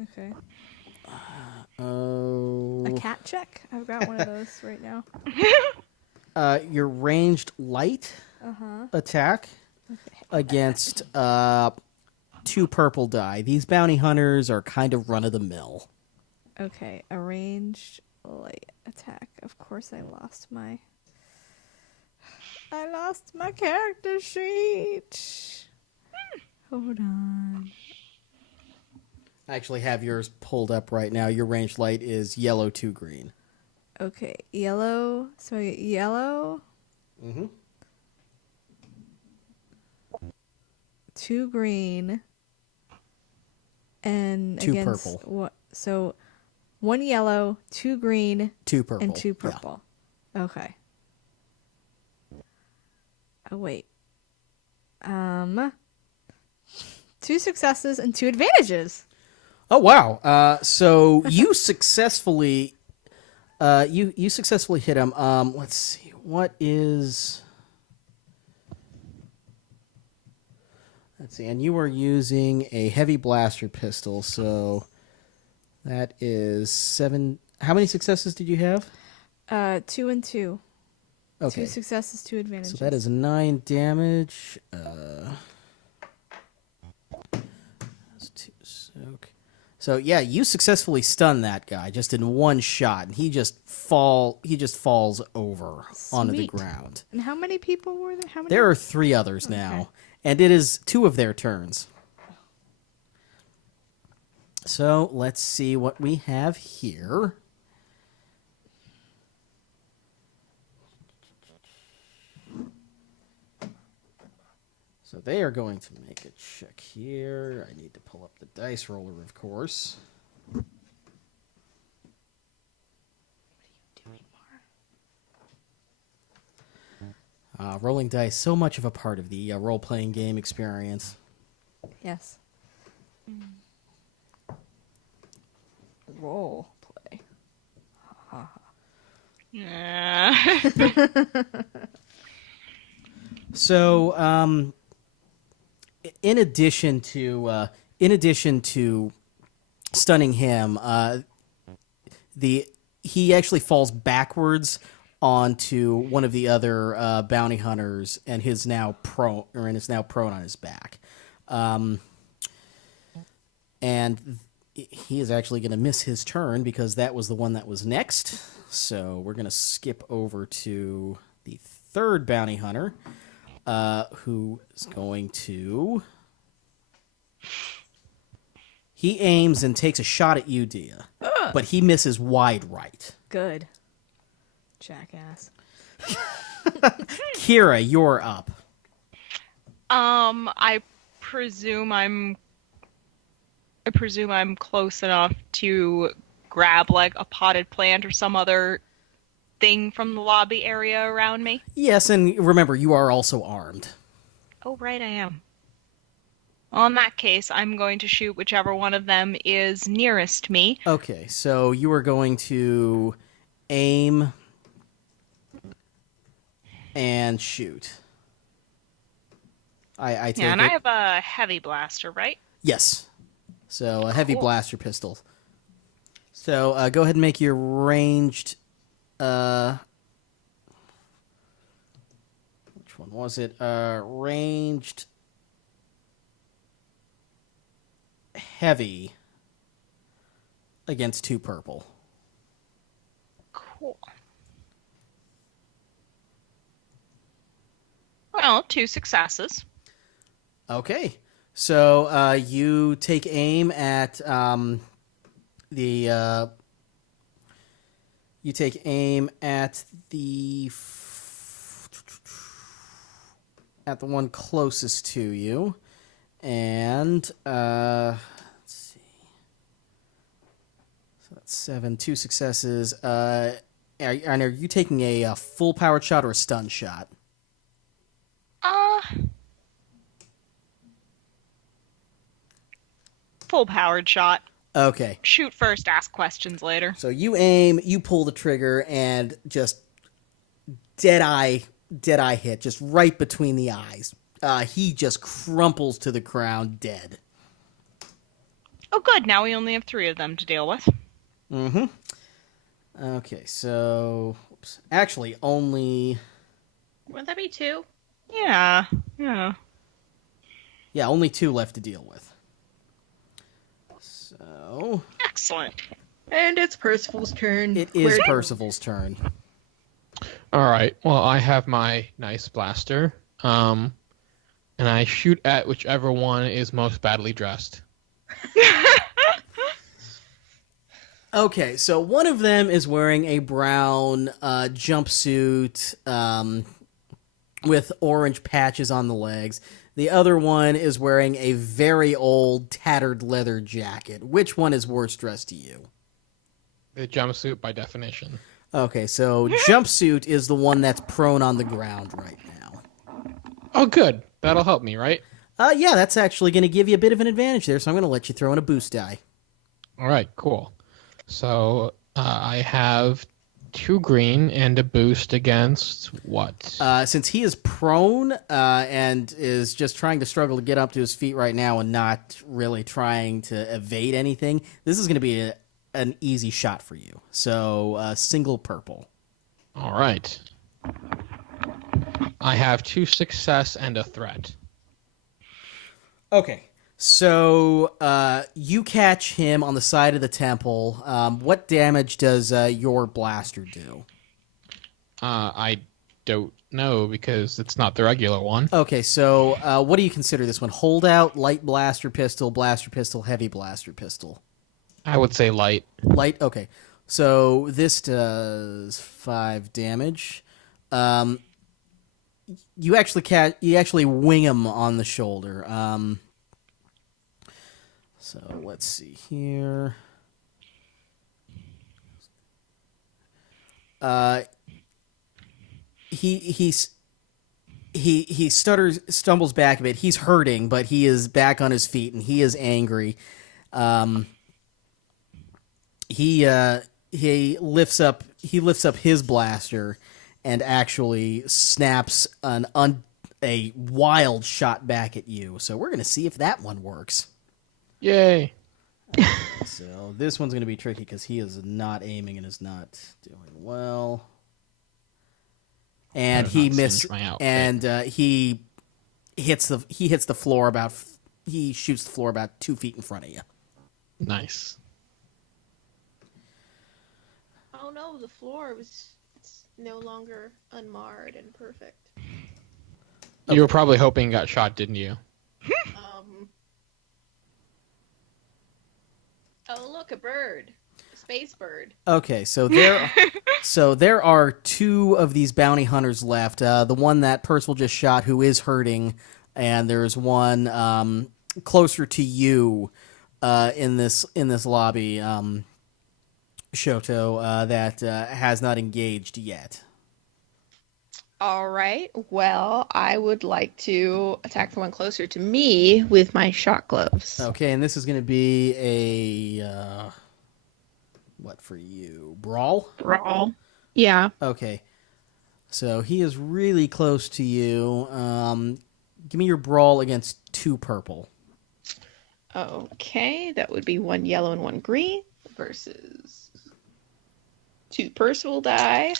Okay. Oh. A cat check? I've got one of those right now. Your ranged light attack against 2 purple die. These bounty hunters are kind of run of the mill. Okay, a ranged light attack. Of course, I lost my character sheet. Hold on. I actually have yours pulled up right now. Your ranged light is yellow 2 green. Okay, yellow. So I get yellow. Mm-hmm. 2 green. And 2 against purple. what? So 1 yellow, 2 green, 2 purple. and 2 Yeah. purple. Okay. Oh wait. 2 successes and 2 advantages. Oh wow! So you successfully, you successfully hit him. Let's see. What is? Let's see. And you were using a heavy blaster pistol, so that is 7. How many successes did you have? 2 and 2. Okay. 2 successes, 2 advantages. So that is 9 damage. That's 2 soak. So yeah, you successfully stunned that guy just in one shot, and he just falls over onto the Sweet. ground. And how many people were there? How many? There are 3 others now, and it is 2 of their turns. So let's see what we have here. So they are going to make a check here. I need to pull up the dice roller, of course. Rolling dice, so much of a part of the role-playing game experience. Yes. Role play. Yeah. So, in addition to stunning him, he actually falls backwards onto one of the other bounty hunters and is now prone on his back, and he is actually going to miss his turn because that was the one that was next. So we're going to skip over to the third bounty hunter. Who is going to... He aims and takes a shot at you, Dia. But he misses wide right. Good. Jackass. Kira, you're up. I presume I'm close enough to grab like a potted plant or some other thing from the lobby area around me. Yes, and remember, you are also armed. Oh, right, I am. Well, in that case, I'm going to shoot whichever one of them is nearest me. Okay, so you are going to aim and shoot. I take Yeah, and it. I have a heavy blaster, right? Yes. So a heavy Cool. blaster pistol. So go ahead and make your ranged. Which one was it? Ranged heavy against 2 purple. Cool. Well, 2 successes. Okay. So you take aim at the. You take aim at the one closest to you, and let's see. So that's 7, 2 successes. Are you taking a full powered shot or a stun shot? Full powered shot. Okay. Shoot first, ask questions later. So you aim, you pull the trigger, and just dead eye hit, just right between the eyes. He just crumples to the ground, dead. Oh, good. Now we only have 3 of them to deal with. Mm-hmm. Okay, so actually only. Wouldn't that be 2? Yeah. Yeah, only 2 left to deal with. So Excellent. And it's Percival's turn. it is Percival's turn. All right. Well, I have my nice blaster, and I shoot at whichever one is most badly dressed. Okay, so one of them is wearing a brown jumpsuit with orange patches on the legs. The other one is wearing a very old, tattered leather jacket. Which one is worse dressed to you? The jumpsuit, by definition. Okay, so jumpsuit is the one that's prone on the ground right now. Oh, good. That'll help me, right? Yeah, that's actually going to give you a bit of an advantage there, so I'm going to let you throw in a boost die. All right, cool. So I have 2 green and a boost against what? Since he is prone and is just trying to struggle to get up to his feet right now and not really trying to evade anything, this is going to be an easy shot for you. So single purple. All right. I have 2 success and a threat. Okay. So you catch him on the side of the temple. What damage does your blaster do? I don't know because it's not the regular one. Okay, so what do you consider this one? Holdout, light blaster pistol, heavy blaster pistol? I would say light. Light? Okay. So this does 5 damage. You actually wing him on the shoulder. So let's see here. He stumbles back a bit. He's hurting, but he is back on his feet and he is angry. He lifts up his blaster and actually snaps a wild shot back at you. So we're gonna see if that one works. Yay. So this one's going to be tricky because he is not aiming and is not doing well. And he misses. And he hits the floor he shoots the floor about 2 feet in front of you. Nice. Oh no, the floor it's no longer unmarred and perfect. You were probably hoping he got shot, didn't you? Oh look, a bird. A space bird. Okay, so there are 2 of these bounty hunters left. The one that Percival just shot, who is hurting, and there's one closer to you in this lobby, Shoto, that has not engaged yet. All right. Well, I would like to attack the one closer to me with my shock gloves. Okay, and this is going to be a what for you? Brawl? Brawl. Yeah. Okay. So he is really close to you. Give me your brawl against 2 purple. Okay, that would be 1 yellow and 1 green versus 2 Percival die.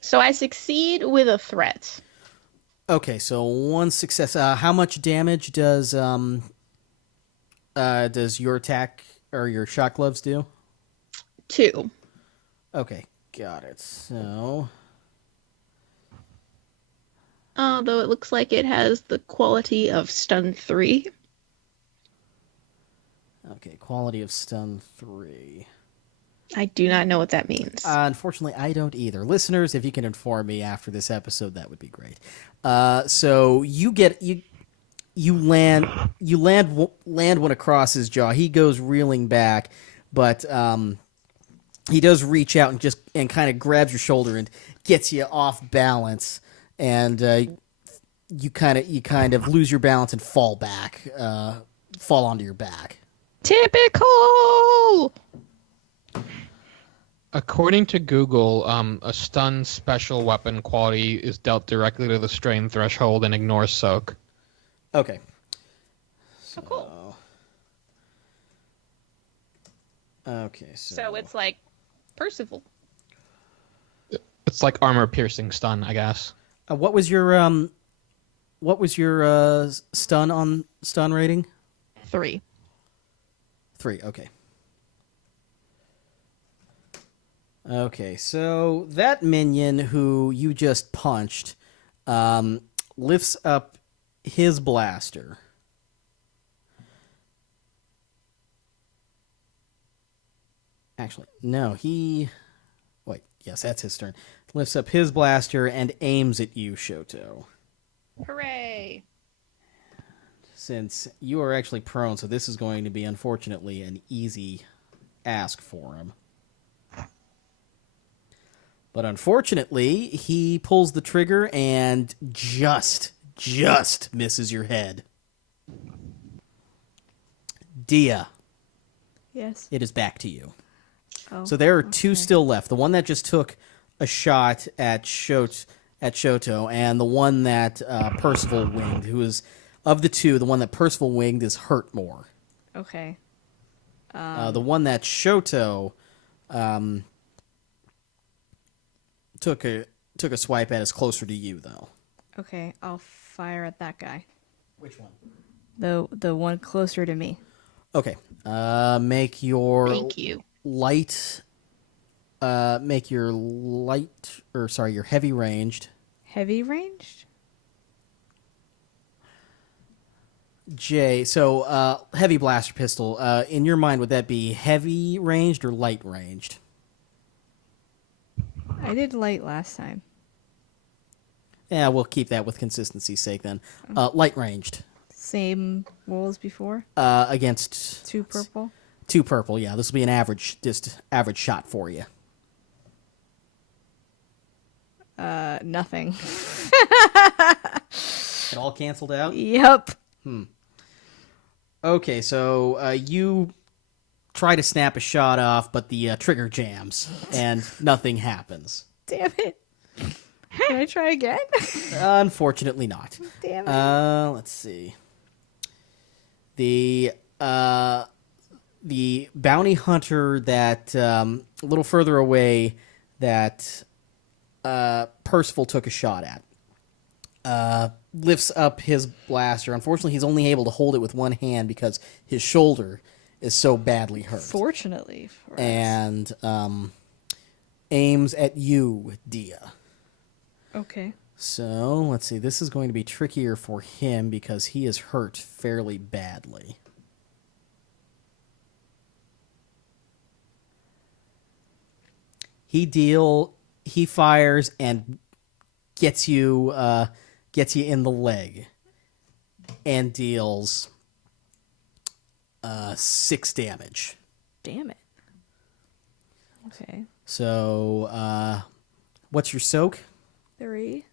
So I succeed with a threat. Okay, so 1 success. How much damage does your attack or your shock gloves do? 2. Okay, got it. So Although it looks like it has the quality of stun 3. okay, quality of stun 3. I do not know what that means. Unfortunately, I don't either. Listeners, if you can inform me after this episode, that would be great. So you land one across his jaw. He goes reeling back, but he does reach out and kind of grabs your shoulder and gets you off balance, and you kind of lose your balance and fall onto your back. Typical. According to Google, a stun special weapon quality is dealt directly to the strain threshold and ignores soak. Okay. So cool. Okay, So it's like Percival. It's like armor piercing stun, I guess. what was your stun rating? 3. 3. Okay. Okay, so that minion who you just punched lifts up his blaster. Actually, no, wait, yes, that's his turn. Lifts up his blaster and aims at you, Shoto. Hooray. Since you are actually prone, so this is going to be, unfortunately, an easy ask for him. But unfortunately, he pulls the trigger and just misses your head. Dia, Yes. it is back to you. Oh, So there are 2 okay. still left. The one that just took a shot at Shoto, and the one that Percival winged, who is, of the 2, the one that Percival winged is hurt more. Okay. The one that Shoto took a swipe at is closer to you, though. Okay, I'll fire at that guy. Which one? The one closer to me. Okay. Make your Thank you. your heavy ranged. Heavy ranged? Jay, so heavy blaster pistol. In your mind, would that be heavy ranged or light ranged? I did light last time. Yeah, we'll keep that with consistency's sake then. Light ranged. Same roll as before? Against 2 purple? 2 purple, yeah. This will be an average shot for you. Nothing. It all canceled out? Yep. Okay, so you try to snap a shot off, but the trigger jams, and nothing happens. Damn it. Can I try again? Unfortunately not. Damn it. Let's see. The bounty hunter that a little further away that Percival took a shot at lifts up his blaster. Unfortunately, he's only able to hold it with one hand because his shoulder is so badly hurt. Fortunately for us. And aims at you, Dia. Okay. So, let's see. This is going to be trickier for him because he is hurt fairly badly. He fires and gets you in the leg and deals 6 damage. Damn it. Okay. So, what's your soak? 3.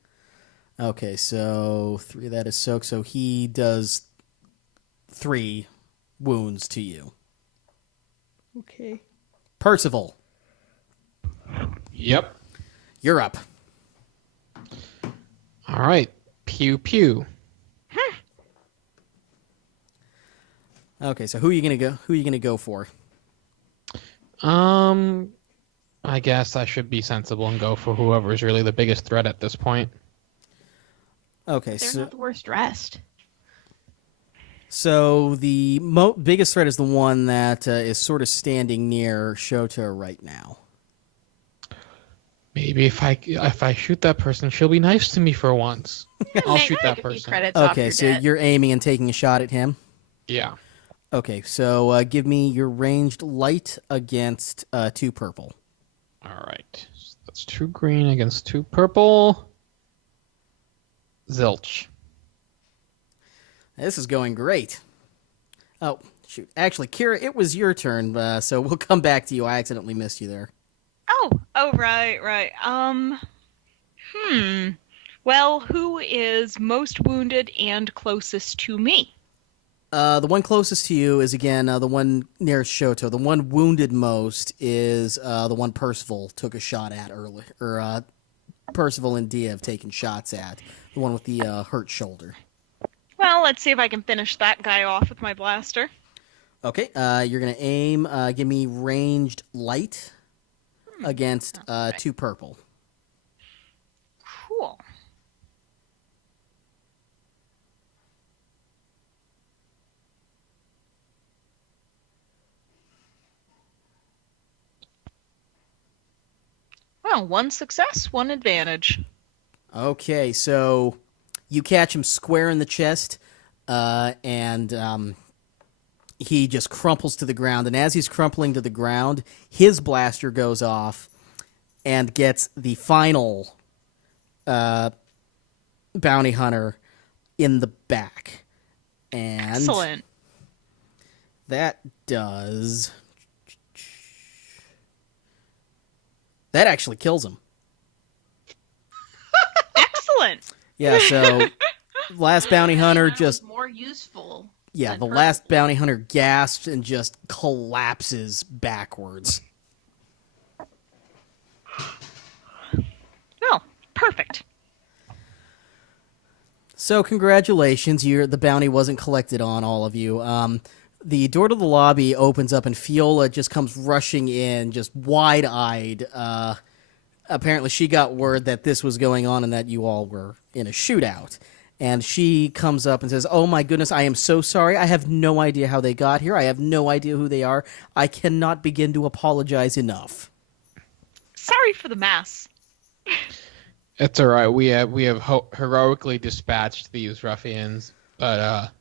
Okay, so 3 of that is soak. So he does 3 wounds to you. Okay. Percival, Yep. you're up. All right. Pew pew. Okay, so who are you gonna go for? I guess I should be sensible and go for whoever is really the biggest threat at this point. Okay, They're so not the worst dressed. the biggest threat is the one that is sort of standing near Shota right now. Maybe if I shoot that person, she'll be nice to me for once. I'll shoot that Give you person. credits off Okay, your so debt. you're aiming and taking a shot at him. Yeah. Okay, so give me your ranged light against 2 purple. All right. So that's 2 green against 2 purple. Zilch. This is going great. Oh, shoot. Actually, Kira, it was your turn, so we'll come back to you. I accidentally missed you there. Oh, right. Well, who is most wounded and closest to me? The one closest to you is, again, the one nearest Shoto. The one wounded most is the one Percival took a shot at earlier. Or Percival and Dia have taken shots at. The one with the hurt shoulder. Well, let's see if I can finish that guy off with my blaster. Okay, you're going to aim. Give me ranged light against 2 purple. Cool. Well, 1 success, 1 advantage. Okay, so you catch him square in the chest, and he just crumples to the ground. And as he's crumpling to the ground, his blaster goes off and gets the final bounty hunter in the back. And Excellent. that does... That actually kills him. Excellent. Yeah, so last bounty hunter just... more useful. Yeah, than the Percival. last bounty hunter gasps and just collapses backwards. Well, perfect. So congratulations, the bounty wasn't collected on all of you. The door to the lobby opens up and Fiola just comes rushing in, just wide-eyed. Apparently she got word that this was going on and that you all were in a shootout. And she comes up and says, "Oh my goodness, I am so sorry. I have no idea how they got here. I have no idea who they are. I cannot begin to apologize enough." Sorry for the mess. It's all right. We have heroically dispatched these ruffians, but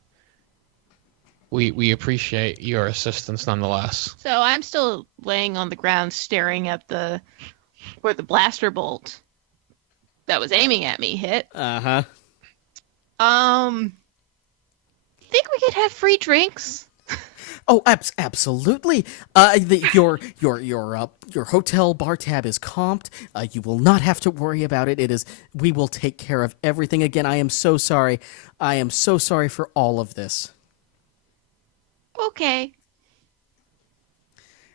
we appreciate your assistance nonetheless. So I'm still laying on the ground staring at where the blaster bolt that was aiming at me hit. Uh-huh. Think we could have free drinks? Oh, absolutely. Your hotel bar tab is comped. You will not have to worry about it. We will take care of everything. Again, I am so sorry. I am so sorry for all of this. Okay.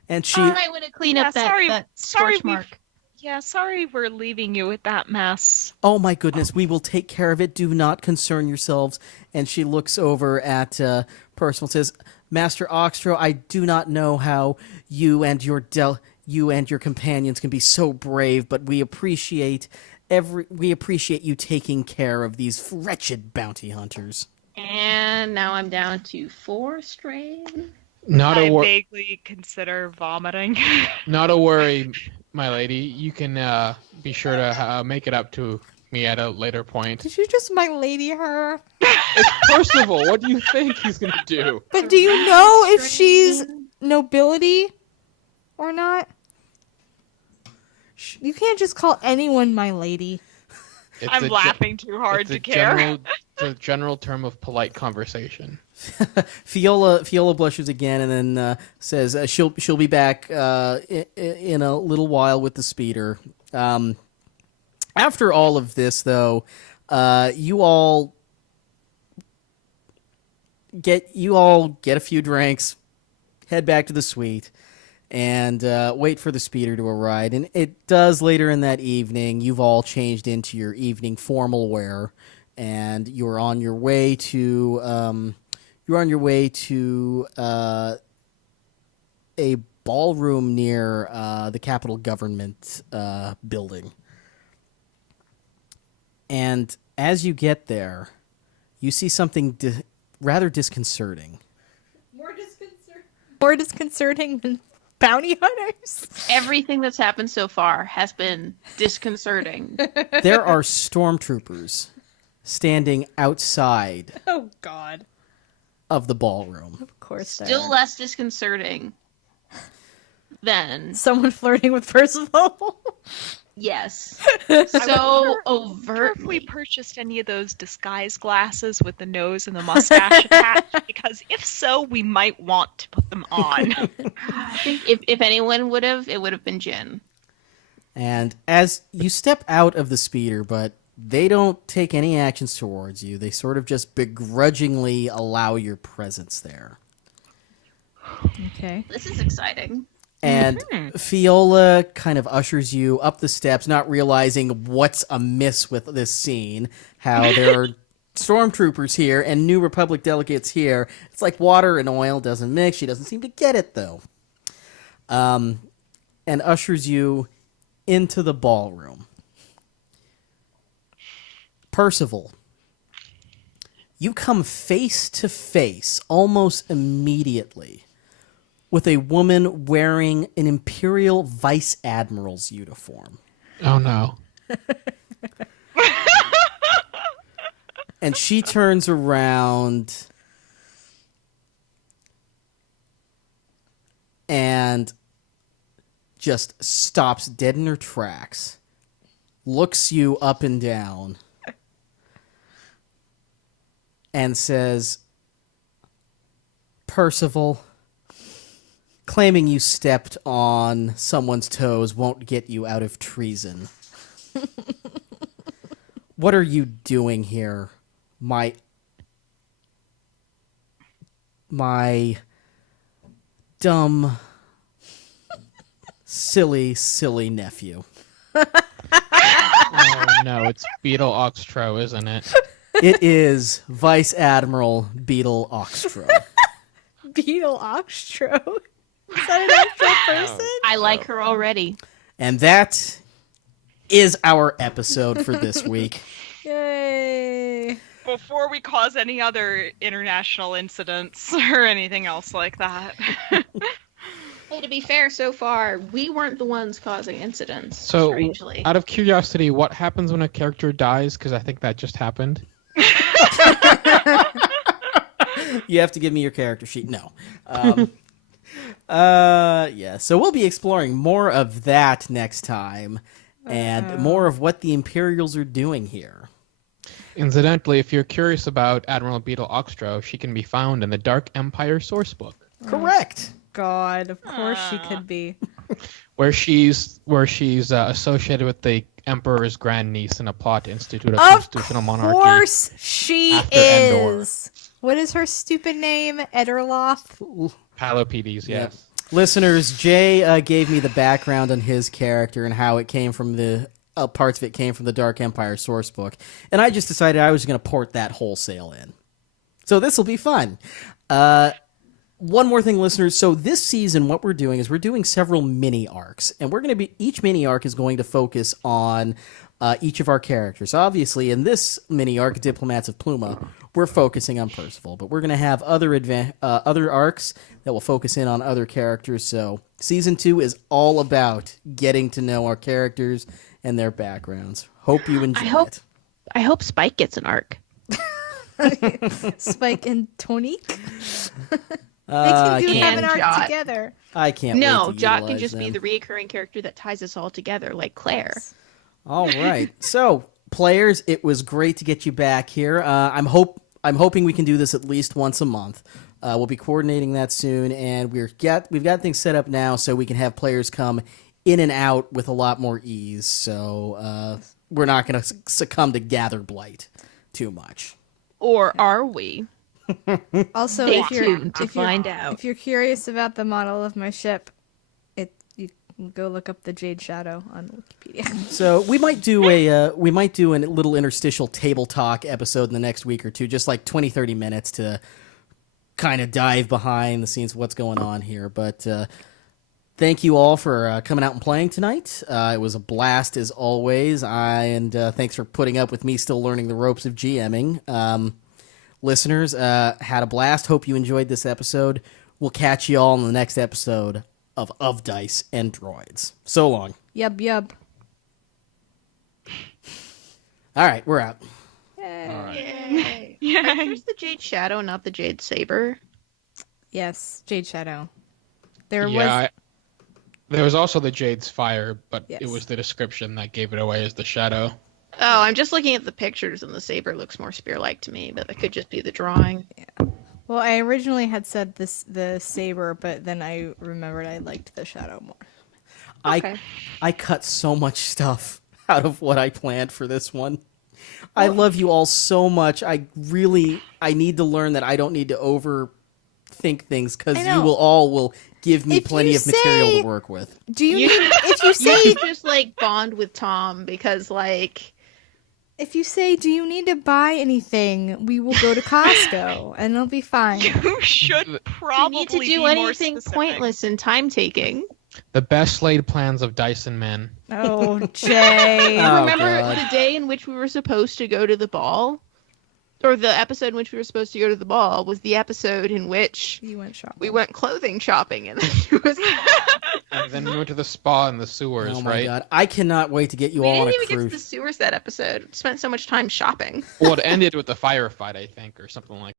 And she... I might want to clean up that sorry scorch mark. Yeah, sorry we're leaving you with that mess. Oh my goodness, we will take care of it. Do not concern yourselves. And she looks over at Percival and says, "Master Oxtro, I do not know how you and your companions can be so brave, but we appreciate you taking care of these wretched bounty hunters." And now I'm down to 4 strain. Not I a vaguely consider vomiting. not a worry, my lady. You can be sure to make it up to me at a later point. Did you just my lady her? It's Percival. What do you think he's gonna do? But do you know if she's nobility or not? You can't just call anyone my lady. It's I'm a laughing too hard it's a to care. the general term of polite conversation. Fiola blushes again and then says she'll be back in a little while with the speeder. After all of this, though, you all get a few drinks, head back to the suite, and wait for the speeder to arrive. And it does later in that evening. You've all changed into your evening formal wear, and you're on your way to a ballroom near the Capitol Government building. And as you get there, you see something rather disconcerting. More disconcerting than bounty hunters? Everything that's happened so far has been disconcerting. There are stormtroopers standing outside Oh, God. of the ballroom. Of course Still less disconcerting than someone flirting with Percival. yes. I So wonder if we overtly. purchased any of those disguise glasses with the nose and the mustache attached, because if so, we might want to put them on. I think if anyone would have, it would have been Jin. And as you step out of the speeder, but they don't take any actions towards you, they sort of just begrudgingly allow your presence there. Okay. This is exciting. And Fiola kind of ushers you up the steps, not realizing what's amiss with this scene, how there are stormtroopers here and New Republic delegates here. It's like water and oil doesn't mix. She doesn't seem to get it, though. And ushers you into the ballroom. Percival, you come face to face almost immediately with a woman wearing an Imperial Vice Admiral's uniform. Oh no. And she turns around and just stops dead in her tracks, looks you up and down, and says, Percival, claiming you stepped on someone's toes won't get you out of treason. What are you doing here, my dumb, silly nephew? Oh no, it's Beetle Oxtro, isn't it? It is Vice Admiral Beetle Oxtro. Beetle Oxtro? Is that an actual person? I like her already. And that is our episode for this week. Yay. Before we cause any other international incidents or anything else like that. Hey, to be fair, so far, we weren't the ones causing incidents, So, strangely. out of curiosity, what happens when a character dies? Because I think that just happened. You have to give me your character sheet. No. Yeah. So we'll be exploring more of that next time, and more of what the Imperials are doing here. Incidentally, if you're curious about Admiral Beetle Oxtro, she can be found in the Dark Empire sourcebook, Correct. God, of course she could be. where she's associated with the Emperor's grandniece in a plot to institute a Of constitutional monarchy. course she after Endor. is. What is her stupid name? Ederloth? Palopedes, yes. Listeners, Jay gave me the background on his character and how it came from the parts of it came from the Dark Empire sourcebook, and I just decided I was going to port that wholesale in. So this will be fun. One more thing, listeners. So this season, what we're doing is we're doing several mini arcs, and each mini arc is going to focus on each of our characters. Obviously, in this mini arc, Diplomats of Pluma, we're focusing on Percival, but we're going to have other arcs that will focus in on other characters. So season 2 is all about getting to know our characters and their backgrounds. Hope you enjoy it. I hope Spike gets an arc. Spike and Tonique? They I can have an And arc Jot. together. can't No, wait to Jot can utilize just be them. the reoccurring character that ties us all together, like Claire. All right. So, players, it was great to get you back here. I'm hoping we can do this at least once a month. We'll be coordinating that soon, and we've got things set up now so we can have players come in and out with a lot more ease. So we're not going to succumb to Gather Blight too much. Or are we? Also, Stay if you're tuned to find out. if you're curious about the model of my ship, you can go look up the Jade Shadow on Wikipedia. So we might do a little interstitial table talk episode in the next week or two, just like 20-30 minutes to kind of dive behind the scenes of what's going on here. But thank you all for coming out and playing tonight. It was a blast as always. And thanks for putting up with me still learning the ropes of GMing. Listeners, had a blast. Hope you enjoyed this episode. We'll catch you all in the next episode of Dice and Droids. So long. Yub. All right, we're out. All right. Yay. Yeah. Where's the Jade Shadow, not the Jade Saber? Yes, Jade Shadow. There was also the Jade's Fire, but Yes. it was the description that gave it away as the Shadow. Oh, I'm just looking at the pictures, and the Saber looks more spear-like to me, but that could just be the drawing. Well, I originally had said the saber, but then I remembered I liked the shadow more. Okay. I cut so much stuff out of what I planned for this one. I love you all so much. I need to learn that I don't need to overthink things because you will give me If plenty you of material say- to work with. Do you need, if you You say could just, bond with Tom, because, if you say do you need to buy anything, we will go to Costco and it'll be fine. You should you probably need to be do more anything specific. pointless and time-taking. The best laid plans of Dyson Men. Oh, Jay. Oh, Remember God. the day in which we were supposed to go to the ball? Or the episode in which we were supposed to go to the ball was the episode in which You went shopping. we went clothing shopping, and then it was... And then we went to the spa in the sewers, Oh my right? God. I cannot wait to get you we all on didn't a even get to cruise. the sewers that episode. Spent so much time shopping. Well, it ended with the firefight, I think, or something like